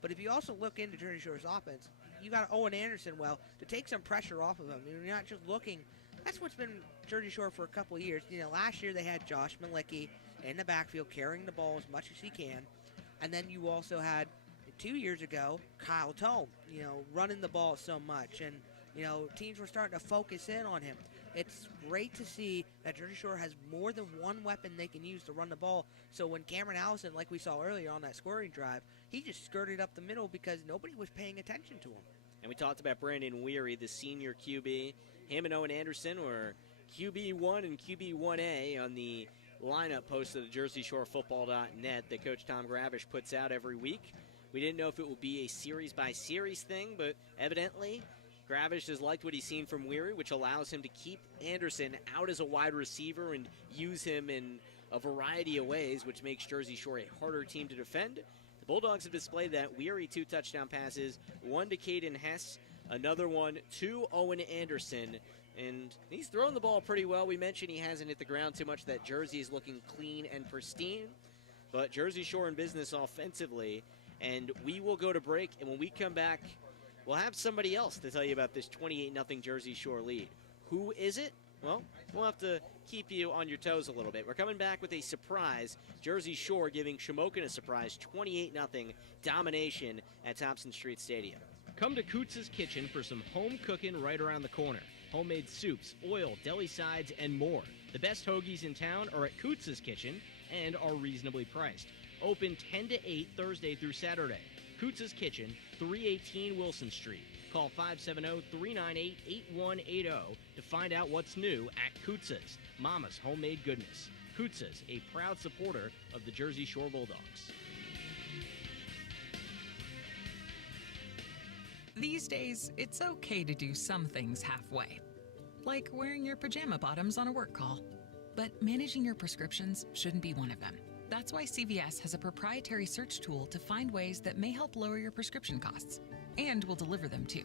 But if you also look into Jersey Shore's offense, you got Owen Anderson, to take some pressure off of him. You're not just looking. That's what's been Jersey Shore for a couple of years. Last year they had Josh Malicki in the backfield carrying the ball as much as he can. And then you also had, 2 years ago, Kyle Tome, running the ball so much. And, teams were starting to focus in on him. It's great to see that Jersey Shore has more than one weapon they can use to run the ball. So when Cameron Allison, like we saw earlier on that scoring drive, he just skirted up the middle because nobody was paying attention to him. And we talked about Brandon Weary, the senior QB. Him and Owen Anderson were QB1 and QB1A on the lineup posted at JerseyShoreFootball.net that Coach Tom Gravish puts out every week. We didn't know if it would be a series-by-series thing, but evidently Gravish has liked what he's seen from Weary, which allows him to keep Anderson out as a wide receiver and use him in a variety of ways, which makes Jersey Shore a harder team to defend. The Bulldogs have displayed that. Weary, 2 touchdown passes, one to Caden Hess, another one to Owen Anderson. And he's throwing the ball pretty well. We mentioned he hasn't hit the ground too much, that Jersey is looking clean and pristine. But Jersey Shore in business offensively. And we will go to break, and when we come back, we'll have somebody else to tell you about this 28-0 Jersey Shore lead. Who is it? Well, we'll have to keep you on your toes a little bit. We're coming back with a surprise. Jersey Shore giving Shamokin a surprise 28-0 domination at Thompson Street Stadium. Come to Coots's Kitchen for some home cooking right around the corner. Homemade soups, oil, deli sides, and more. The best hoagies in town are at Coots's Kitchen and are reasonably priced. Open 10 to 8 Thursday through Saturday. Coots's Kitchen, 318 Wilson Street. Call 570-398-8180 to find out what's new at Coots's, Mama's Homemade Goodness. Coots's, a proud supporter of the Jersey Shore Bulldogs. These days, it's okay to do some things halfway, like wearing your pajama bottoms on a work call. But managing your prescriptions shouldn't be one of them. That's why CVS has a proprietary search tool to find ways that may help lower your prescription costs, and will deliver them too.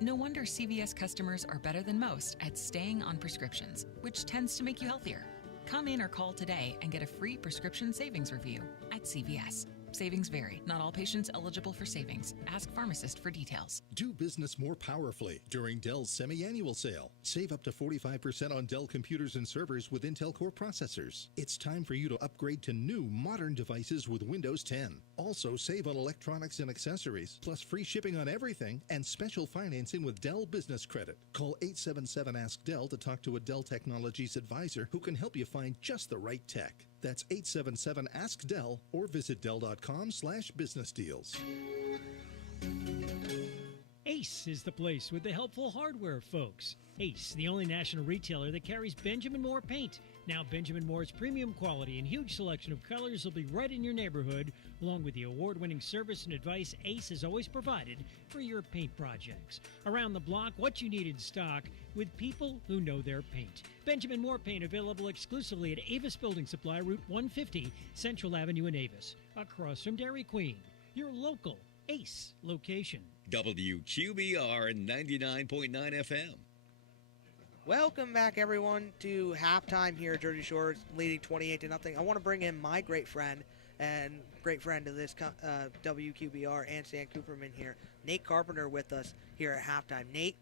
No wonder CVS customers are better than most at staying on prescriptions, which tends to make you healthier. Come in or call today and get a free prescription savings review at CVS. Savings vary. Not all patients eligible for savings. Ask pharmacist for details. Do business more powerfully during Dell's semi-annual sale. Save up to 45% on Dell computers and servers with Intel Core processors. It's time for you to upgrade to new modern devices with Windows 10. Also, save on electronics and accessories, plus free shipping on everything and special financing with Dell Business Credit. Call 877-ASK-DELL to talk to a Dell Technologies advisor who can help you find just the right tech. That's 877-ASK-DELL or visit Dell.com/business deals. Ace is the place with the helpful hardware, folks. Ace, the only national retailer that carries Benjamin Moore paint. Now Benjamin Moore's premium quality and huge selection of colors will be right in your neighborhood, along with the award-winning service and advice Ace has always provided for your paint projects. Around the block, what you need in stock with people who know their paint. Benjamin Moore paint available exclusively at Avis Building Supply, Route 150, Central Avenue in Avis, across from Dairy Queen. Your local Ace location. WQBR 99.9 FM. Welcome back, everyone, to halftime here at Jersey Shore, leading 28-0. I want to bring in my great friend and great friend of this WQBR and Stan Cooperman here, Nate Carpenter, with us here at halftime. Nate,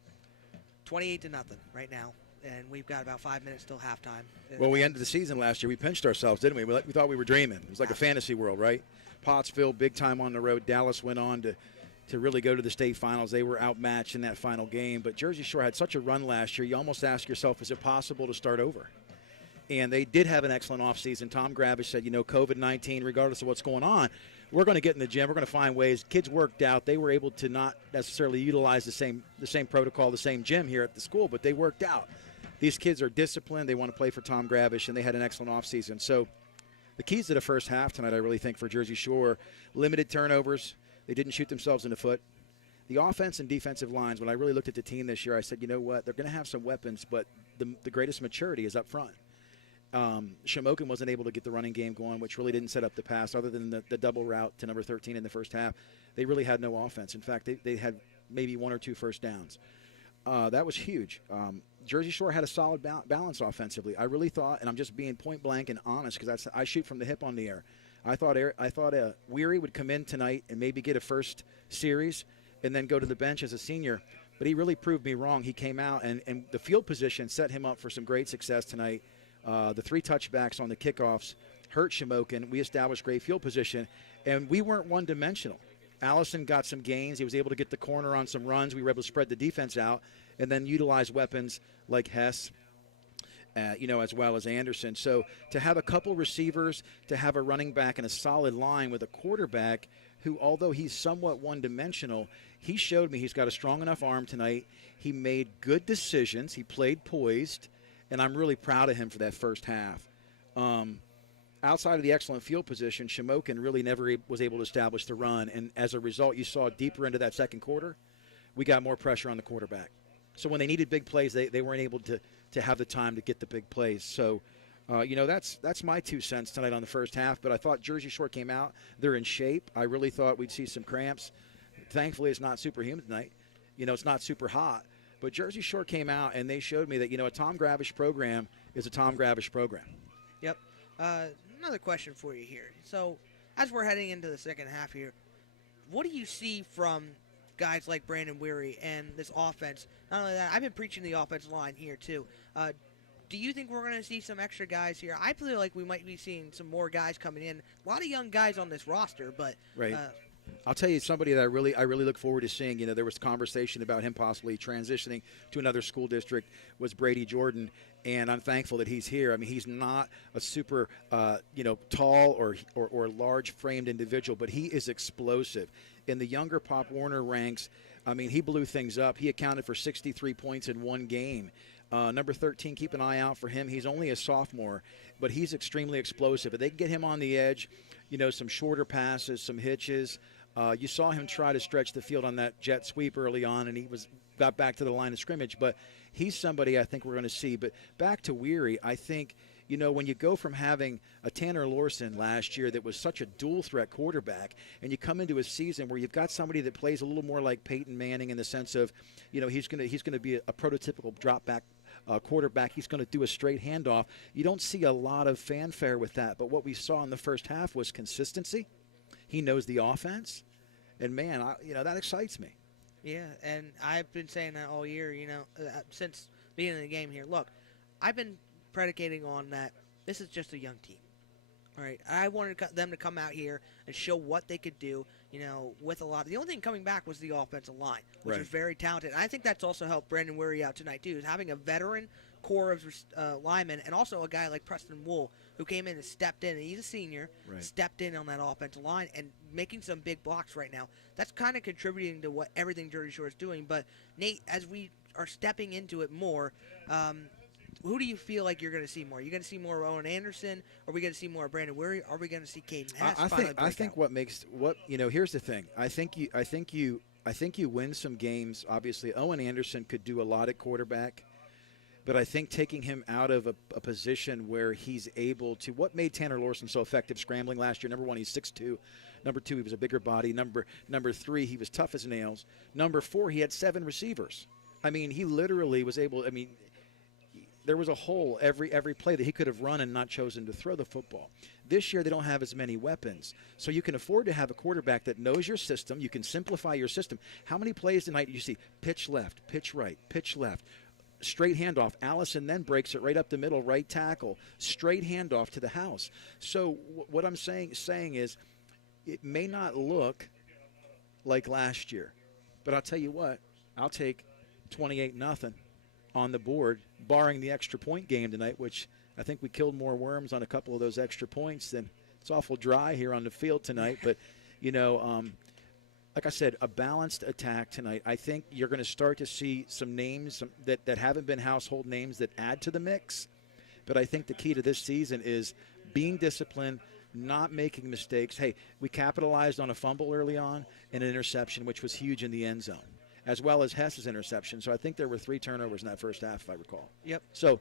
28-0 right now, and we've got about 5 minutes till halftime. Well, we ended the season last year. We pinched ourselves, didn't we? We thought we were dreaming. It was like a fantasy world, right? Pottsville, big time on the road. Dallas went on to really go to the state finals. They were outmatched in that final game. But Jersey Shore had such a run last year, you almost ask yourself, is it possible to start over? And they did have an excellent offseason. Tom Gravish said, COVID-19, regardless of what's going on, we're going to get in the gym. We're going to find ways. Kids worked out. They were able to not necessarily utilize the same protocol, the same gym here at the school, but they worked out. These kids are disciplined. They want to play for Tom Gravish, and they had an excellent offseason. So the keys to the first half tonight, I really think, for Jersey Shore, limited turnovers. They didn't shoot themselves in the foot. The offense and defensive lines, when I really looked at the team this year, I said, you know what, they're going to have some weapons, but the greatest maturity is up front. Shamokin wasn't able to get the running game going, which really didn't set up the pass other than the double route to number 13 in the first half. They really had no offense. In fact, they had maybe 1 or 2 first downs. That was huge. Jersey Shore had a solid balance offensively. I really thought, and I'm just being point blank and honest because I shoot from the hip on the air. I thought Weary would come in tonight and maybe get a first series and then go to the bench as a senior. But he really proved me wrong. He came out, and the field position set him up for some great success tonight. The 3 touchbacks on the kickoffs hurt Shamokin. We established great field position, and we weren't one-dimensional. Allison got some gains. He was able to get the corner on some runs. We were able to spread the defense out and then utilize weapons like Hess, as well as Anderson. So to have a couple receivers, to have a running back and a solid line with a quarterback who, although he's somewhat one-dimensional, he showed me he's got a strong enough arm tonight. He made good decisions. He played poised, and I'm really proud of him for that first half. Outside of the excellent field position, Shamokin really never was able to establish the run, and as a result, you saw deeper into that second quarter, we got more pressure on the quarterback. So when they needed big plays, they weren't able to have the time to get the big plays. So, that's my 2 cents tonight on the first half, but I thought Jersey Shore came out. They're in shape. I really thought we'd see some cramps. Thankfully, it's not super humid tonight. It's not super hot. But Jersey Shore came out, and they showed me that, a Tom Gravish program is a Tom Gravish program. Yep. Another question for you here. So, as we're heading into the second half here, what do you see from guys like Brandon Weary and this offense? Not only that, I've been preaching the offensive line here, too. Do you think we're going to see some extra guys here? I feel like we might be seeing some more guys coming in. A lot of young guys on this roster, but right. I'll tell you somebody that I really look forward to seeing. There was conversation about him possibly transitioning to another school district, was Brady Jordan, and I'm thankful that he's here. I mean, he's not a super tall or large-framed individual, but he is explosive. In the younger Pop Warner ranks, I mean, he blew things up. He accounted for 63 points in one game. Number 13, keep an eye out for him. He's only a sophomore, but he's extremely explosive. If they can get him on the edge, some shorter passes, some hitches. You saw him try to stretch the field on that jet sweep early on, and he got back to the line of scrimmage. But he's somebody I think we're going to see. But back to Weary, I think, when you go from having a Tanner Lorson last year that was such a dual-threat quarterback, and you come into a season where you've got somebody that plays a little more like Peyton Manning in the sense of, he's going to be a prototypical drop-back quarterback. He's going to do a straight handoff. You don't see a lot of fanfare with that. But what we saw in the first half was consistency. He knows the offense. And, man, that excites me. Yeah, and I've been saying that all year, since beginning of the game here. Look, I've been predicating on that this is just a young team. All right, I wanted them to come out here and show what they could do, with a lot. The only thing coming back was the offensive line, which was very talented. And I think that's also helped Brandon Weary out tonight, too, is having a veteran core of linemen and also a guy like Preston Wool who came in and stepped in. And he's a senior, stepped in on that offensive line and making some big blocks right now. That's kind of contributing to everything Jersey Shore is doing. But, Nate, as we are stepping into it more, who do you feel like you're going to see more? Are you going to see more Owen Anderson? Are we going to see more Brandon Weary? Are we going to see Caden Hess? I think here's the thing. I think you win some games. Obviously, Owen Anderson could do a lot at quarterback, but I think taking him out of a position where he's able to. What made Tanner Lorson so effective scrambling last year? Number 1, he's 6'2". Number 2, he was a bigger body. Number 3, he was tough as nails. Number 4, he had 7 receivers. I mean, he literally was able. I mean, there was a hole every play that he could have run and not chosen to throw the football. This year they don't have as many weapons. So you can afford to have a quarterback that knows your system. You can simplify your system. How many plays tonight do you see? Pitch left, pitch right, pitch left. Straight handoff. Allison then breaks it right up the middle, right tackle. Straight handoff to the house. So what I'm saying is it may not look like last year. But I'll tell you what, I'll take 28-0 on the board, barring the extra point game tonight, which I think we killed more worms on a couple of those extra points than it's awful dry here on the field tonight. But, like I said, a balanced attack tonight. I think you're going to start to see some names that haven't been household names that add to the mix. But I think the key to this season is being disciplined, not making mistakes. Hey, we capitalized on a fumble early on and an interception, which was huge in the end zone, as well as Hess's interception. So I think there were 3 turnovers in that first half, if I recall. Yep. So,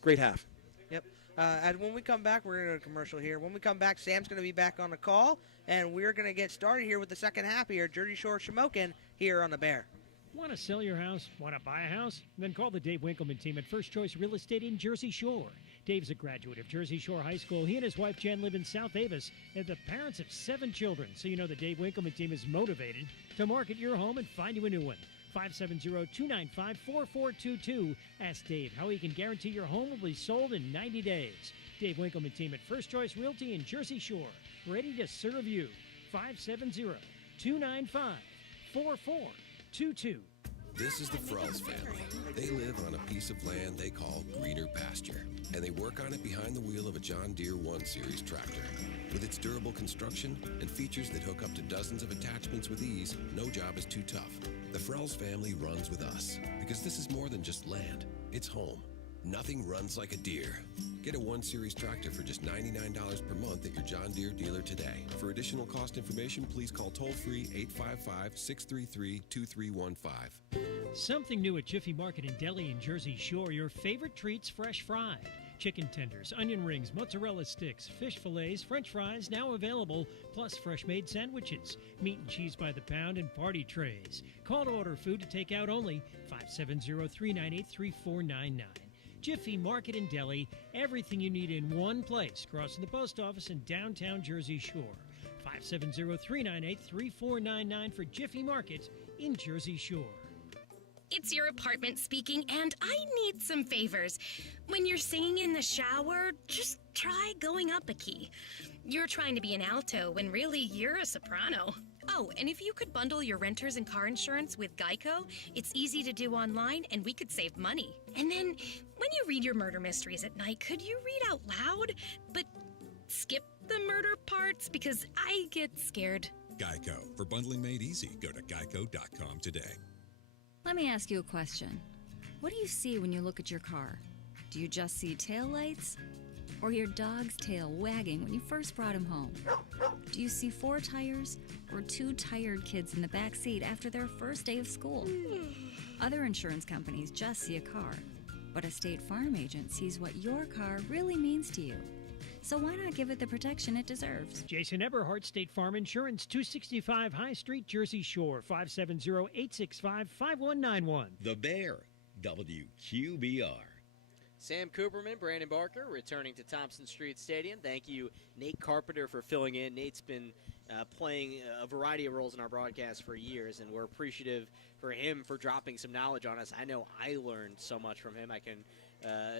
great half. Yep. And when we come back, we're going to go to commercial here. When we come back, Sam's going to be back on the call, and we're going to get started here with the second half here. Jersey Shore Shamokin here on the Bear. Want to sell your house? Want to buy a house? Then call the Dave Winkleman team at First Choice Real Estate in Jersey Shore. Dave's a graduate of Jersey Shore High School. He and his wife Jen live in South Avis, and the parents of 7 children. So you know the Dave Winkleman team is motivated to market your home and find you a new one. 570-295-4422. Ask Dave how he can guarantee your home will be sold in 90 days. Dave Winkleman team at First Choice Realty in Jersey Shore, ready to serve you. 570-295-4422. This is the Frells family. They live on a piece of land they call greener pasture, and they work on it behind the wheel of a John Deere 1 Series tractor. With its durable construction and features that hook up to dozens of attachments with ease, no job is too tough. The Frells family runs with us, because this is more than just land. It's home. Nothing runs like a Deere. Get a 1 Series tractor for just $99 per month at your John Deere dealer today. For additional cost information, please call toll-free 855-633-2315. Something new at Jiffy Market in Deli in Jersey Shore. Your favorite treats fresh fried. Chicken tenders, onion rings, mozzarella sticks, fish fillets, french fries now available, plus fresh-made sandwiches, meat and cheese by the pound, and party trays. Call to order food to take out only, 570-398-3499. Jiffy Market and Deli, everything you need in one place, crossing the post office in downtown Jersey Shore. 570-398-3499 for Jiffy Market in Jersey Shore. It's your apartment speaking, and I need some favors. When you're singing in the shower, just try going up a key. You're trying to be an alto when really you're a soprano. Oh, and if you could bundle your renters and car insurance with Geico, it's easy to do online and we could save money. And then, when you read your murder mysteries at night, could you read out loud, but skip the murder parts because I get scared? Geico. For bundling made easy, go to geico.com today. Let me ask you a question. What do you see when you look at your car? Do you just see taillights? Or your dog's tail wagging when you first brought him home? Do you see 4 tires or 2 tired kids in the back seat after their first day of school? Other insurance companies just see a car, but a State Farm agent sees what your car really means to you. So why not give it the protection it deserves? Jason Eberhardt, State Farm Insurance, 265 High Street, Jersey Shore, 570-865-5191. The Bear, WQBR. Sam Cooperman, Brandon Barker, returning to Thompson Street Stadium. Thank you, Nate Carpenter, for filling in. Nate's been playing a variety of roles in our broadcast for years, and we're appreciative for him for dropping some knowledge on us. I know I learned so much from him. I can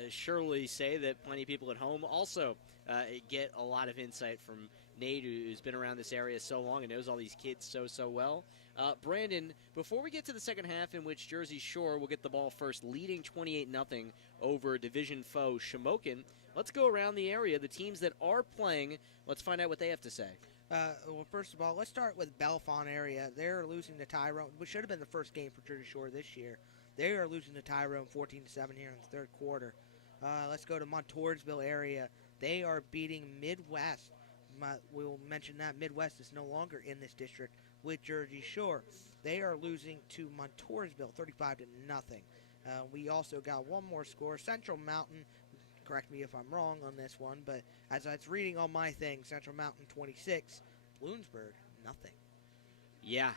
surely say that plenty of people at home also get a lot of insight from Nate, who's been around this area so long and knows all these kids so well. Brandon, before we get to the second half in which Jersey Shore will get the ball first, leading 28-0 over division foe Shamokin, let's go around the area. The teams that are playing, let's find out what they have to say. Well, first of all, let's start with Bellefonte area. They're losing to Tyrone, which should have been the first game for Jersey Shore this year. They are losing to Tyrone 14-7 here in the third quarter. Let's go to Montoursville area. They are beating Midwest. We'll mention that Midwest is no longer in this district with Jersey Shore. They are losing to Montoursville 35-0. We also got one more score. Central Mountain, correct me if I'm wrong on this one, but as I was reading on my thing, Central Mountain 26, Bloomsburg nothing. Yeah,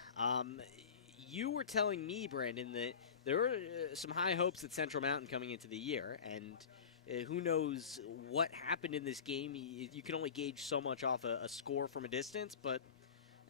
you were telling me, Brandon, that there were some high hopes at Central Mountain coming into the year, and who knows what happened in this game. You can only gauge so much off a score from a distance, but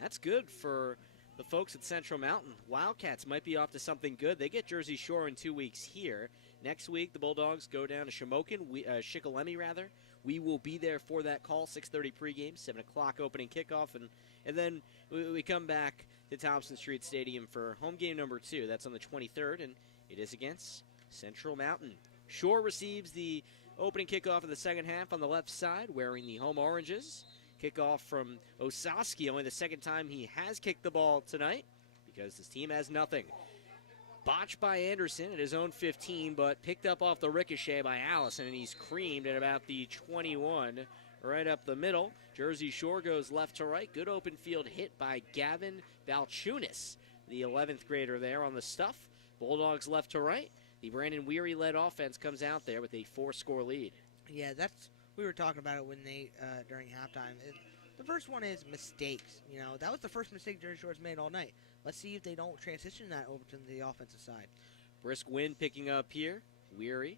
that's good for the folks at Central Mountain. Wildcats might be off to something good. They get Jersey Shore in 2 weeks here. Next week, the Bulldogs go down to Shamokin, Shikellamy rather. We will be there for that call, 6:30 pregame, 7 o'clock opening kickoff, and then we come back to Thompson Street Stadium for home game number 2. That's on the 23rd, and it is against Central Mountain. Shore receives the opening kickoff of the second half on the left side, wearing the home oranges. Kickoff from Osaski, only the second time he has kicked the ball tonight because his team has nothing. Botched by Anderson at his own 15, but picked up off the ricochet by Allison, and he's creamed at about the 21 right up the middle. Jersey Shore goes left to right. Good open field hit by Gavin Valchunas, the 11th grader there on the stuff. Bulldogs left to right. The Brandon Weary-led offense comes out there with a 4-score lead. Yeah, we were talking about it when they during halftime. The first one is mistakes. That was the first mistake Jersey Shore's made all night. Let's see if they don't transition that over to the offensive side. Brisk wind picking up here. Weary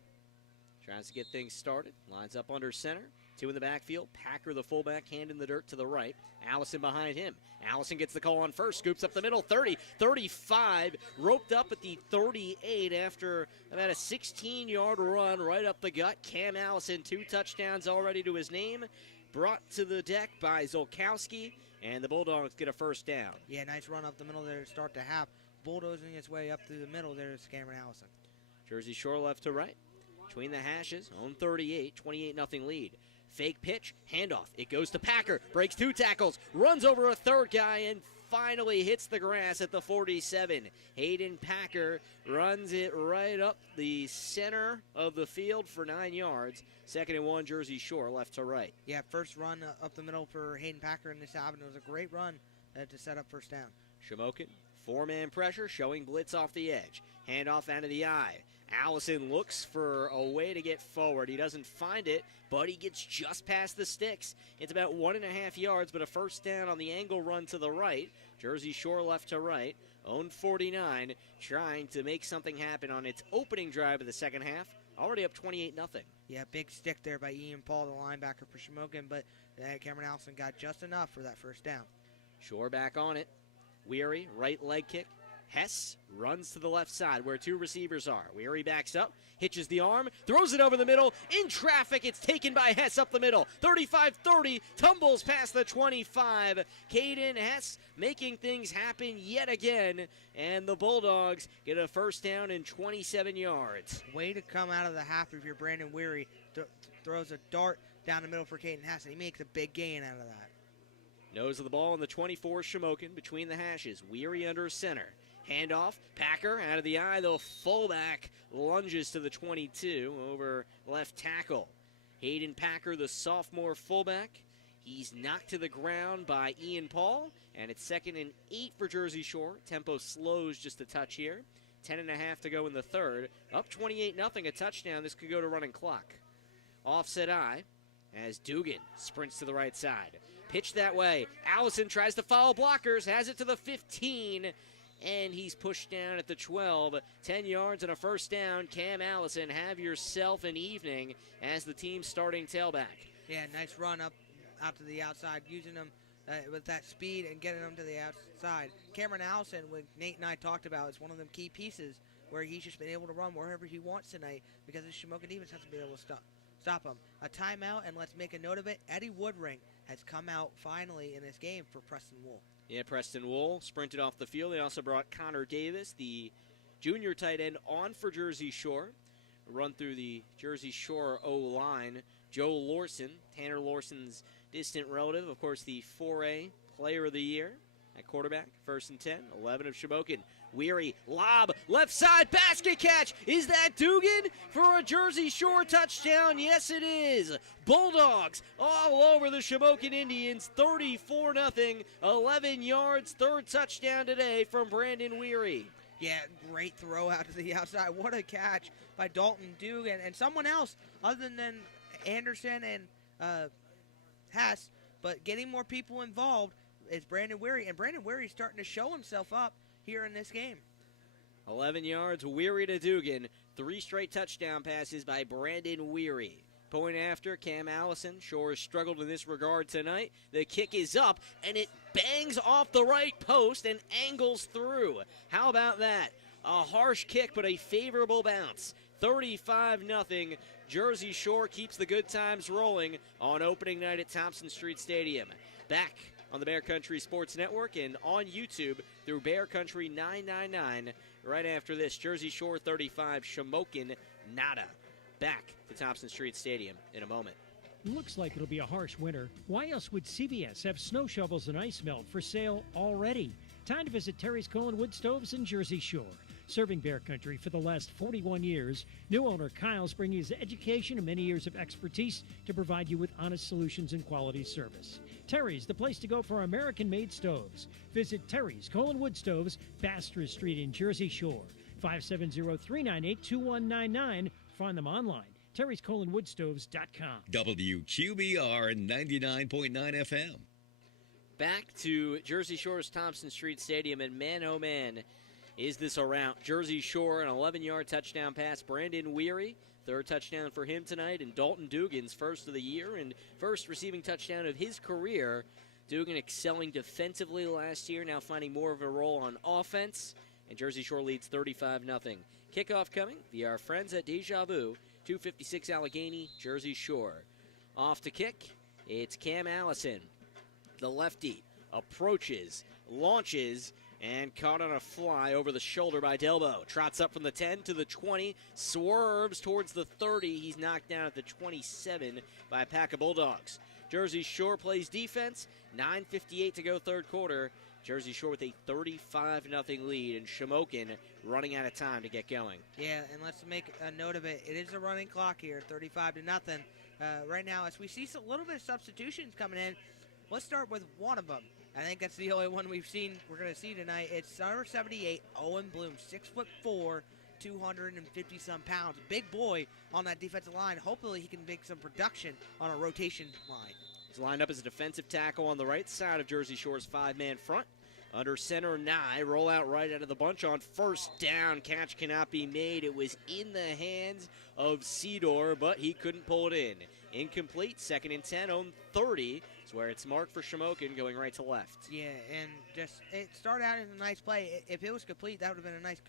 tries to get things started. Lines up under center. 2 in the backfield. Packer, the fullback, hand in the dirt to the right. Allison behind him. Allison gets the call on first. Scoops up the middle. 30, 35. Roped up at the 38 after about a 16-yard run right up the gut. Cam Allison, 2 touchdowns already to his name. Brought to the deck by Zolkowski. And the Bulldogs get a first down. Yeah, nice run up the middle there to start the half. Bulldozing its way up through the middle there is Cameron Allison. Jersey Shore left to right. Between the hashes, on 38, 28-0 lead. Fake pitch, handoff. It goes to Packer, breaks 2 tackles, runs over a 3rd guy, and finally hits the grass at the 47. Hayden Packer runs it right up the center of the field for 9 yards. 2nd and 1, Jersey Shore, left to right. Yeah, first run up the middle for Hayden Packer in this half, and it was a great run to set up first down. Shamokin, 4-man pressure, showing blitz off the edge. Handoff out of the eye. Allison looks for a way to get forward. He doesn't find it, but he gets just past the sticks. It's about 1.5 yards, but a first down on the angle run to the right. Jersey Shore left to right. Own 49, trying to make something happen on its opening drive of the second half. Already up 28-0. Yeah, big stick there by Ian Paul, the linebacker for Shamokin, but Cameron Allison got just enough for that first down. Shore back on it. Weary, right leg kick. Hess runs to the left side where 2 receivers are. Weary backs up, hitches the arm, throws it over the middle. In traffic, it's taken by Hess up the middle. 35-30, tumbles past the 25. Caden Hess making things happen yet again, and the Bulldogs get a first down and 27 yards. Way to come out of the half if you're Brandon Weary. Throws a dart down the middle for Caden Hess, and he makes a big gain out of that. Nose of the ball on the 24, Shamokin between the hashes. Weary under center. Handoff, Packer out of the eye. The fullback lunges to the 22 over left tackle. Hayden Packer, the sophomore fullback. He's knocked to the ground by Ian Paul, and it's 2nd and 8 for Jersey Shore. Tempo slows just a touch here. 10.5 to go in the third. Up 28-0, a touchdown. This could go to running clock. Offset eye as Dugan sprints to the right side. Pitch that way. Allison tries to follow blockers, has it to the 15, and he's pushed down at the 12. 10 yards and a first down. Cam Allison, have yourself an evening as the team's starting tailback. Yeah, nice run out to the outside, using them with that speed and getting them to the outside. Cameron Allison, what Nate and I talked about, is one of them key pieces where he's just been able to run wherever he wants tonight because the Shamokin defense hasn't been able to stop him. A timeout, and let's make a note of it. Eddie Woodring has come out finally in this game for Preston Wool. Yeah, Preston Wool sprinted off the field. They also brought Connor Davis, the junior tight end, on for Jersey Shore. A run through the Jersey Shore O-line. Joe Lorson, Tanner Lorson's distant relative, of course, the 4A Player of the Year at quarterback. 1st and 10, 11 of Shamokin. Weary, lob, left side, basket catch. Is that Dugan for a Jersey Shore touchdown? Yes, it is. Bulldogs all over the Shamokin Indians, 34-0, 11 yards, 3rd touchdown today from Brandon Weary. Yeah, great throw out to the outside. What a catch by Dalton Dugan and someone else other than Anderson and Hess, but getting more people involved is Brandon Weary, and Brandon Weary's starting to show himself up here in this game. 11 yards, Weary to Dugan. 3 straight touchdown passes by Brandon Weary. Point after, Cam Allison. Shore has struggled in this regard tonight. The kick is up, and it bangs off the right post and angles through. How about that? A harsh kick, but a favorable bounce. 35-0. Jersey Shore keeps the good times rolling on opening night at Thompson Street Stadium. Back on the Bear Country Sports Network and on YouTube through Bear Country 999. Right after this, Jersey Shore 35, Shamokin nada. Back to Thompson Street Stadium in a moment. Looks like it'll be a harsh winter. Why else would CVS have snow shovels and ice melt for sale already? Time to visit Terry's Coal and Wood Stoves in Jersey Shore. Serving Bear Country for the last 41 years, new owner Kyle's bringing his education and many years of expertise to provide you with honest solutions and quality service. Terry's, the place to go for American-made stoves. Visit Terry's Wood Stoves, Bastrop Street in Jersey Shore. 570-398-2199. Find them online. terryswoodstoves.com. WQBR 99.9 FM. Back to Jersey Shore's Thompson Street Stadium, and man, oh man, is this a rout. Jersey Shore, an 11-yard touchdown pass. Brandon Weary, third touchdown for him tonight, and Dalton Dugan's first of the year and first receiving touchdown of his career. Dugan excelling defensively last year, now finding more of a role on offense, and Jersey Shore leads 35-0. Kickoff coming via our friends at Deja Vu, 256 Allegheny, Jersey Shore. Off to kick, it's Cam Allison. The lefty approaches, launches, and caught on a fly over the shoulder by Delbo. Trots up from the 10 to the 20, swerves towards the 30. He's knocked down at the 27 by a pack of Bulldogs. Jersey Shore plays defense, 9:58 to go third quarter. Jersey Shore with a 35-0 lead, and Shamokin running out of time to get going. Yeah, and let's make a note of it. It is a running clock here, 35-0. Right now, as we see a little bit of substitutions coming in, let's start with one of them. I think that's the only one we're going to see tonight. It's number 78, Owen Bloom, 6'4", 250-some pounds. Big boy on that defensive line. Hopefully he can make some production on a rotation line. He's lined up as a defensive tackle on the right side of Jersey Shore's five-man front. Under center, Nye. Roll out right out of the bunch on first down. Catch cannot be made. It was in the hands of Cedar, but he couldn't pull it in. Incomplete, 2nd and 10, on 30. It's where it's marked for Shamokin going right to left. Yeah, and just it started out in a nice play. If it was complete, that would have been a nice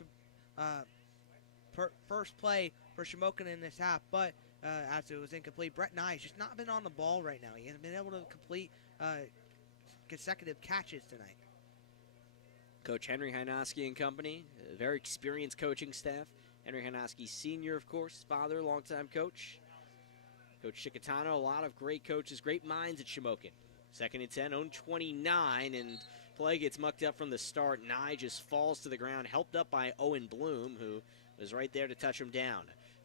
first play for Shamokin in this half, but as it was incomplete, Brett Nye has just not been on the ball right now. He hasn't been able to complete consecutive catches tonight. Coach Henry Hynoski and company, a very experienced coaching staff. Henry Hynoski Sr., of course, father, longtime coach. Coach Chicatano, a lot of great coaches, great minds at Shamokin. 2nd and 10, on 29, and play gets mucked up from the start. Nye just falls to the ground, helped up by Owen Bloom, who was right there to touch him down.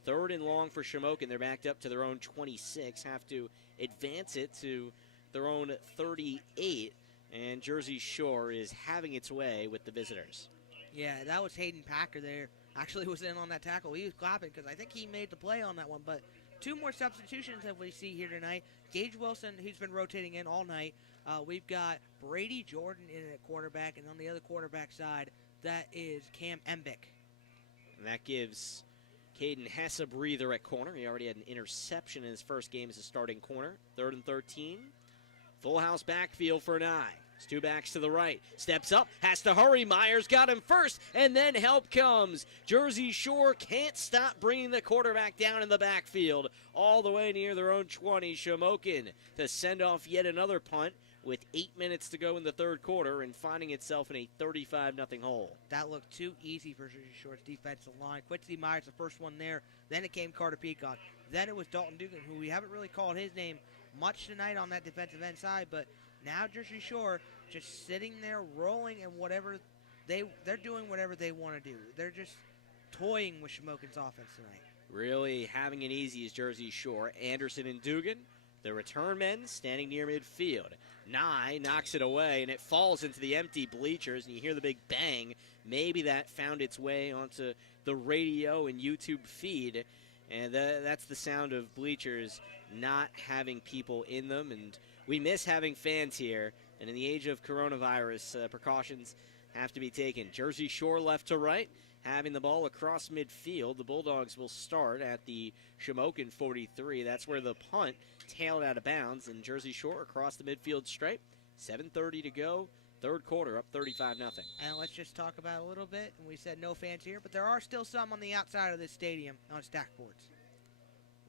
3rd and long for Shamokin. They're backed up to their own 26, have to advance it to their own 38, and Jersey Shore is having its way with the visitors. Yeah, that was Hayden Packer there. Actually was in on that tackle. He was clapping because I think he made the play on that one, but two more substitutions that we see here tonight. Gage Wilson, he's been rotating in all night. We've got Brady Jordan in at quarterback, and on the other quarterback side, that is Cam Embick. And that gives Caden Hess a breather at corner. He already had an interception in his first game as a starting corner. 3rd and 13. Full house backfield for Nye. It's two backs to the right. Steps up, has to hurry. Myers got him first, and then help comes. Jersey Shore can't stop bringing the quarterback down in the backfield. All the way near their own 20. Shamokin to send off yet another punt with 8 minutes to go in the third quarter and finding itself in a 35-0 hole. That looked too easy for Jersey Shore's defensive line. Quincy Myers, the first one there. Then it came Carter Peacon. Then it was Dalton Dugan, who we haven't really called his name much tonight on that defensive end side, but now Jersey Shore just sitting there rolling and whatever they're doing whatever they want to do. They're just toying with Shamokin's offense tonight. Really having it easy is Jersey Shore. Anderson and Dugan, the return men, standing near midfield. Nye knocks it away, and it falls into the empty bleachers, and you hear the big bang. Maybe that found its way onto the radio and YouTube feed, and that's the sound of bleachers not having people in them, and we miss having fans here, and in the age of coronavirus, precautions have to be taken. Jersey Shore left to right, having the ball across midfield. The Bulldogs will start at the Shamokin 43. That's where the punt tailed out of bounds, and Jersey Shore across the midfield stripe. 7:30 to go, third quarter, up 35-0. And let's just talk about it a little bit. And we said no fans here, but there are still some on the outside of this stadium on stack boards.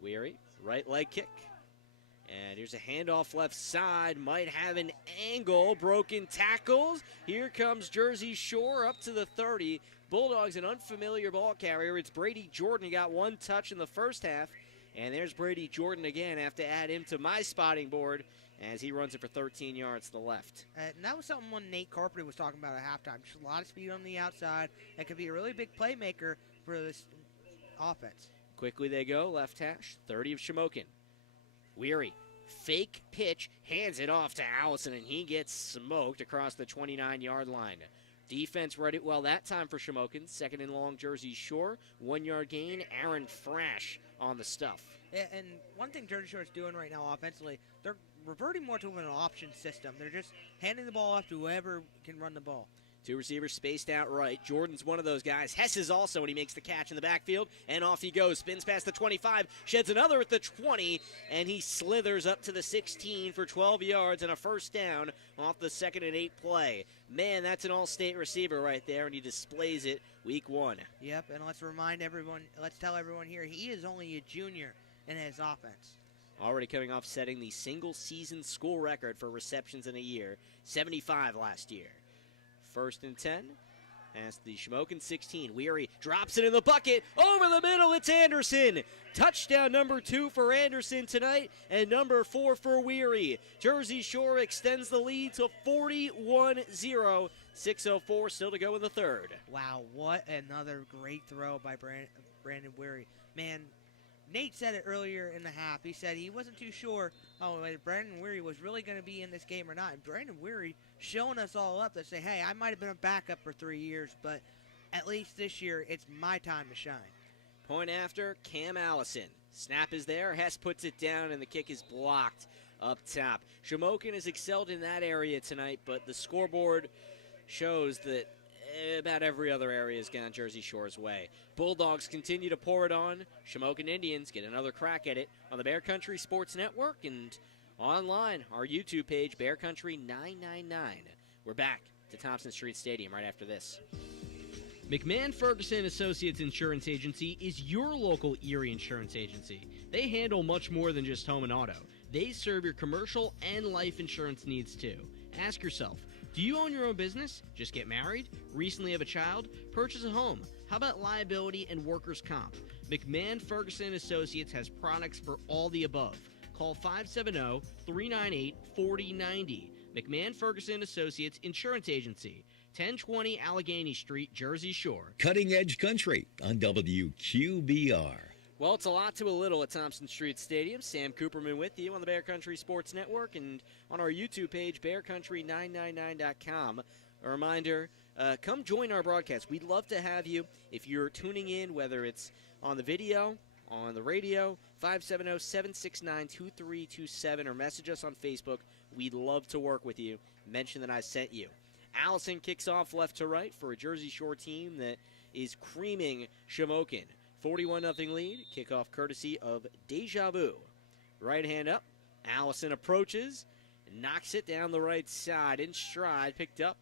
Weary, right leg kick. And here's a handoff left side. Might have an angle. Broken tackles. Here comes Jersey Shore up to the 30. Bulldogs, an unfamiliar ball carrier. It's Brady Jordan. He got one touch in the first half. And there's Brady Jordan again. I have to add him to my spotting board as he runs it for 13 yards to the left. And that was something one Nate Carpenter was talking about at halftime. Just a lot of speed on the outside. That could be a really big playmaker for this offense. Quickly they go, left hash, 30 of Shamokin. Weary, fake pitch, hands it off to Allison, and he gets smoked across the 29-yard line. Defense read it well that time for Shamokin. Second and long, Jersey Shore. 1 yard gain, Aaron Frash on the stuff. Yeah, and one thing Jersey Shore is doing right now offensively, they're reverting more to an option system. They're just handing the ball off to whoever can run the ball. Two receivers spaced out right. Jordan's one of those guys. Hess is also, and he makes the catch in the backfield, and off he goes. Spins past the 25, sheds another at the 20, and he slithers up to the 16 for 12 yards and a first down off the 2nd and 8 play. Man, that's an all-state receiver right there, and he displays it week 1. Yep, and let's tell everyone here, he is only a junior in his offense. Already coming off setting the single-season school record for receptions in a year, 75 last year. 1st and 10, as the Shamokin 16. Weary drops it in the bucket. Over the middle, it's Anderson. Touchdown number 2 for Anderson tonight, and number 4 for Weary. Jersey Shore extends the lead to 41-0. 6:04 still to go in the third. Wow, what another great throw by Brandon Weary. Man, Nate said it earlier in the half. He said he wasn't too sure whether Brandon Weary was really going to be in this game or not. And Brandon Weary showing us all up to say, hey, I might have been a backup for 3 years, but at least this year it's my time to shine. Point after, Cam Allison. Snap is there. Hess puts it down, and the kick is blocked up top. Shamokin has excelled in that area tonight, but the scoreboard shows that about every other area has gone Jersey Shore's way. Bulldogs continue to pour it on. Shamokin Indians get another crack at it on the Bear Country Sports Network and online, our YouTube page, Bear Country 999. We're back to Thompson Street Stadium right after this. McMahon Ferguson Associates Insurance Agency is your local Erie insurance agency. They handle much more than just home and auto. They serve your commercial and life insurance needs too. Ask yourself, do you own your own business? Just get married? Recently have a child? Purchase a home? How about liability and workers' comp? McMahon Ferguson Associates has products for all the above. Call 570-398-4090. McMahon Ferguson Associates Insurance Agency, 1020 Allegheny Street, Jersey Shore. Cutting Edge Country on WQBR. Well, it's a lot to a little at Thompson Street Stadium. Sam Cooperman with you on the Bear Country Sports Network and on our YouTube page, bearcountry999.com. A reminder, come join our broadcast. We'd love to have you. If you're tuning in, whether it's on the video, on the radio, 570-769-2327, or message us on Facebook. We'd love to work with you. Mention that I sent you. Allison kicks off left to right for a Jersey Shore team that is creaming Shamokin. 41-0 lead. Kickoff courtesy of Deja Vu. Right hand up. Allison approaches. Knocks it down the right side in stride. Picked up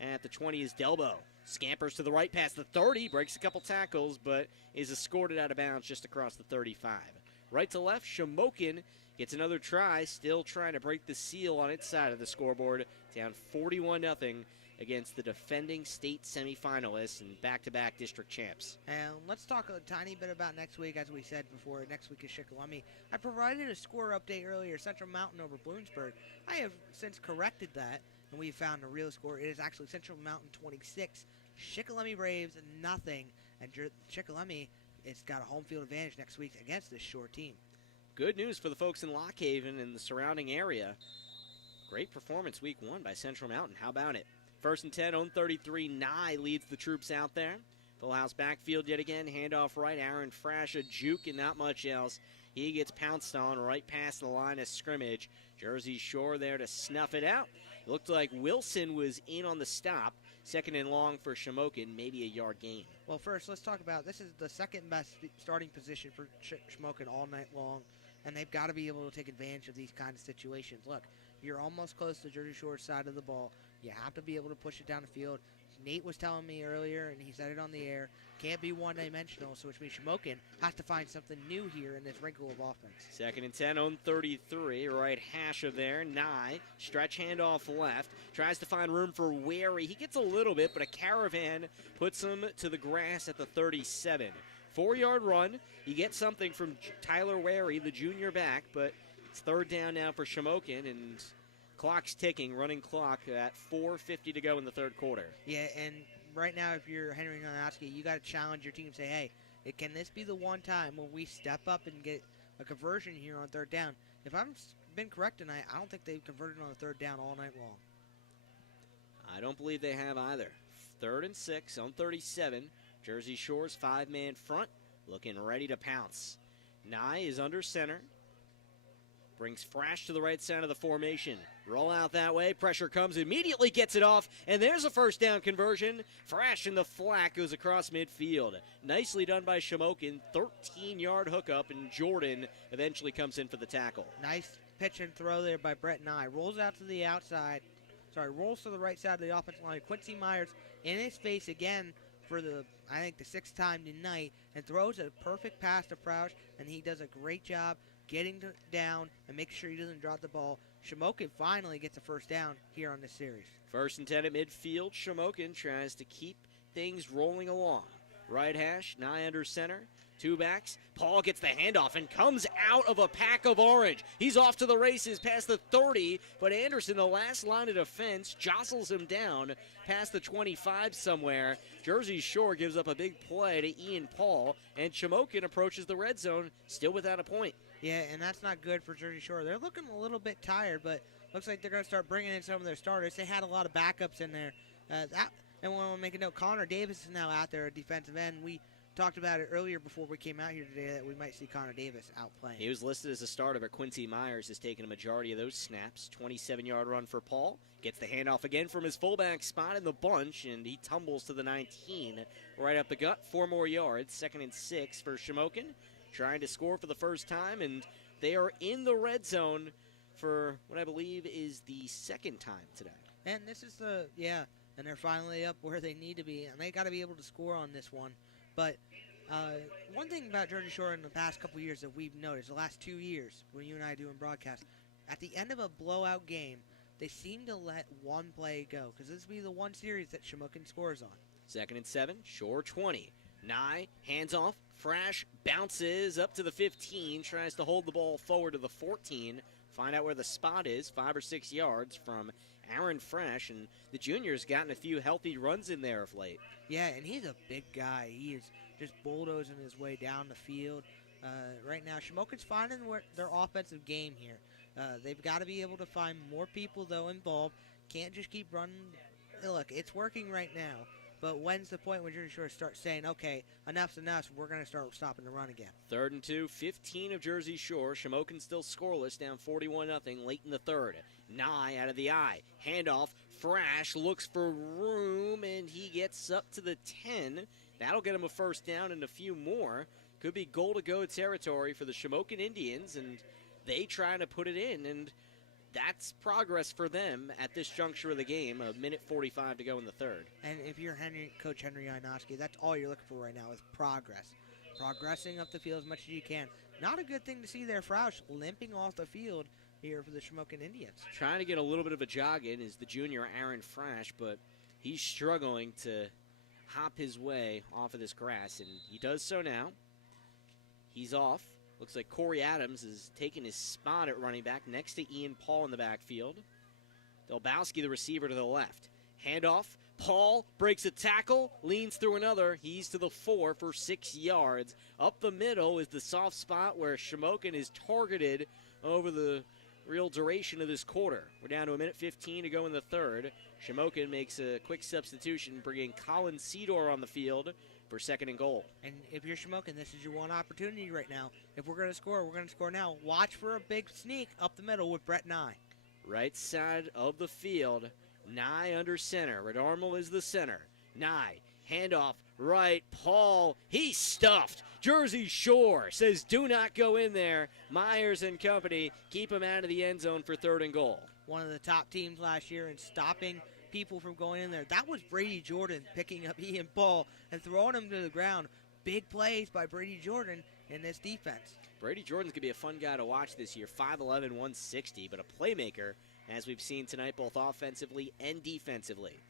at the 20 is Delbo. Scampers to the right past the 30. Breaks a couple tackles, but is escorted out of bounds just across the 35. Right to left, Shamokin gets another try. Still trying to break the seal on its side of the scoreboard. Down 41-0 against the defending state semifinalists and back-to-back district champs. And let's talk a tiny bit about next week. As we said before, next week is Shikellamy. I provided a score update earlier, Central Mountain over Bloomsburg. I have since corrected that, and we found a real score. It is actually Central Mountain 26, Shikellamy Braves nothing, and Shikellamy has got a home field advantage next week against this Shore team. Good news for the folks in Lock Haven and the surrounding area. Great performance week 1 by Central Mountain. How about it? 1st and 10, on 33, Nye leads the troops out there. Full house backfield yet again, handoff right, Aaron Frash, a juke and not much else. He gets pounced on right past the line of scrimmage. Jersey Shore there to snuff it out. It looked like Wilson was in on the stop. 2nd and long for Shamokin, maybe a yard gain. Well, first, let's talk about this is the second best starting position for Shamokin all night long, and they've got to be able to take advantage of these kind of situations. Look, you're almost close to Jersey Shore's side of the ball. You have to be able to push it down the field. Nate was telling me earlier, and he said it on the air, can't be one-dimensional, so which means Shamokin has to find something new here in this wrinkle of offense. 2nd and 10, on 33, right hash of there. Nye, stretch handoff left, tries to find room for Wary. He gets a little bit, but a Caravan puts him to the grass at the 37. 4-yard run. You get something from Tyler Wary, the junior back, but it's third down now for Shamokin, and clock's ticking, running clock at 4:50 to go in the third quarter. Yeah, and right now, if you're Henry Ionoski, you got to challenge your team and say, hey, can this be the one time when we step up and get a conversion here on third down? If I've been correct tonight, I don't think they've converted on the third down all night long. I don't believe they have either. 3rd and 6 on 37. Jersey Shore's 5-man front, looking ready to pounce. Nye is under center. Brings Frash to the right side of the formation. Roll out that way. Pressure comes, immediately gets it off, and there's a first down conversion. Frash in the flat goes across midfield. Nicely done by Shamokin. 13-yard hookup, and Jordan eventually comes in for the tackle. Nice pitch and throw there by Brett Nye. Rolls out to the outside. Rolls to the right side of the offensive line. Quincy Myers in his face again for the 6th time tonight, and throws a perfect pass to Frash, and he does a great job getting down and making sure he doesn't drop the ball. Shamokin finally gets a first down here on this series. 1st and 10 at midfield. Shamokin tries to keep things rolling along. Right hash, Nye under center. 2 backs. Paul gets the handoff and comes out of a pack of orange. He's off to the races past the 30, but Anderson, the last line of defense, jostles him down past the 25 somewhere. Jersey Shore gives up a big play to Ian Paul, and Shamokin approaches the red zone, still without a point. Yeah, and that's not good for Jersey Shore. They're looking a little bit tired, but looks like they're going to start bringing in some of their starters. They had a lot of backups in there. And I want to make a note, Connor Davis is now out there at defensive end. We talked about it earlier before we came out here today that we might see Connor Davis out playing. He was listed as a starter, but Quincy Myers has taken a majority of those snaps. 27-yard run for Paul. Gets the handoff again from his fullback spot in the bunch, and he tumbles to the 19. Right up the gut, 4 more yards. 2nd and 6 for Shamokin. Trying to score for the first time, and they are in the red zone for what I believe is the 2nd time today. And this is and they're finally up where they need to be, and they got to be able to score on this one. But one thing about Jersey Shore in the past couple years that we've noticed, the last 2 years when you and I do in broadcast, at the end of a blowout game, they seem to let one play go, because this will be the one series that Shamokin scores on. 2nd and 7, Shore 20. Nye, hands off, Frash bounces up to the 15, tries to hold the ball forward to the 14, find out where the spot is, 5 or 6 yards from Aaron Frash, and the junior's gotten a few healthy runs in there of late. Yeah, and he's a big guy. He is just bulldozing his way down the field. Right now, Shamokin's finding their offensive game here. They've got to be able to find more people, though, involved. Can't just keep running. Look, it's working right now. But when's the point when Jersey Shore starts saying, okay, enough's enough, we're going to start stopping the run again? 3rd and 2, 15 of Jersey Shore. Shamokin still scoreless, down 41-0 late in the 3rd. Nye out of the eye. Handoff. Frash looks for room, and he gets up to the 10. That'll get him a first down and a few more. Could be goal-to-go territory for the Shamokin Indians, and they try to put it in, and that's progress for them at this juncture of the game. 1:45 to go in the 3rd. And if you're Coach Henry Ionoski, that's all you're looking for right now is progress. Progressing up the field as much as you can. Not a good thing to see there. Frash limping off the field here for the Shamokin Indians. Trying to get a little bit of a jog in is the junior Aaron Frash, but he's struggling to hop his way off of this grass, and he does so now. He's off. Looks like Corey Adams is taking his spot at running back next to Ian Paul in the backfield. Dolbowski, the receiver, to the left. Handoff. Paul breaks a tackle, leans through another. He's to the 4 for 6 yards. Up the middle is the soft spot where Shamokin is targeted over the real duration of this quarter. We're down to 1:15 to go in the 3rd. Shamokin makes a quick substitution, bringing Colin Seedor on the field for 2nd and goal. And if you're Shamokin, this is your one opportunity right now. If we're going to score, we're going to score now. Watch for a big sneak up the middle with Brett Nye. Right side of the field, Nye under center. Redarmal is the center. Nye, handoff, right, Paul, he's stuffed. Jersey Shore says do not go in there. Myers and company keep him out of the end zone for 3rd and goal. One of the top teams last year in stopping people from going in there. That was Brady Jordan picking up Ian Paul and throwing him to the ground. Big plays by Brady Jordan in this defense. Brady Jordan's going to be a fun guy to watch this year. 5'11", 160, but a playmaker, as we've seen tonight, both offensively and defensively.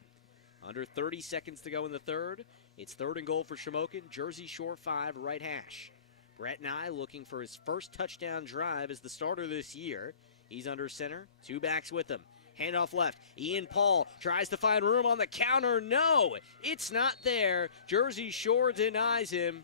Under 30 seconds to go in the 3rd. It's 3rd and goal for Shamokin, Jersey Shore 5, right hash. Brett Nye looking for his first touchdown drive as the starter this year. He's under center, 2 backs with him. Handoff left. Ian Paul tries to find room on the counter. No, it's not there. Jersey Shore denies him.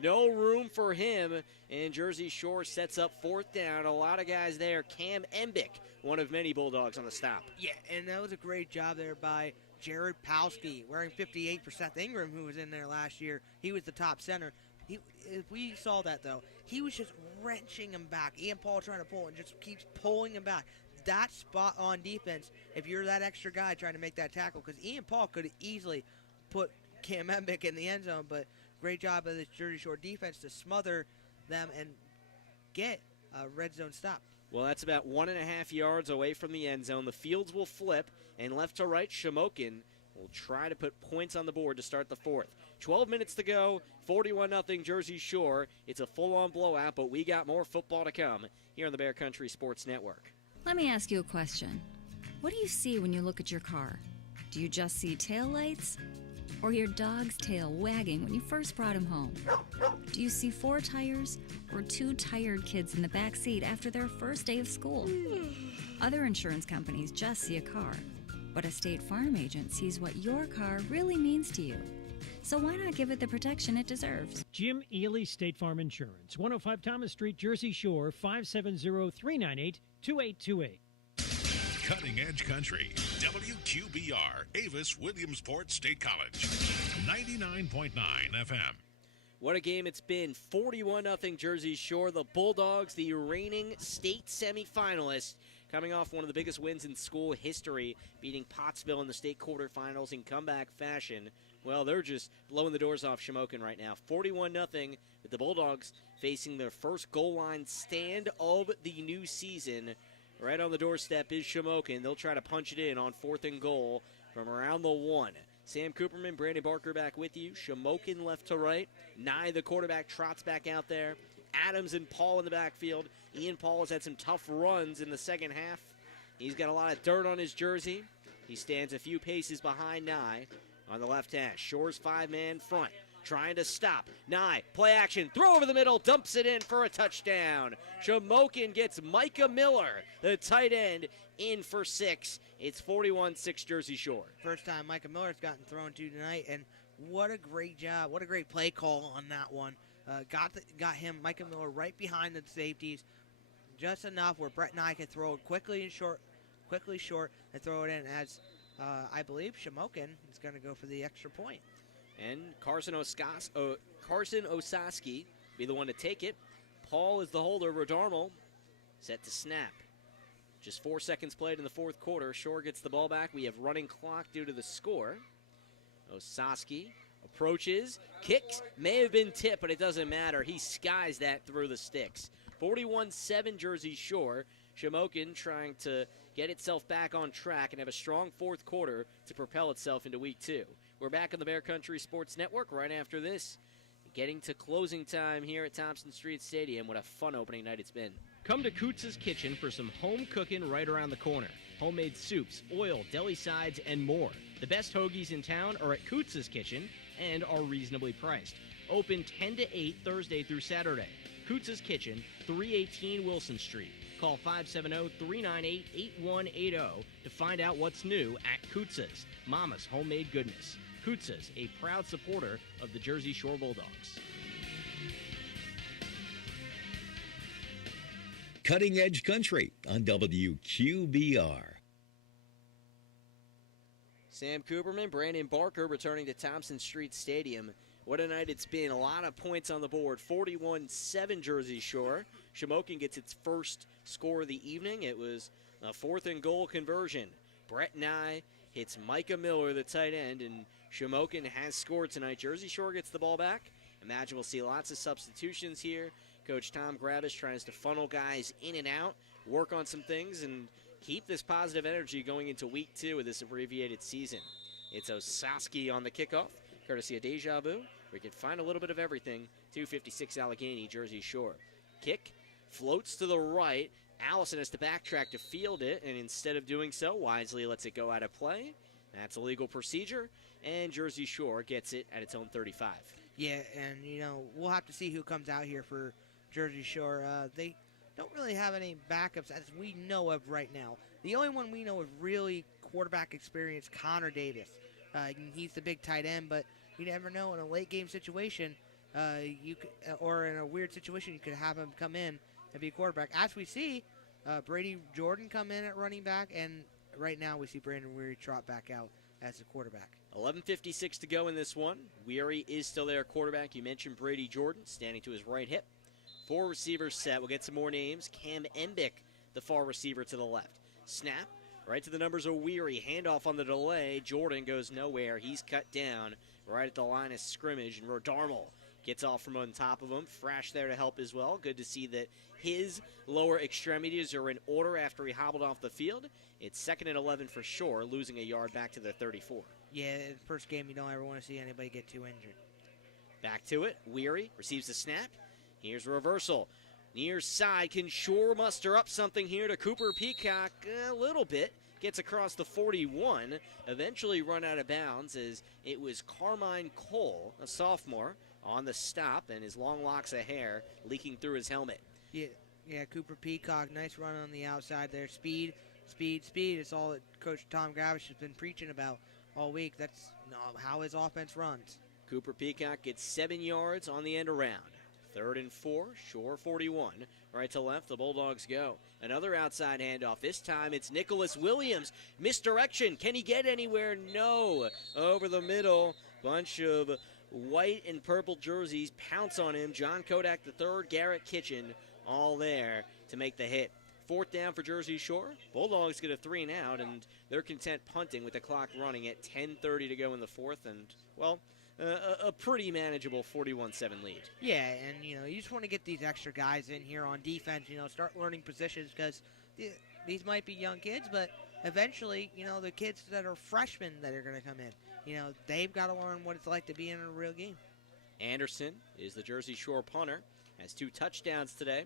No room for him, and Jersey Shore sets up 4th down. A lot of guys there. Cam Embick, one of many Bulldogs on the stop. Yeah, and that was a great job there by Jared Palski, wearing 58 for Seth Ingram, who was in there last year. He was the top center. If we saw that, though, he was just wrenching him back. Ian Paul trying to pull and just keeps pulling him back. That spot on defense, if you're that extra guy trying to make that tackle, because Ian Paul could have easily put Cam Embick in the end zone, but great job of this Jersey Shore defense to smother them and get a red zone stop. Well, that's about 1.5 yards away from the end zone. The fields will flip, and left to right, Shamokin will try to put points on the board to start the 4th. 12 minutes to go, 41-0 Jersey Shore. It's a full-on blowout, but we got more football to come here on the Bear Country Sports Network. Let me ask you a question. What do you see when you look at your car? Do you just see taillights? Or your dog's tail wagging when you first brought him home? Do you see 4 tires or 2 tired kids in the back seat after their first day of school? Other insurance companies just see a car, but a State Farm agent sees what your car really means to you. So why not give it the protection it deserves? Jim Ely State Farm Insurance, 105 Thomas Street, Jersey Shore, 570-398-2828. Cutting Edge Country, WQBR, Avis Williamsport State College, 99.9 FM. What a game it's been. 41-0 Jersey Shore. The Bulldogs, the reigning state semifinalists, coming off one of the biggest wins in school history, beating Pottsville in the state quarterfinals in comeback fashion. Well, they're just blowing the doors off Shamokin right now. 41-0 with the Bulldogs facing their first goal line stand of the new season. Right on the doorstep is Shamokin. They'll try to punch it in on 4th and goal from around the 1. Sam Cooperman, Brandon Barker back with you. Shamokin left to right. Nye, the quarterback, trots back out there. Adams and Paul in the backfield. Ian Paul has had some tough runs in the second half. He's got a lot of dirt on his jersey. He stands a few paces behind Nye on the left hash. Shore's 5-man front, trying to stop. Nye, play action, throw over the middle, dumps it in for a touchdown. Shamokin gets Micah Miller, the tight end, in for 6. It's 41-6 Jersey Shore. First time Micah Miller's gotten thrown to tonight, and what a great job. What a great play call on that one. Got him, Micah Miller, right behind the safeties, just enough where Brett Nye can throw it quickly short, and throw it in as I believe Shamokin is going to go for the extra point. And Carson Osaski be the one to take it. Paul is the holder. Rodarmo set to snap. Just 4 seconds played in the 4th quarter. Shore gets the ball back. We have running clock due to the score. Osaski approaches, kicks, may have been tipped, but it doesn't matter. He skies that through the sticks. 41-7 Jersey Shore. Shamokin trying to get itself back on track and have a strong 4th quarter to propel itself into Week 2. We're back on the Bear Country Sports Network right after this. Getting to closing time here at Thompson Street Stadium. What a fun opening night it's been. Come to Kutz's Kitchen for some home cooking right around the corner. Homemade soups, oil, deli sides, and more. The best hoagies in town are at Kutz's Kitchen and are reasonably priced. Open 10 to 8 Thursday through Saturday. Kutz's Kitchen, 318 Wilson Street. Call 570-398-8180 to find out what's new at Kutz's, Mama's Homemade Goodness. Kutz's, a proud supporter of the Jersey Shore Bulldogs. Cutting Edge Country on WQBR. Sam Cooperman, Brandon Barker returning to Thompson Street Stadium. What a night it's been. A lot of points on the board. 41-7 Jersey Shore. Shamokin gets its first score of the evening. It was a 4th and goal conversion. Brett Nye hits Micah Miller, the tight end, and Shamokin has scored tonight. Jersey Shore gets the ball back. Imagine we'll see lots of substitutions here. Coach Tom Gravish tries to funnel guys in and out, work on some things, and keep this positive energy going into Week 2 of this abbreviated season. It's Osaski on the kickoff, courtesy of Deja Vu. We can find a little bit of everything. 256 Allegheny, Jersey Shore. Kick floats to the right. Allison has to backtrack to field it, and instead of doing so, wisely lets it go out of play. That's a legal procedure. and Jersey Shore gets it at its own 35. Yeah, and, we'll have to see who comes out here for Jersey Shore. They don't really have any backups as we know of right now. The only one we know of really quarterback experience, Connor Davis. He's the big tight end, but you never know in a late game situation, or in a weird situation, you could have him come in and be a quarterback. As we see, Brady Jordan come in at running back, and right now we see Brandon Weary trot back out as a quarterback. 11:56 to go in this one. Weary is still there, quarterback. You mentioned Brady Jordan standing to his right hip. 4 receivers set. We'll get some more names. Cam Embick, the far receiver to the left. Snap right to the numbers of Weary. Handoff on the delay. Jordan goes nowhere. He's cut down right at the line of scrimmage, and Rodarmal gets off from on top of him. Frash there to help as well. Good to see that his lower extremities are in order after he hobbled off the field. It's 2nd and 11 for Shore, losing a yard back to the 34. Yeah, in the first game, you don't ever want to see anybody get too injured. Back to it. Weary receives the snap. Here's a reversal. Near side. Can Shore muster up something here to Cooper Peacock? A little bit. Gets across the 41. Eventually run out of bounds as it was Carmine Cole, a sophomore, on the stop, and his long locks of hair leaking through his helmet. Yeah, Cooper Peacock, nice run on the outside there. Speed. It's all that Coach Tom Gravish has been preaching about all week. That's how his offense runs. Cooper Peacock gets 7 yards on the end around. 3rd and 4, Shore 41. Right to left, the Bulldogs go. Another outside handoff. This time it's Nicholas Williams. Misdirection. Can he get anywhere? No. Over the middle. Bunch of white and purple jerseys pounce on him. John Kodak III, Garrett Kitchen, all there to make the hit. 4th down for Jersey Shore. Bulldogs get a 3 and out, and they're content punting with the clock running at 10:30 to go in the 4th. And, well, a pretty manageable 41-7 lead. Yeah, and, you just want to get these extra guys in here on defense, start learning positions because these might be young kids, but eventually, the kids that are freshmen that are going to come in, they've got to learn what it's like to be in a real game. Anderson is the Jersey Shore punter, has 2 touchdowns today.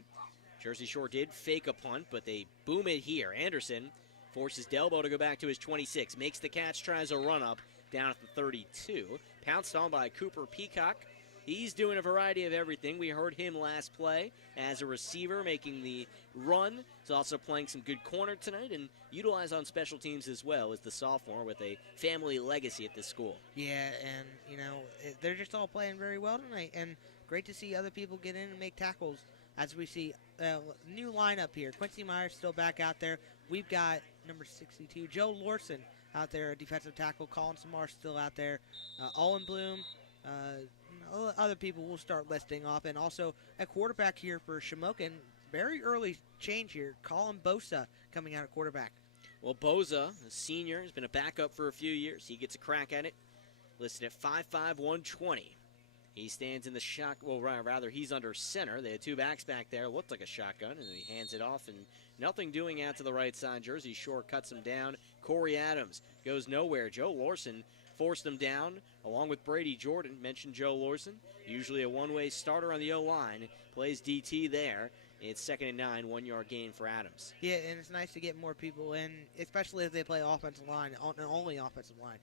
Jersey Shore did fake a punt, but they boom it here. Anderson forces Delbo to go back to his 26, makes the catch, tries a run-up down at the 32. Pounced on by Cooper Peacock. He's doing a variety of everything. We heard him last play as a receiver, making the run. He's also playing some good corner tonight and utilized on special teams as well as the sophomore with a family legacy at this school. Yeah, and, they're just all playing very well tonight. And great to see other people get in and make tackles as we see a new lineup here. Quincy Myers still back out there. We've got number 62, Joe Lorson, out there, a defensive tackle. Colin Samar still out there. Owen Bloom, other people will start listing off. And also a quarterback here for Shamokin. Very early change here. Colin Bosa coming out at quarterback. Well, Bosa, a senior, has been a backup for a few years. He gets a crack at it. Listed at 5'5", 120. He stands in the rather he's under center. They had 2 backs back there. Looked like a shotgun, and he hands it off, and nothing doing out to the right side. Jersey Shore cuts him down. Corey Adams goes nowhere. Joe Lorson forced him down, along with Brady Jordan. Mentioned Joe Lorson, usually a one-way starter on the O-line. Plays DT there. It's 2nd and 9, 1-yard gain for Adams. Yeah, and it's nice to get more people in, especially if they play offensive line, only offensive line.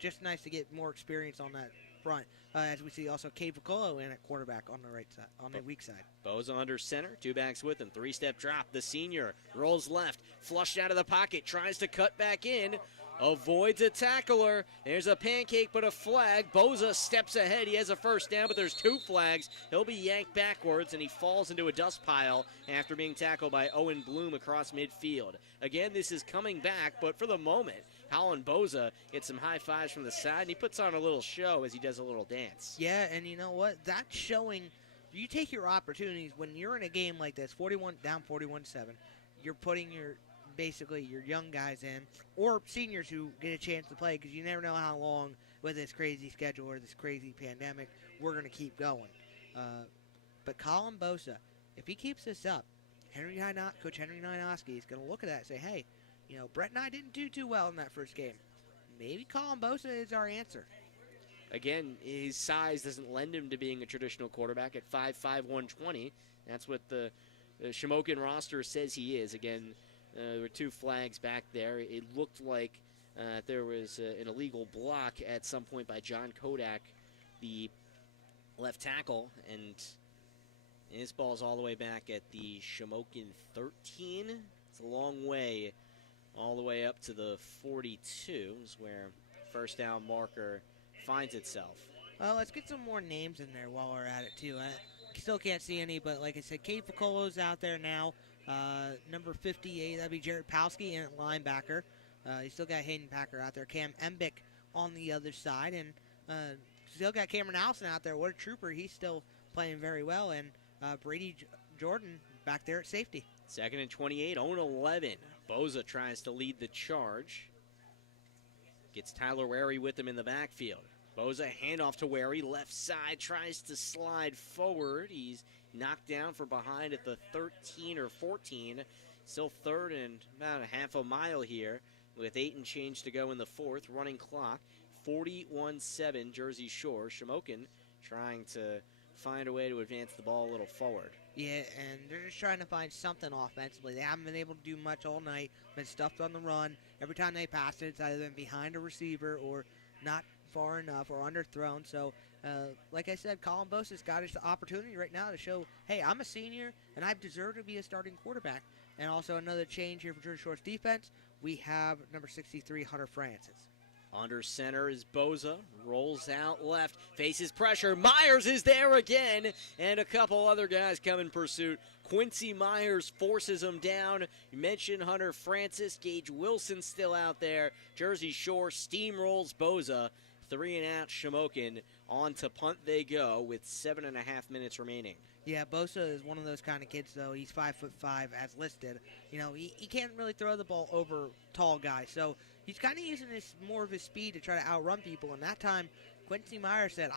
Just nice to get more experience on that front. As we see also Cade Piccolo in at quarterback on the right side, on the weak side. Boza under center, 2 backs with him, 3-step drop. The senior rolls left, flushed out of the pocket, tries to cut back in, avoids a tackler. There's a pancake but a flag. Boza steps ahead. He has a 1st down, but there's 2 flags. He'll be yanked backwards, and he falls into a dust pile after being tackled by Owen Bloom across midfield. Again, this is coming back, but for the moment, Colin Boza gets some high fives from the side, and he puts on a little show as he does a little dance. Yeah, and you know what? That's showing you take your opportunities when you're in a game like this, 41-7. You're putting your young guys in, or seniors who get a chance to play, because you never know how long with this crazy schedule or this crazy pandemic we're going to keep going. But Colin Bosa, if he keeps this up, Coach Henry Ninoski is going to look at that and say, hey, Brett and I didn't do too well in that first game. Maybe Colin Bosa is our answer. Again, his size doesn't lend him to being a traditional quarterback at 5'5", 120. That's what the Shamokin roster says he is. Again, there were 2 flags back there. It looked like there was an illegal block at some point by John Kodak, the left tackle, and his ball's all the way back at the Shamokin 13. It's a long way, all the way up to the 42 is where first down marker finds itself. Well, let's get some more names in there while we're at it, too. I still can't see any, but like I said, Cade Piccolo's out there now. Number 58, that'd be Jared Palski in at linebacker. You still got Hayden Packer out there. Cam Embick on the other side. And still got Cameron Allison out there. What a trooper. He's still playing very well. And Brady Jordan back there at safety. 2nd and 28, 0-11. Boza tries to lead the charge. Gets Tyler Wary with him in the backfield. Boza, handoff to Wary, left side, tries to slide forward. He's knocked down from behind at the 13 or 14. Still third and about a half a mile here with 8 and change to go in the fourth. Running clock, 41-7 Jersey Shore. Shamokin trying to find a way to advance the ball a little forward. Yeah, and they're just trying to find something offensively. They haven't been able to do much all night. Been stuffed on the run. Every time they pass it, it's either been behind a receiver or not far enough or underthrown. So, like I said, Colin Bosa's got his opportunity right now to show, hey, I'm a senior, and I deserve to be a starting quarterback. And also another change here for Jersey Shore's defense. We have number 63, Hunter Francis. Under center is Boza, rolls out left, faces pressure. Myers is there again, and a couple other guys come in pursuit. Quincy Myers forces him down. You mentioned Hunter Francis, Gage Wilson still out there. Jersey Shore steamrolls Boza. 3 and out Shamokin. On to punt they go with 7.5 minutes remaining. Yeah, Bosa is one of those kind of kids, though. He's 5'5" as listed. You know, he can't really throw the ball over tall guys. So he's kind of using more of his speed to try to outrun people. And that time, Quincy Myers said,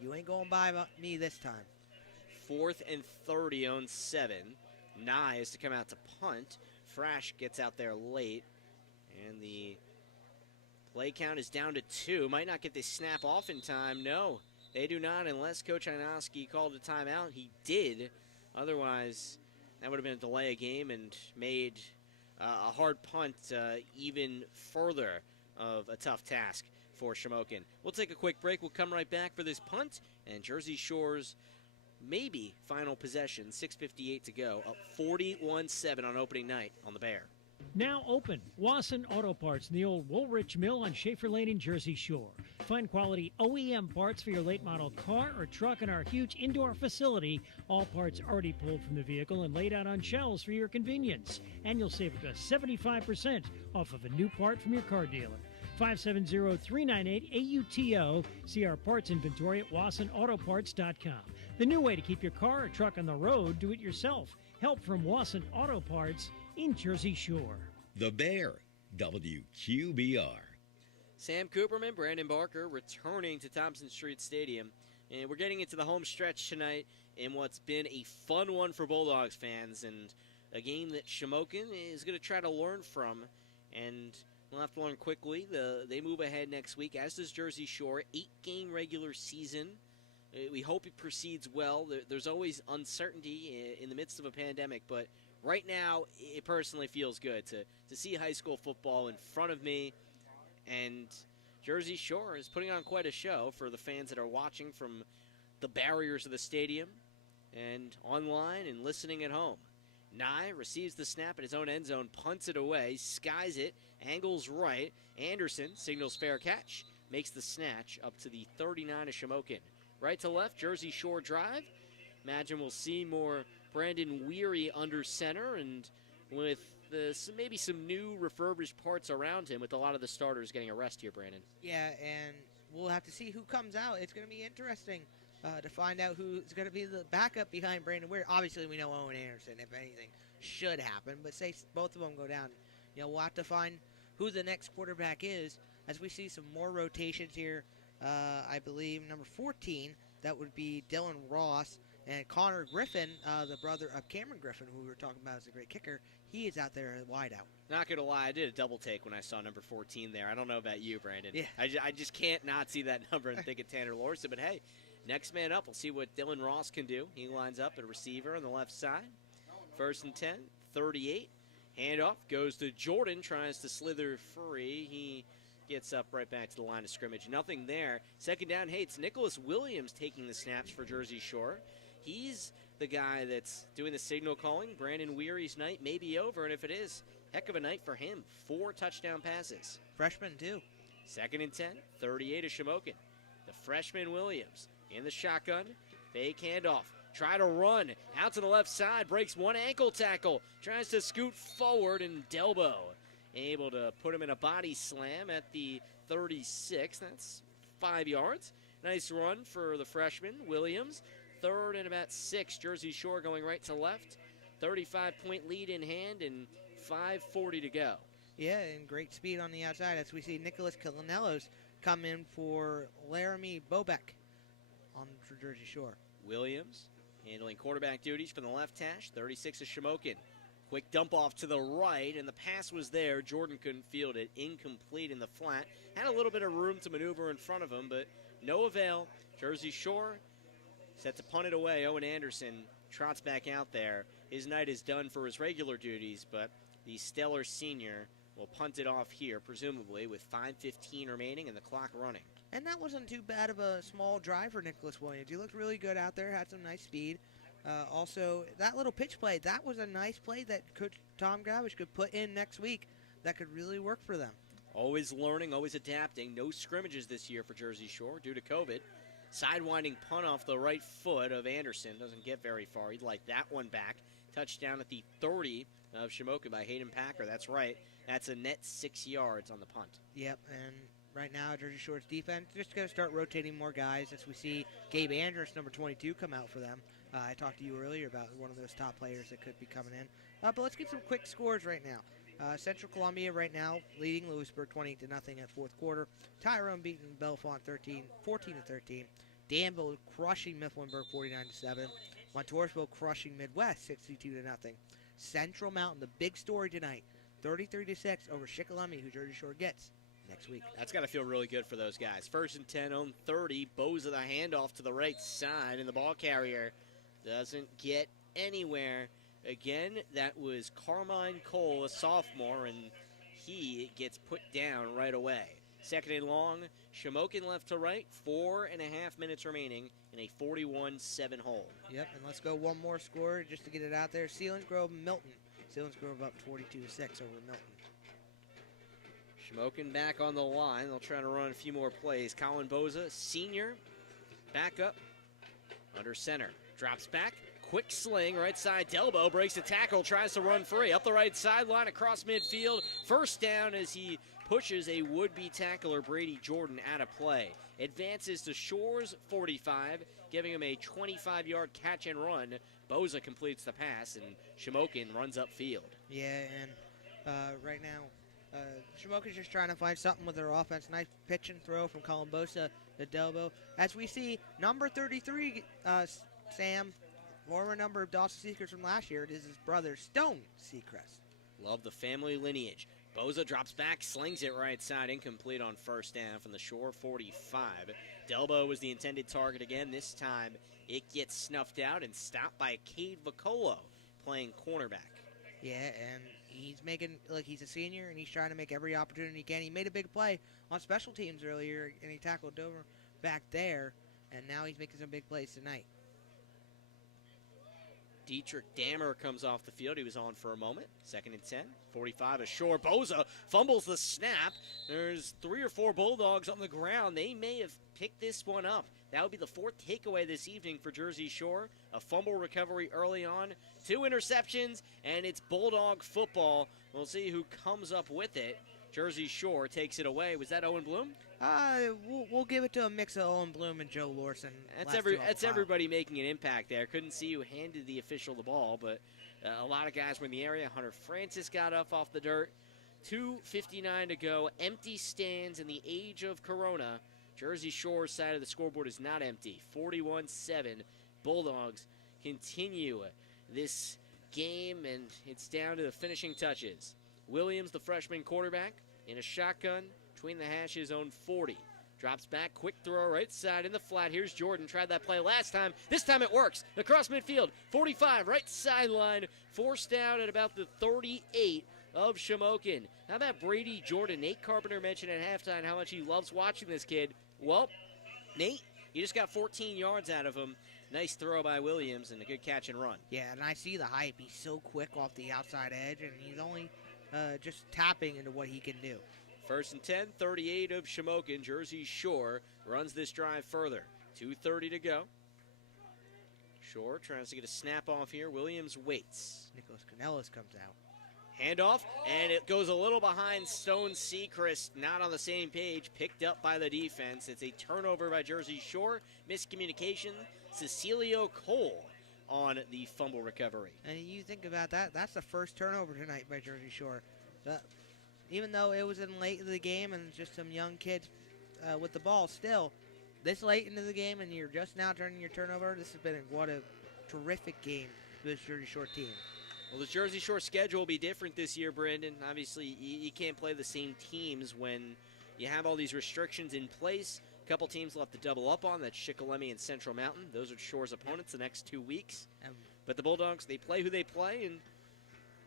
you ain't going by me this time. 4th and 30 on 7. Nye is to come out to punt. Frash gets out there late. And the play count is down to 2. Might not get the snap off in time. No, they do not unless Coach Inoski called a timeout. He did. Otherwise, that would have been a delay of game and made a hard punt even further of a tough task for Shamokin. We'll take a quick break. We'll come right back for this punt and Jersey Shore's maybe final possession. 6:58 to go. Up 41-7 on opening night on the Bear. Now open, Wasson Auto Parts in the old Woolrich Mill on Schaefer Lane in Jersey Shore. Find quality OEM parts for your late model car or truck in our huge indoor facility. All parts already pulled from the vehicle and laid out on shelves for your convenience. And you'll save up to 75% off of a new part from your car dealer. 570-398-AUTO. See our parts inventory at WassonAutoParts.com. The new way to keep your car or truck on the road, do it yourself. Help from Wasson Auto Parts in Jersey Shore. The Bear, WQBR. Sam Cooperman, Brandon Barker returning to Thompson Street Stadium. And we're getting into the home stretch tonight in what's been a fun one for Bulldogs fans and a game that Shamokin is going to try to learn from. And we'll have to learn quickly. They move ahead next week, as does Jersey Shore. 8-game regular season. We hope it proceeds well. There's always uncertainty in the midst of a pandemic, but right now it personally feels good to see high school football in front of me. And Jersey Shore is putting on quite a show for the fans that are watching from the barriers of the stadium and online and listening at home. Nye receives the snap at his own end zone, punts it away, skies it, angles right. Anderson signals fair catch, makes the snatch up to the 39 of Shamokin. Right to left, Jersey Shore drive. Imagine we'll see more Brandon Weary under center and with maybe some new refurbished parts around him with a lot of the starters getting a rest here, Brandon. Yeah, and we'll have to see who comes out. It's going to be interesting to find out who's going to be the backup behind Brandon Weary. Obviously, we know Owen Anderson, if anything, should happen. But say both of them go down. You know, we'll have to find who the next quarterback is as we see some more rotations here. I believe number 14, that would be Dylan Ross. And Connor Griffin, the brother of Cameron Griffin, who we were talking about as a great kicker, he is out there wide out. Not going to lie, I did a double take when I saw number 14 there. I don't know about you, Brandon. Yeah. I just can't not see that number and think of Tanner Lorson. But, hey, next man up. We'll see what Dylan Ross can do. He lines up at receiver on the left side. 1st and 10, 38. Handoff goes to Jordan, tries to slither free. He gets up right back to the line of scrimmage. Nothing there. Second down, hey, it's Nicholas Williams taking the snaps for Jersey Shore. He's the guy that's doing the signal calling. Brandon Weary's night may be over, and if it is, heck of a night for him. 4 touchdown passes. Freshman, too. Second and 10, 38 of Shamokin. The freshman Williams in the shotgun. Fake handoff. Try to run out to the left side. Breaks one ankle tackle. Tries to scoot forward, and Delbo able to put him in a body slam at the 36. That's 5 yards. Nice run for the freshman Williams. Third and about 6. Jersey Shore going right to left. 35-point lead in hand and 5:40 to go. Yeah, and great speed on the outside as we see Nicholas Calanelos come in for Laramie Bobek for Jersey Shore. Williams handling quarterback duties from the left hash. 36 of Shamokin. Quick dump off to the right, and the pass was there. Jordan couldn't field it. Incomplete in the flat. Had a little bit of room to maneuver in front of him, but no avail. Jersey Shore set to punt it away. Owen Anderson trots back out there. His night is done for his regular duties, but the stellar senior will punt it off here, presumably, with 5:15 remaining and the clock running. And that wasn't too bad of a small drive for Nicholas Williams. He looked really good out there, had some nice speed. Also, that little pitch play, that was a nice play that Tom Gravish could put in next week that could really work for them. Always learning, always adapting. No scrimmages this year for Jersey Shore due to COVID. Sidewinding punt off the right foot of Anderson. Doesn't get very far. He'd like that one back. Touchdown at the 30 of Shamokin by Hayden Packer. That's right. That's a net 6 yards on the punt. Yep, and right now Jersey Shore's defense just going to start rotating more guys as we see Gabe Andrus, number 22, come out for them. I talked to you earlier about one of those top players that could be coming in. But let's get some quick scores right now. Central Columbia right now leading Lewisburg 20-0 at fourth quarter. Tyrone beating Bellefonte 14-13. Danville crushing Mifflinburg 49-7. Montoursville crushing Midwest 62-0. Central Mountain, the big story tonight, 33-6 over Shikellamy, who Jersey Shore gets next week. That's got to feel really good for those guys. First and 10, own 30. Boza the handoff to the right side, and the ball carrier doesn't get anywhere. Again, that was Carmine Cole, a sophomore, and he gets put down right away. Second and long, Shamokin left to right, 4.5 minutes remaining in a 41-7 hole. Yep, and let's go one more score just to get it out there. Selinsgrove Milton. Selinsgrove up 42-6 over Milton. Shamokin back on the line. They'll try to run a few more plays. Colin Boza, senior, back up under center. Drops back, quick sling, right side. Delbo breaks the tackle, tries to run free. Up the right sideline, across midfield. First down as he pushes a would-be tackler, Brady Jordan, out of play. Advances to Shore's 45, giving him a 25-yard catch and run. Boza completes the pass, and Shamokin runs upfield. Yeah, and right now, Shamokin's just trying to find something with their offense. Nice pitch and throw from Colin Bosa to Delbo. As we see, number 33, Sam, former number of Dawson Seacrest from last year, it is his brother, Stone Seacrest. Love the family lineage. Boza drops back, slings it right side, incomplete on first down from the Shore 45. Delbo was the intended target again. This time it gets snuffed out and stopped by Cade Vicolo playing cornerback. Yeah, and he's making, look, he's a senior, and he's trying to make every opportunity he can. He made a big play on special teams earlier, and he tackled Dover back there, and now he's making some big plays tonight. Dietrich Dammer comes off the field. He was on for a moment. Second and 10, 45 ashore. Boza fumbles the snap. There's 3 or 4 Bulldogs on the ground. They may have picked this one up. That would be the 4th takeaway this evening for Jersey Shore. A fumble recovery early on, 2 interceptions, and it's Bulldog football. We'll see who comes up with it. Jersey Shore takes it away. Was that Owen Bloom? We'll give it to a mix of Owen Bloom and Joe Lorson. That's everybody making an impact there. Couldn't see who handed the official the ball, but a lot of guys were in the area. Hunter Francis got up off the dirt. 2:59 to go. Empty stands in the age of Corona. Jersey Shore's side of the scoreboard is not empty. 41-7. Bulldogs continue this game, and it's down to the finishing touches. Williams, the freshman quarterback, in a shotgun between the hashes, own 40. Drops back, quick throw right side in the flat. Here's Jordan. Tried that play last time. This time it works. Across midfield. 45, right sideline. Forced down at about the 38 of Shamokin. How about Brady Jordan? Nate Carpenter mentioned at halftime how much he loves watching this kid. Well, Nate, you just got 14 yards out of him. Nice throw by Williams and a good catch and run. Yeah, and I see the hype. He's so quick off the outside edge, and he's only just tapping into what he can do. 1st and 10, 38 of Shamokin. Jersey Shore runs this drive further. 2:30 to go. Shore tries to get a snap off here. Williams waits. Nicholas Canellis comes out. Handoff, and it goes a little behind Stone Sechrist. Not on the same page. Picked up by the defense. It's a turnover by Jersey Shore. Miscommunication. Cecilio Cole on the fumble recovery. And you think about that, that's the first turnover tonight by Jersey Shore. Even though it was in late in the game and just some young kids with the ball, still, this late into the game and you're just now turning your turnover, this has been what a terrific game for this Jersey Shore team. Well, the Jersey Shore schedule will be different this year, Brandon. Obviously, you can't play the same teams when you have all these restrictions in place. A couple teams will have to double up on. That's Shikellamy and Central Mountain. Those are Shore's opponents the next 2 weeks. But the Bulldogs, they play who they play, and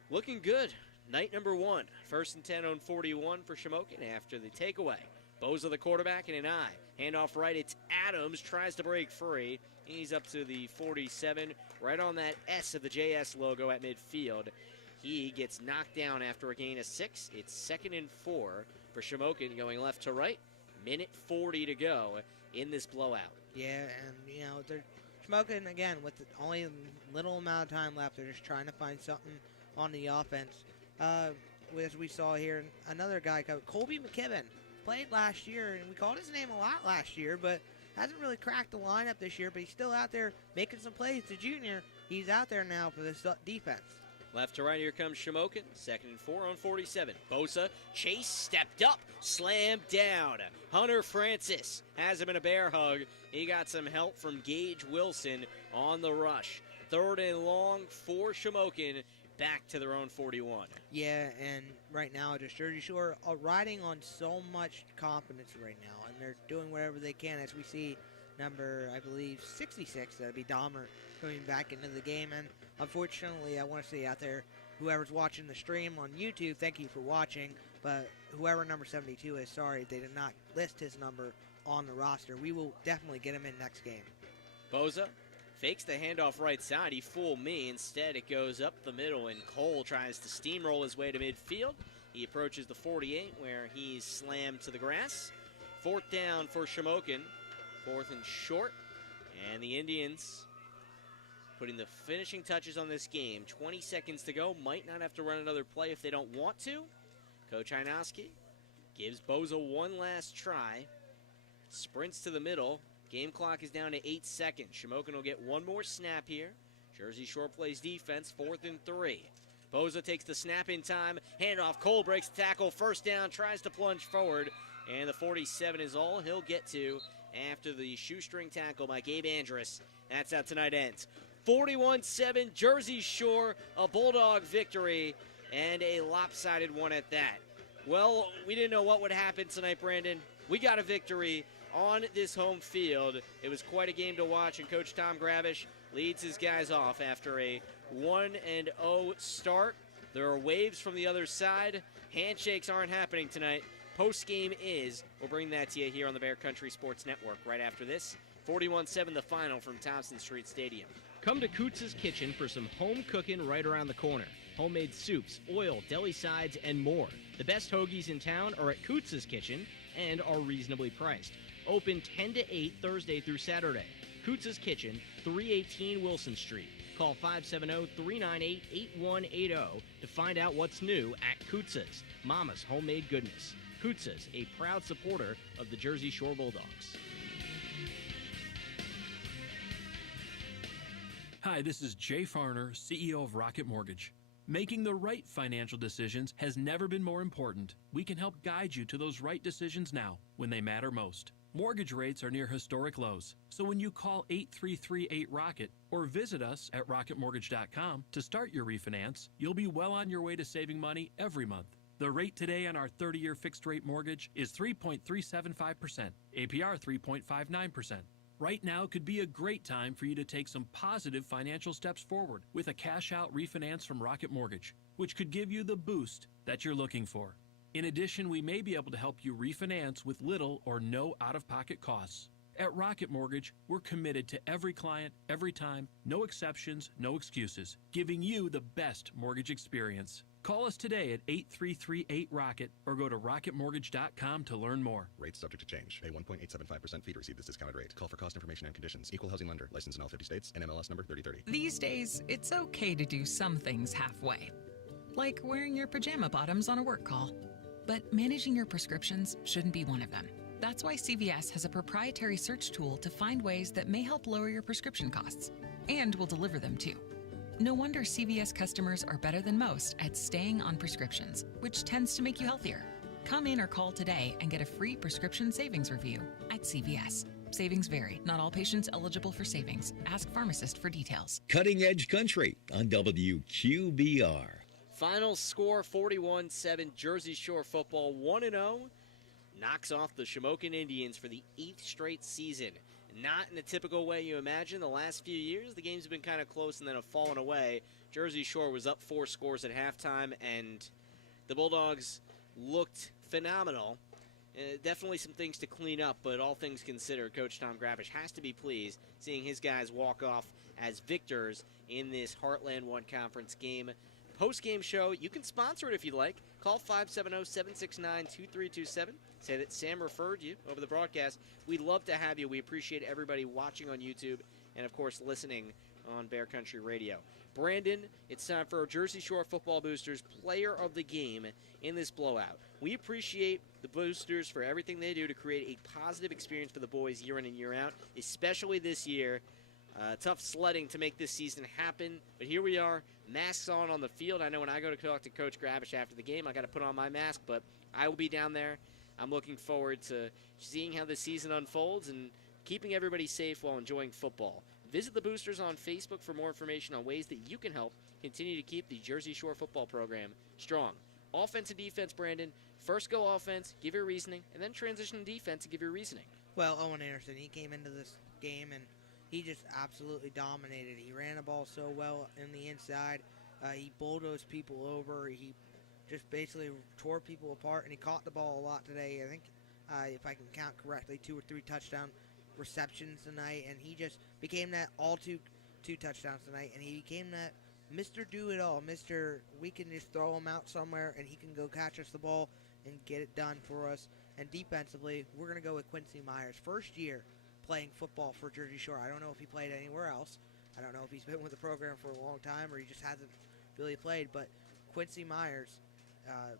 looking good. Night number 1, 1st and 10 on 41 for Shamokin after the takeaway. Boza the quarterback and an eye. Handoff right, it's Adams, tries to break free. He's up to the 47, right on that S of the JS logo at midfield. He gets knocked down after a gain of 6. It's 2nd and 4 for Shamokin going left to right. Minute 40 to go in this blowout. Yeah, and, they're Shamokin, again, with only a little amount of time left. They're just trying to find something on the offense. As we saw here, another guy, Colby McKibben, played last year, and we called his name a lot last year, but hasn't really cracked the lineup this year, but he's still out there making some plays. The junior, he's out there now for this defense. Left to right, here comes Shamokin. 2nd and 4 on 47. Bosa, Chase stepped up, slammed down. Hunter Francis has him in a bear hug. He got some help from Gage Wilson on the rush. 3rd and long for Shamokin, back to their own 41. Yeah, and right now, just Jersey Shore are riding on so much confidence right now, and they're doing whatever they can, as we see number, I believe, 66, that'd be Dahmer, coming back into the game. And unfortunately, I want to say out there, whoever's watching the stream on YouTube, thank you for watching, but whoever number 72 is, sorry, they did not list his number on the roster. We will definitely get him in next game. Boza fakes the handoff right side. He fooled me. Instead, it goes up the middle, and Cole tries to steamroll his way to midfield. He approaches the 48, where he's slammed to the grass. 4th down for Shamokin. 4th and short. And the Indians putting the finishing touches on this game. 20 seconds to go. Might not have to run another play if they don't want to. Coach Hynoski gives Boza one last try. Sprints to the middle. Game clock is down to 8 seconds. Shamokin will get one more snap here. Jersey Shore plays defense, 4th and 3. Boza takes the snap in time. Handoff, Cole breaks the tackle. 1st down, tries to plunge forward. And the 47 is all he'll get to after the shoestring tackle by Gabe Andrus. That's how tonight ends. 41-7, Jersey Shore, a Bulldog victory, and a lopsided one at that. Well, we didn't know what would happen tonight, Brandon. We got a victory on this home field. It was quite a game to watch, and Coach Tom Gravish leads his guys off after a 1-0 start. There are waves from the other side. Handshakes aren't happening tonight. Post-game is. We'll bring that to you here on the Bear Country Sports Network right after this. 41-7 the final from Thompson Street Stadium. Come to Kutz's Kitchen for some home cooking right around the corner. Homemade soups, oil, deli sides, and more. The best hoagies in town are at Kutz's Kitchen and are reasonably priced. Open 10 to 8 Thursday through Saturday. Kutz's Kitchen, 318 Wilson Street. Call 570-398-8180 to find out what's new at Kutz's, Mama's Homemade Goodness. Kutz's, a proud supporter of the Jersey Shore Bulldogs. Hi, this is Jay Farner, CEO of Rocket Mortgage. Making the right financial decisions has never been more important. We can help guide you to those right decisions now, when they matter most. Mortgage rates are near historic lows, so when you call 8338-ROCKET or visit us at rocketmortgage.com to start your refinance, you'll be well on your way to saving money every month. The rate today on our 30-year fixed-rate mortgage is 3.375%, APR 3.59%. Right now could be a great time for you to take some positive financial steps forward with a cash-out refinance from Rocket Mortgage, which could give you the boost that you're looking for. In addition, we may be able to help you refinance with little or no out-of-pocket costs. At Rocket Mortgage, we're committed to every client, every time, no exceptions, no excuses, giving you the best mortgage experience. Call us today at 833-8-ROCKET or go to rocketmortgage.com to learn more. Rates subject to change. Pay 1.875% fee to receive this discounted rate. Call for cost information and conditions. Equal housing lender. Licensed in all 50 states. NMLS number 3030. These days, it's okay to do some things halfway, like wearing your pajama bottoms on a work call. But managing your prescriptions shouldn't be one of them. That's why CVS has a proprietary search tool to find ways that may help lower your prescription costs, and will deliver them too. No wonder CVS customers are better than most at staying on prescriptions, which tends to make you healthier. Come in or call today and get a free prescription savings review at CVS. Savings vary. Not all patients eligible for savings. Ask pharmacist for details. Cutting Edge Country on WQBR. Final score 41-7. Jersey Shore football 1-0. Knocks off the Shamokin Indians for the 8th straight season. Not in the typical way you imagine. The last few years, the games have been kind of close and then have fallen away. Jersey Shore was up 4 scores at halftime, and the Bulldogs looked phenomenal. Definitely some things to clean up, but all things considered, Coach Tom Gravish has to be pleased seeing his guys walk off as victors in this Heartland 1 Conference game. Post-game show, you can sponsor it if you'd like. Call 570-769-2327. Say that Sam referred you over the broadcast. We'd love to have you. We appreciate everybody watching on YouTube and, of course, listening on Bear Country Radio. Brandon, it's time for our Jersey Shore Football Boosters Player of the Game in this blowout. We appreciate the Boosters for everything they do to create a positive experience for the boys year in and year out, especially this year. Tough sledding to make this season happen, but here we are, masks on the field. I know when I go to talk to Coach Gravish after the game, I got to put on my mask, but I will be down there. I'm looking forward to seeing how the season unfolds and keeping everybody safe while enjoying football. Visit the Boosters on Facebook for more information on ways that you can help continue to keep the Jersey Shore football program strong. Offense and defense, Brandon. First go offense, give your reasoning, and then transition to defense and give your reasoning. Well, Owen Anderson, he came into this game and he just absolutely dominated. He ran the ball so well in the inside. He bulldozed people over. He just basically tore people apart, and he caught the ball a lot today. I think, if I can count correctly, 2 or 3 touchdown receptions tonight, and he just became that all two touchdowns tonight, and he became that Mr. Do-It-All. Mr. We can just throw him out somewhere, and he can go catch us the ball and get it done for us. And defensively, we're going to go with Quincy Myers. First year playing football for Jersey Shore. I don't know if he played anywhere else. I don't know if he's been with the program for a long time or he just hasn't really played. But Quincy Myers, I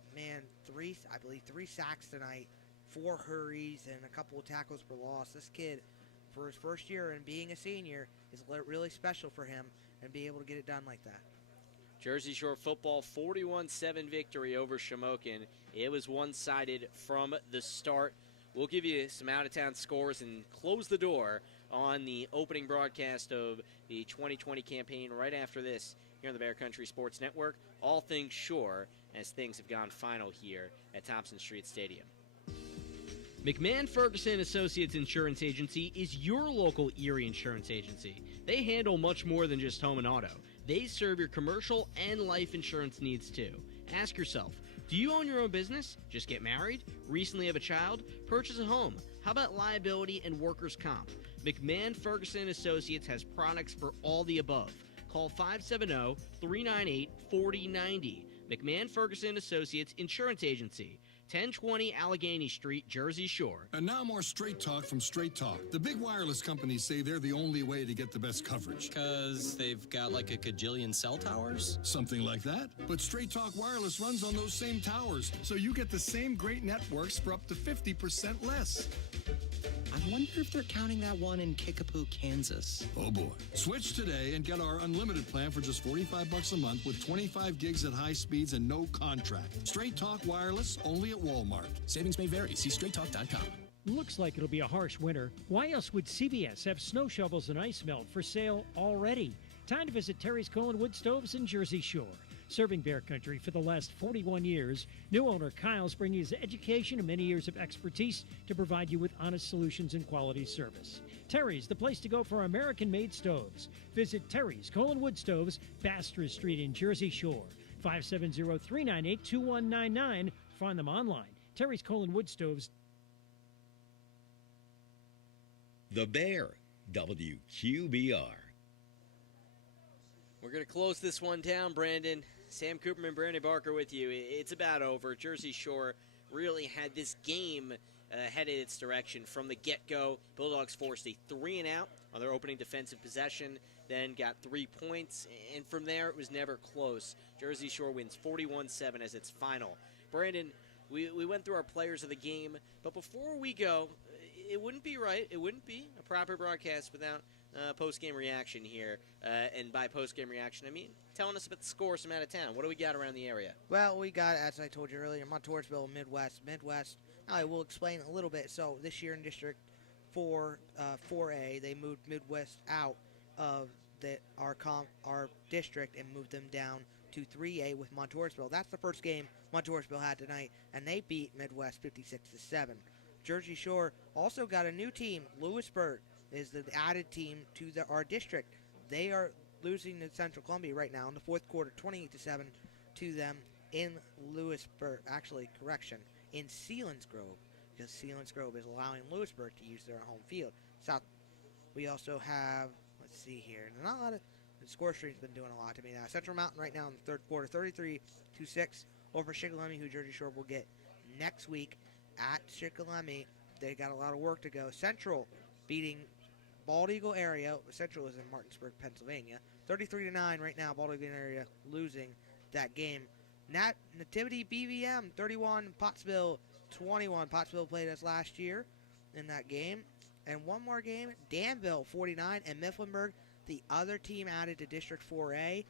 believe 3 sacks tonight, 4 hurries, and a couple of tackles for loss. This kid, for his first year and being a senior, is really special for him and be able to get it done like that. Jersey Shore football 41-7 victory over Shamokin. It was one-sided from the start. We'll give you some out-of-town scores and close the door on the opening broadcast of the 2020 campaign right after this here on the Bear Country Sports Network. All things Shore as things have gone final here at Thompson Street Stadium. McMahon Ferguson Associates Insurance Agency is your local Erie insurance agency. They handle much more than just home and auto. They serve your commercial and life insurance needs too. Ask yourself, do you own your own business? Just get married? Recently have a child? Purchase a home? How about liability and workers' comp? McMahon Ferguson Associates has products for all the above. Call 570-398-4090. McMahon Ferguson Associates Insurance Agency. 1020 Allegheny Street, Jersey Shore. And now more Straight Talk from Straight Talk. The big wireless companies say they're the only way to get the best coverage. Because they've got like a gajillion cell towers? Something like that. But Straight Talk Wireless runs on those same towers, so you get the same great networks for up to 50% less. I wonder if they're counting that one in Kickapoo, Kansas. Oh boy. Switch today and get our unlimited plan for just $45 a month with 25 gigs at high speeds and no contract. Straight Talk Wireless, only at Walmart. Savings may vary. See straighttalk.com. Looks like it'll be a harsh winter. Why else would CVS have snow shovels and ice melt for sale already? Time to visit Terry's Coal and Wood Stoves in Jersey Shore. Serving Bear Country for the last 41 years, new owner Kyle's bringing his education and many years of expertise to provide you with honest solutions and quality service. Terry's, the place to go for American-made stoves. Visit Terry's Wood Stoves, Bastrop Street in Jersey Shore. 570-398-2199. Find them online. Terry's Wood Stoves. The Bear, WQBR. We're going to close this one down, Brandon. Sam Cooperman, Brandon Barker with you. It's about over. Jersey Shore really had this game headed its direction from the get-go. Bulldogs forced a 3-and-out on their opening defensive possession, then got 3 points, and from there it was never close. Jersey Shore wins 41-7 as its final. Brandon, we went through our players of the game, but before we go, it wouldn't be right, it wouldn't be a proper broadcast without post-game reaction here. And by post-game reaction, I mean telling us about the scores from out of town. What do we got around the area? Well, we got, as I told you earlier, Montoursville, Midwest. I will explain a little bit. So this year in District 4A, they moved Midwest out of our district and moved them down to 3A with Montoursville. That's the first game Montoursville had tonight, and they beat Midwest 56-7. Jersey Shore also got a new team. Lewisburg is the added team to our district. They are losing to Central Columbia right now in the fourth quarter, 28-7 to them in Lewisburg. Actually, correction, in Selinsgrove, because Selinsgrove is allowing Lewisburg to use their home field. We also have, let's see here, not a lot of, the score stream's been doing a lot to me now. Central Mountain right now in the third quarter, 33-6 over Shikellamy, who Jersey Shore will get next week at Shikellamy. They got a lot of work to go. Central beating Bald Eagle area. Central is in Martinsburg, Pennsylvania. 33-9 right now. Bald Eagle area losing that game. Nativity BVM 31, Pottsville 21. Pottsville played us last year in that game. And one more game, Danville 49 and Mifflinburg, the other team added to District 4A,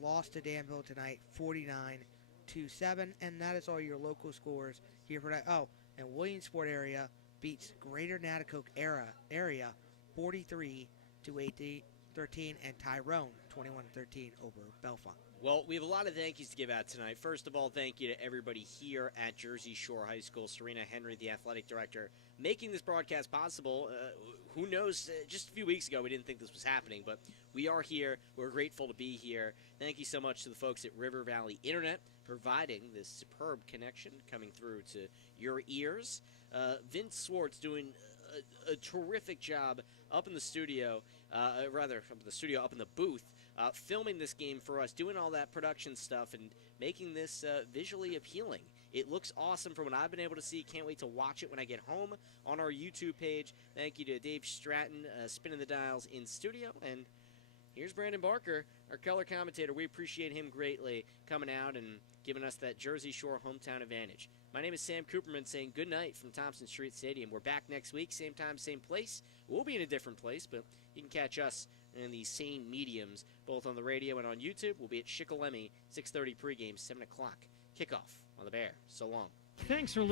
lost to Danville tonight 49-7. And that is all your local scores here for that. Oh, and Williamsport area beats Greater Natticoke area 43-13, and Tyrone 21-13 over Bellefonte. Well, we have a lot of thank yous to give out tonight. First of all, thank you to everybody here at Jersey Shore High School. Serena Henry, the athletic director, making this broadcast possible. Who knows, just a few weeks ago we didn't think this was happening, but we are here. We're grateful to be here. Thank you so much to the folks at River Valley Internet providing this superb connection coming through to your ears. Vince Swartz doing a terrific job up in the studio, up in the booth, filming this game for us, doing all that production stuff and making this visually appealing. It looks awesome from what I've been able to see. Can't wait to watch it when I get home on our YouTube page. Thank you to Dave Stratton spinning the dials in studio. And here's Brandon Barker, our color commentator. We appreciate him greatly coming out and giving us that Jersey Shore hometown advantage. My name is Sam Cooperman saying good night from Thompson Street Stadium. We're back next week, same time, same place. We'll be in a different place, but you can catch us in the same mediums, both on the radio and on YouTube. We'll be at Shikellamy, 6:30 pregame, 7 o'clock. Kickoff on the Bear. So long. Thanks for listening.